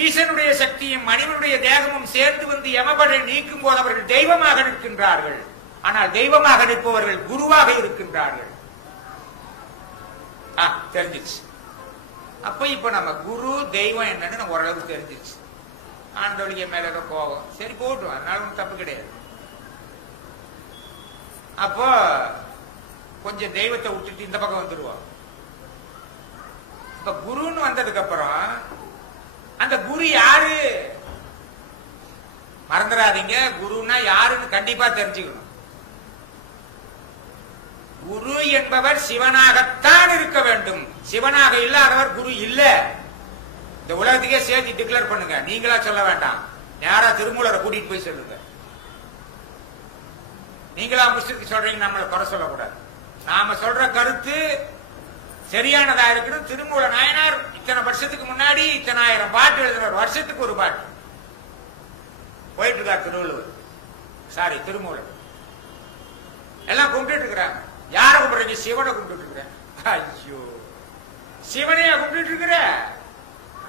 ஈசனுடைய சக்தியும் மனிதனுடைய தேகமும் சேர்ந்து வந்து யமபடை நீக்கும் போது அவர்கள் தெய்வமாக நிற்கின்றார்கள். ஆனால் தெய்வமாக நிற்பவர்கள் குருவாக இருக்கின்றார்கள். தெரிஞ்சிச்சு. அப்ப இப்ப நம்ம குரு தெய்வம் என்னன்னு நம்ம ஓரளவுக்கு தெரிஞ்சிச்சு. ஆனந்தொழிய மேல ஏதோ கோபம். சரி போட்டும், அதனால ஒன்றும் தப்பு கிடையாது. அப்போ கொஞ்சம் தெய்வத்தை விட்டுட்டு இந்த பக்கம் வந்துடுவோம். இப்ப குருன்னு வந்ததுக்கு அப்புறம் அந்த குரு யாரு மறந்துடாதீங்க. குருன்னா யாருன்னு கண்டிப்பா தெரிஞ்சுக்கணும். குரு என்பவர் சிவனாகத்தான் இருக்க வேண்டும். சிவனாக இல்லாதவர் குரு இல்ல. இந்த உலகத்துக்கே சேர்த்து டிக்ளேர் பண்ணுங்க. நீங்களா சொல்ல வேண்டாம், நேரா திருமூலரை கூட்டிட்டு போய் சொல்லுங்க. நீங்களா முஸ்லிம் சொல்றீங்க, நம்மளை குறை சொல்லக்கூடாது. நாம சொல்ற கருத்து சரியானதா இருக்கணும். திருமூல நாயனார் இத்தனை வருஷத்துக்கு முன்னாடி இத்தனை ஆயிரம் பாட்டு எழுதுறார். வருஷத்துக்கு ஒரு பாட்டு போயிட்டு இருக்கார். திருவள்ளுவர் சாரி திருமூலர் எல்லாம் கும்பிட்டு இருக்கிறாங்க. யார கும்பிடுறீங்க? சிவனை கும்பிட்டு இருக்கிறேன். ஐயோ, சிவனையா கும்பிட்டு இருக்கிற?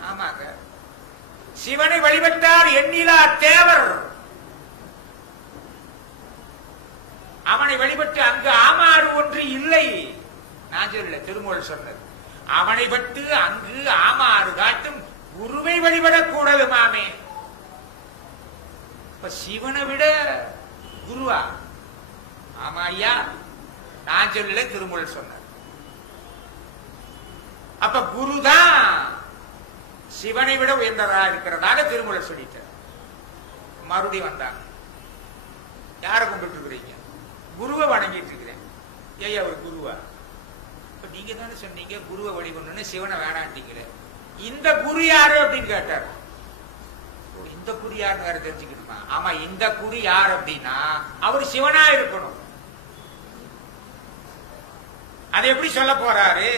ஆமாங்க, சிவனை வழிபட்டார் எண்ணிலா தேவர். அவனை வழிபட்டு அங்கு ஆமாறு ஒன்று இல்லை. நான் சொல்லல, திருமூலர் சொன்னது. அவனை பட்டு அங்கு ஆமாறு காட்டும் குருவை வழிபடக்கூடாது மாமே. இப்ப சிவனை விட குருவா? ஆமா ஐயா, நான் சொல்லல, திருமூலர் சொன்னார். அப்ப குருதான் சிவனை விட உயர்ந்ததா இருக்கிறதாக திருமூலர் சொல்லிட்டார். மறுபடியும் வந்தாங்க. யார கும்பிட்டு இருக்கிறீங்க? குருவை வணங்கிட்டு இருக்கிறேன். ஏய்யா ஒரு குருவா? இப்ப நீங்க தானே சொன்னீங்க குருவை வழிபடணும்னு, சிவனை வேணாண்டீங்களே. இந்த குரு யாரு அப்படின்னு கேட்டார். இந்த குரு யாருன்னு வேற தெரிஞ்சுக்கணுமா? ஆமா, இந்த குரு யார் அப்படின்னா அவர் சிவனா இருக்கணும். அதை எப்படி சொல்ல போறாரு?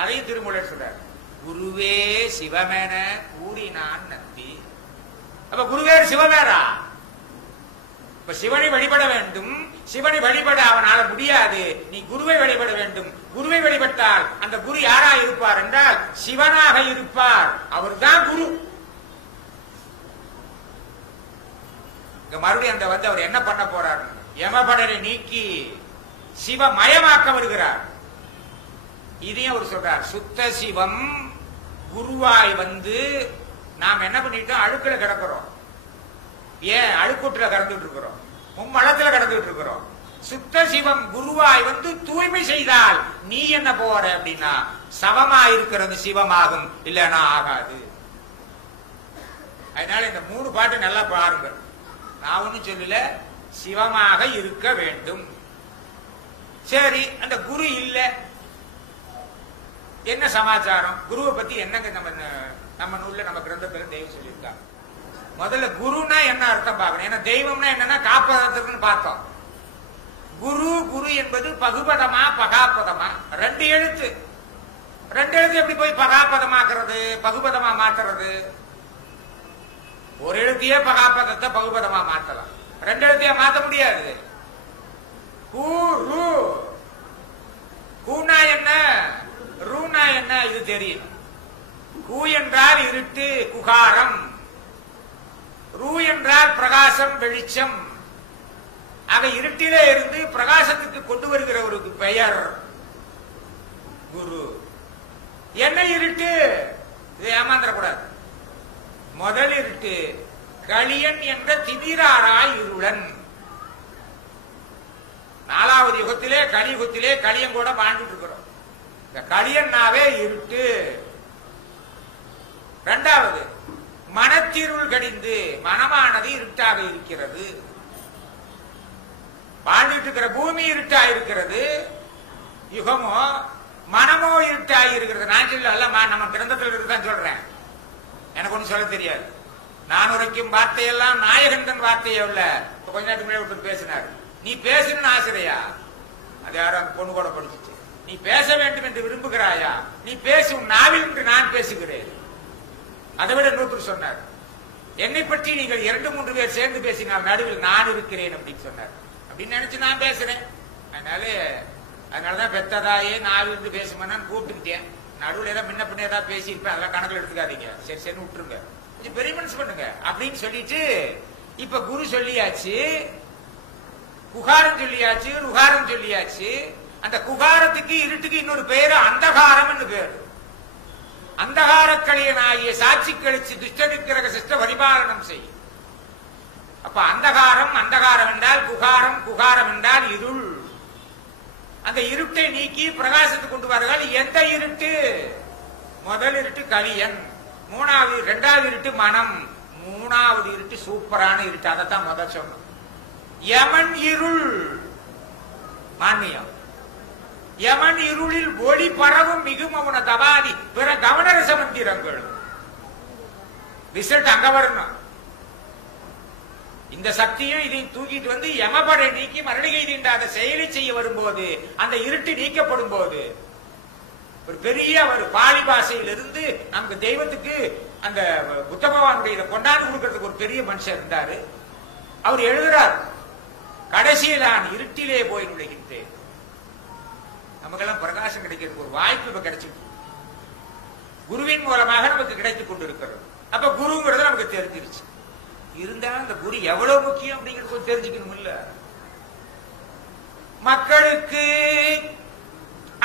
அதையும் திருமூலர் சொல்றாரு. குருவே சிவமென கூறினான் நந்தி. அப்ப குருவேறு சிவவேரா? இப்ப சிவனை வழிபட வேண்டும். சிவனை வழிபட அவனால முடியாது. நீ குருவை வழிபட வேண்டும். குருவை வழிபட்டால் அந்த குரு யாரா இருப்பார் என்றால் சிவனாக இருப்பார். அவர் தான் குரு. மறுபடியும் அந்த வந்து அவர் என்ன பண்ண போறார்? யமபடரை நீக்கி சிவமயமாக்க வருகிறார். இதையும் அவர் சொல்றார். சுத்த சிவம் குருவாய் வந்து நாம் என்ன பண்ணிட்டோம்? அழுக்குல கிடக்கிறோம். ஏன் அழுக்கூட்டுல கடந்துட்டு இருக்கிறோம்? மும்மலத்துல கடந்துட்டு இருக்கிறோம். சுத்த சிவம் குருவாய் வந்து தூய்மை செய்தால் நீ என்ன போற அப்படின்னா சவமா இருக்கிறது சிவமாகும், இல்லைன்னா ஆகாது. அதனால இந்த 3 பாட்டு நல்லா பாருங்க. நான் ஒன்னும் சொல்லல, சிவமாக இருக்க வேண்டும். சரி, அந்த குரு இல்ல, என்ன சமாச்சாரம்? குருவை பத்தி என்னங்க நம்ம நூல்ல நம்ம கிரந்தத்துல தெய்வம் சொல்லியிருக்காங்க. முதல்ல குருனா என்ன அர்த்தம் பார்க்கணும். ஏன்னா தெய்வம்னா என்னன்னா காப்பதற்குன்னு பார்த்தோம். குரு குரு என்பது பகுபதமா பகாபதமா? 2 எழுத்து. 2 எழுத்து எப்படி போய் பகாபதமாக்குறது, பகுபதமா மாத்துறது? ஒரு எழுத்தையே பகாபதத்தை பகுபதமா மாத்தலாம், 2 எழுத்தையே மாத்த முடியாது. கூனா என்ன, ரூனா என்ன, இது தெரியும். கூ என்றால் இருட்டு, குகாரம். ரூ என்றால் பிரகாசம், வெளிச்சம். ஆக இருட்டிலே இருந்து பிரகாசத்துக்கு கொண்டு வருகிற ஒரு பெயர் குரு. என்ன இருட்டு? இது ஏமாந்துடக்கூடாது. முதல் இருட்டு களியன் என்ற திதிராராய் இருளன். 4வது யுகத்திலே கலியுகத்திலே களியன் கூட வாழ்ந்துட்டு இருக்கிறோம். இந்த களியன்னாவே இருட்டு. 2வது மனத்திருள் கடிந்து, மனமானது இருட்டாக இருக்கிறது. வாழ்ந்துட்டு இருக்கிற பூமி இருட்டா இருக்கிறது, யுகமோ மனமோ இருட்டாகி இருக்கிறது. நான் சொல்ல நம்ம கிரந்தத்தில் இருக்குதான் சொல்றேன். எனக்கு ஒண்ணு சொல்ல தெரியாது. நான் உரைக்கும் வார்த்தையெல்லாம் நாயகன் வார்த்தையே இல்ல. கொஞ்ச நேரத்துக்கு முன்னாடி ஒருத்தர் பேசினார். நீ பேசணும்னு ஆசிரியா? அது யாரும் அந்த பொண்ணு கூட படிச்சுச்சு. நீ பேச வேண்டும் என்று விரும்புகிறாயா? நீ பேசும் நாவில் என்று நான் பேசுகிறேன். அதை விட இன்னொருத்தர் சொன்னார், என்னை பற்றி நீங்கள் 2-3 பேர் சேர்ந்து பேசினால் நடுவில் நான் இருக்கிறேன் அப்படின்னு சொன்னார். அப்படின்னு நினைச்சு நான் பேசுறேன். அதனாலதான் பெத்ததாயே நாவில் பேசுவேன்னு கூப்பிட்டுக்கிட்டேன். நடுவில் ஏதாவது முன்ன பின்ன ஏதாவது பேசியிருப்பேன், அதெல்லாம் கணக்கில் எடுத்துக்காதீங்க. சரி சரி விட்டுருங்க, கொஞ்சம் பெரியமன்ஸ் பண்ணுங்க அப்படின்னு சொல்லிட்டு இப்ப குரு சொல்லியாச்சு, குகாரம் சொல்லியாச்சு, ருகாரம் சொல்லியாச்சு. அந்த குகாரத்துக்கு இருட்டுக்கு இன்னொரு பேரு அந்தகாரம் பேரு. அந்தகாரக்களியனாகிய சாட்சி கழிச்சு துஷ்டனுக்கிரக சிஷ்ட பரிபாலனம் செய்யும். அப்ப அந்தகாரம் அந்தகாரம் என்றால் குகாரம், குகாரம் என்றால் இருள். அந்த இருட்டை நீக்கி பிரகாசத்துக்கு கொண்டு வருகிறார். எந்த இருட்டு? முதல் இருட்டு கலியன், இரண்டாவது இருட்டு மனம், மூணாவது இருட்டு சூப்பரான இருட்டு. அதைத்தான் முதல் சொன்னோம். யமன் இருள் மான்மியம். யமன் இருளில் ஒளி பரவும் மிகுமவுன தபாதி பிற கவனரச மந்திரங்கள். ரிசல்ட் அங்க வரணும். இந்த சக்தியும் இதையும் தூக்கிட்டு வந்து யமபடை நீக்கி மரணிகை தீண்டாத செயலை செய்ய வரும்போது, அந்த இருட்டு நீக்கப்படும் போது, ஒரு பெரிய ஒரு பாலி பாஷையிலிருந்து நமக்கு தெய்வத்துக்கு அந்த புத்த பகவானுடைய கொண்டாந்து கொடுக்கறதுக்கு ஒரு பெரிய மனுஷன் இருந்தாரு. அவர் எழுதுறார், கடைசியில் நான் இருட்டிலே போய் நுழைகின்றேன். நமக்கெல்லாம் பிரகாசம் கிடைக்கிறதுக்கு ஒரு வாய்ப்பு இப்ப கிடைச்சிருக்கு. குருவின் மூலமாக நமக்கு கிடைத்துக் கொண்டிருக்கிறது. அப்ப குருங்கிறது நமக்கு தெரிஞ்சிருச்சு. இருந்தாலும் அந்த குரு எவ்வளவு முக்கியம் அப்படிங்கிறது தெரிஞ்சுக்கணும் இல்ல? மக்களுக்கு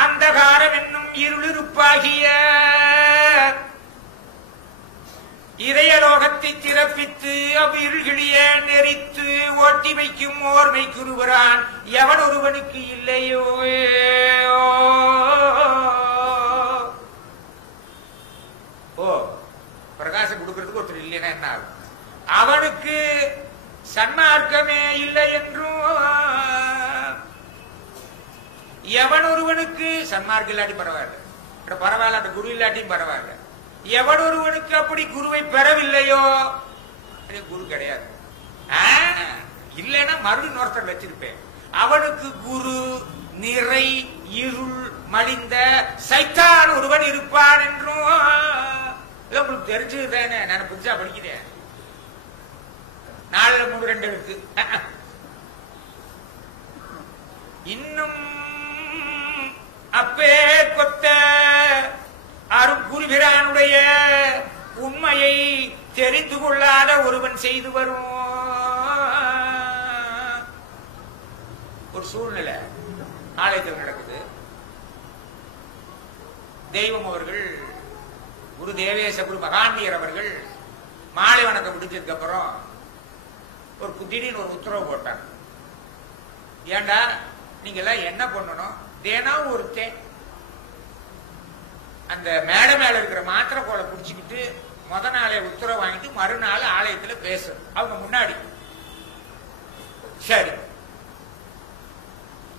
அந்தகாரம் என்னும் இருளிருப்பாகிய இதயலோகத்தை திறப்பித்து அவ்விருள்கிழிய நெறித்து ஓட்டி வைக்கும் ஓர்மை குருவரான் எவன் ஒருவனுக்கு இல்லையோ. ஓ, பிரகாசம் கொடுக்கறதுக்கு ஒருத்தர் இல்லைன்னா என்ன ஆகும்? அவனுக்கு சன்மார்க்கமே இல்லை என்றும், எவன் ஒருவனுக்கு சன்மார்க்கம் இல்லாட்டி பரவாயில்ல, பரவாயில்ல, அந்த குரு இல்லாட்டியும் பரவாயில்ல, எவன் ஒருவனுக்கு அப்படி குருவை பெறவில்லையோ குரு கிடையாது. இல்லைன்னா மறுபடியும் ஒருத்தர் வச்சிருப்பேன். அவனுக்கு குரு நிறை இருள் மலிந்த சைத்தான் ஒருவன் இருப்பான் என்றும் உங்களுக்கு தெரிஞ்சுதானே. நான் புதுசா படிக்கிறேன். 4-3-2 இருக்கு. இன்னும் அப்பே கொத்த அருக்குருபிரானுடைய உண்மையை தெரிந்து கொள்ளாத ஒருவன் செய்து வரும் ஒரு சூழ்நிலை ஆலயத்தில் நடக்குது. தெய்வம் அவர்கள், குரு தேவேச குரு மகான்மியர் அவர்கள் மாலை வணக்கம் முடிஞ்சதுக்கு அப்புறம் ஒரு திடீர்னு ஒரு உத்தரவு போட்டாங்க. ஏண்டா நீங்க எல்லாம் என்ன பண்ணணும், தினம் ஒருத்தன் அந்த மேடை மேல இருக்கிற மாத்திரை கோலை குடிச்சுக்கிட்டு முத நாளே உத்தரவு வாங்கிட்டு மறுநாள் ஆலயத்துல பேசணும் அவங்க முன்னாடி. சரி,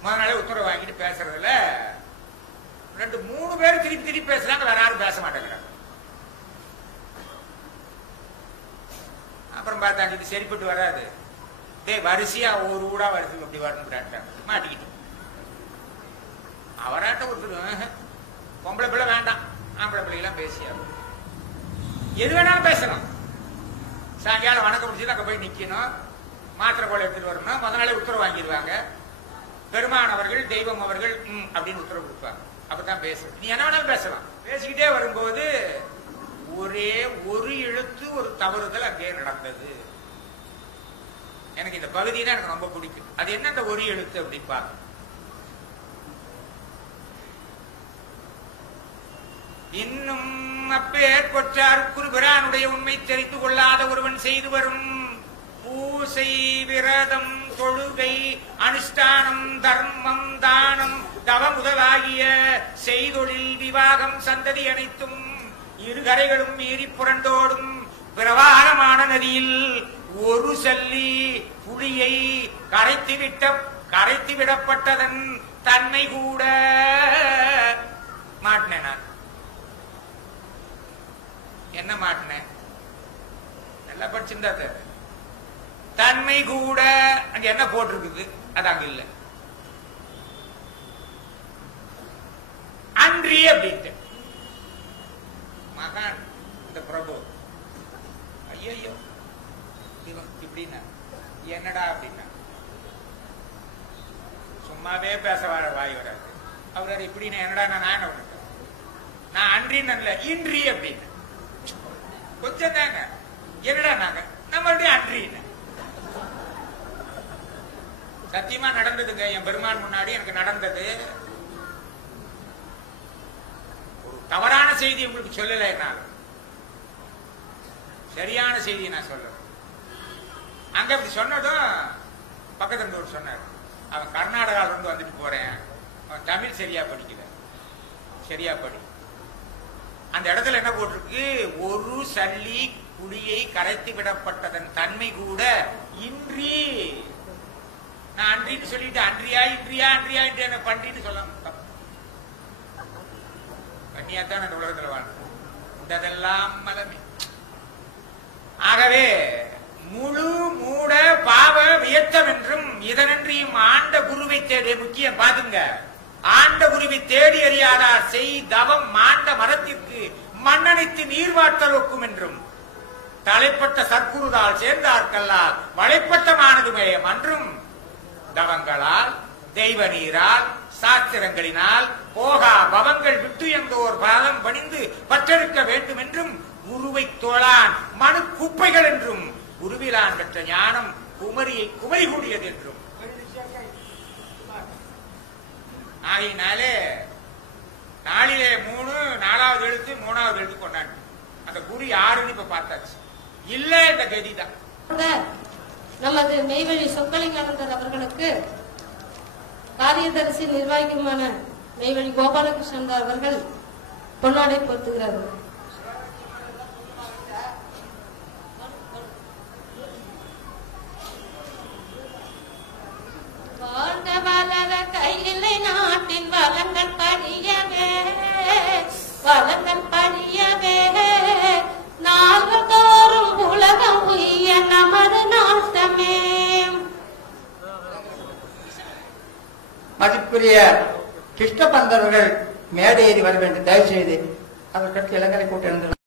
முத நாளே உத்தரவு வாங்கிட்டு பேசுறதுல 2-3 பேர் திருப்பி திருப்பி பேசுறாங்க, வேற யாரும் பேச மாட்டேங்கிறாங்க. அப்புறம் பார்த்தாங்க இது சரிப்பட்டு வராது, வரிசையா ஒரு ஊடா வரிசைக்கு அப்படி வரணும் மாட்டிக்கிட்டு. அவராட்ட ஒருத்தர் பொம்பளை பிள்ளை வேண்டாம், ஆம்பளை பிள்ளைகளாம் பேசியாகும், எது வேணாலும் பேசலாம். சாயங்காலம் வணக்கம் முடிச்சுட்டு அங்க போய் நிக்கணும், மாத்திரை கோலை எடுத்துட்டு வரணும், முத நாளே உத்தரவு வாங்கிடுவாங்க. பெருமான் அவர்கள் தெய்வம் அவர்கள் அப்படின்னு உத்தரவு கொடுப்பாங்க. அப்பதான் பேசணும். நீ என்ன வேணாலும் பேசலாம். பேசிக்கிட்டே வரும்போது ஒரே ஒரு எழுத்து ஒரு தவறுதல் அங்கே நடந்தது. எனக்கு இந்த பகுதி தான் எனக்கு ரொம்ப பிடிக்கும். அது என்ன அந்த ஒரு எழுத்து அப்படின்னு பார்க்க, இன்னும் அப்பேர் கொற்றார் குருபிரானுடைய உண்மை தெரிந்து கொள்ளாத ஒருவன் செய்து வரும் பூசை விரதம் தொழுகை அனுஷ்டானம் தர்மம் தானம் தவ முதலாகிய செய்தொழில் விவாகம் சந்ததி அனைத்தும் இருகரைகளும் மீறி புரண்டோடும் பிரவாகமான நதியில் ஒரு சல்லி புலியை கரைத்து விடப்பட்டதன் தன்மை கூட மாட்டினேன். நான் என்ன மாட்டினேன்? நல்லா படிச்சிருந்தா தன்மை கூட அங்க என்ன போட்டிருக்குது அது அங்க இல்ல. அன்றி அப்படின்ட்டு மகான் இந்த பிரபு ஐயோ இப்படின்னா என்னடா அப்படின்னா சும்மாவே பேச வாய் வராது. அவரு இப்படின்னா என்னடா நான் என்ன பண்ண, நான் அன்றின்னு இன்றி அப்படின்னு கொஞ்சம் தாங்க என்னடா நாங்க நம்மளுடைய அன்றின்னு சத்தியமா நடந்ததுங்க. என் பெருமான் முன்னாடி எனக்கு நடந்தது. ஒரு தவறான செய்தி உங்களுக்கு சொல்லல, என்னால சரியான செய்தியை நான் சொல்றேன். அங்க அப்படி சொன்னதும் பக்கத்துல இருந்து சொன்னார், அவன் கர்நாடகால இருந்து வந்துட்டு போறேன், அவன் தமிழ் சரியா படிக்கல, சரியா படி. அந்த இடத்துல என்ன போட்டிருக்கு, ஒரு சல்லி குடியை கரைத்து விடப்பட்டதன் தன்மை கூட இன்றி. நான் அன்றின்னு சொல்லிட்டு அன்றியா இன்றியா அன்றியா இன்றி என்ன பன்றின்னு சொல்லணும். பண்ணியாத்தான் அந்த உலகத்துல வாழ்ந்து இதெல்லாம் மலமே. ஆகவே முழு மூட பாவ வியத்தம் என்றும் இதனன்றியும் ஆண்ட குருவை தேடி முக்கியம் பாத்துங்க. ஆண்ட குருவை தேடி அறியாதார் செய் தவம் மாண்ட மரத்திற்கு மண்ணனைத்து நீர்வாட்டல் ஒக்கும் என்றும் தலைப்பட்ட சற்குருதால் சேர்ந்தார்கல்லால் வளைப்பட்டமானதுமேயம் அன்றும் தவங்களால் தெய்வ நீரால் சாஸ்திரங்களினால் போகா பவங்கள் விட்டு எந்தோர் பாதம் பணிந்து பற்றெடுக்க வேண்டும் என்றும் குருவை தோளான் மனு குப்பைகள் என்றும் குருவிலான் பெற்ற ஞானம் குமரியை குமரி கூடியது என்றும். ஆகினாலே நாளிலே 3 4வது எழுத்து 3வது எழுத்து கொண்டாண்டு அந்த குரு யாருன்னு இப்ப பார்த்தாச்சு. இல்ல இந்த கதிதான். நமது மெய்வழி சொக்கலிங்கானந்தர் அவர்களுக்கு காரியதரிசி நிர்வாகியுமான மெய்வழி கோபாலகிருஷ்ணன் அவர்கள் பொன்னாடை பொருத்துகிறார்கள். வாழ்ந்த வளர கையிலை நாட்டின் வளங்கள் பணியவே வளங்கள் பணியவே நாள்தோறும் உலகம் உய்ய நமது நாட்டமே. மதிப்புரிய கிருஷ்ணபந்தர்கள் மேடை ஏறி வர வேண்டும். தயவு செய்து அதற்கடுத்து இளங்கலை கூட்டம்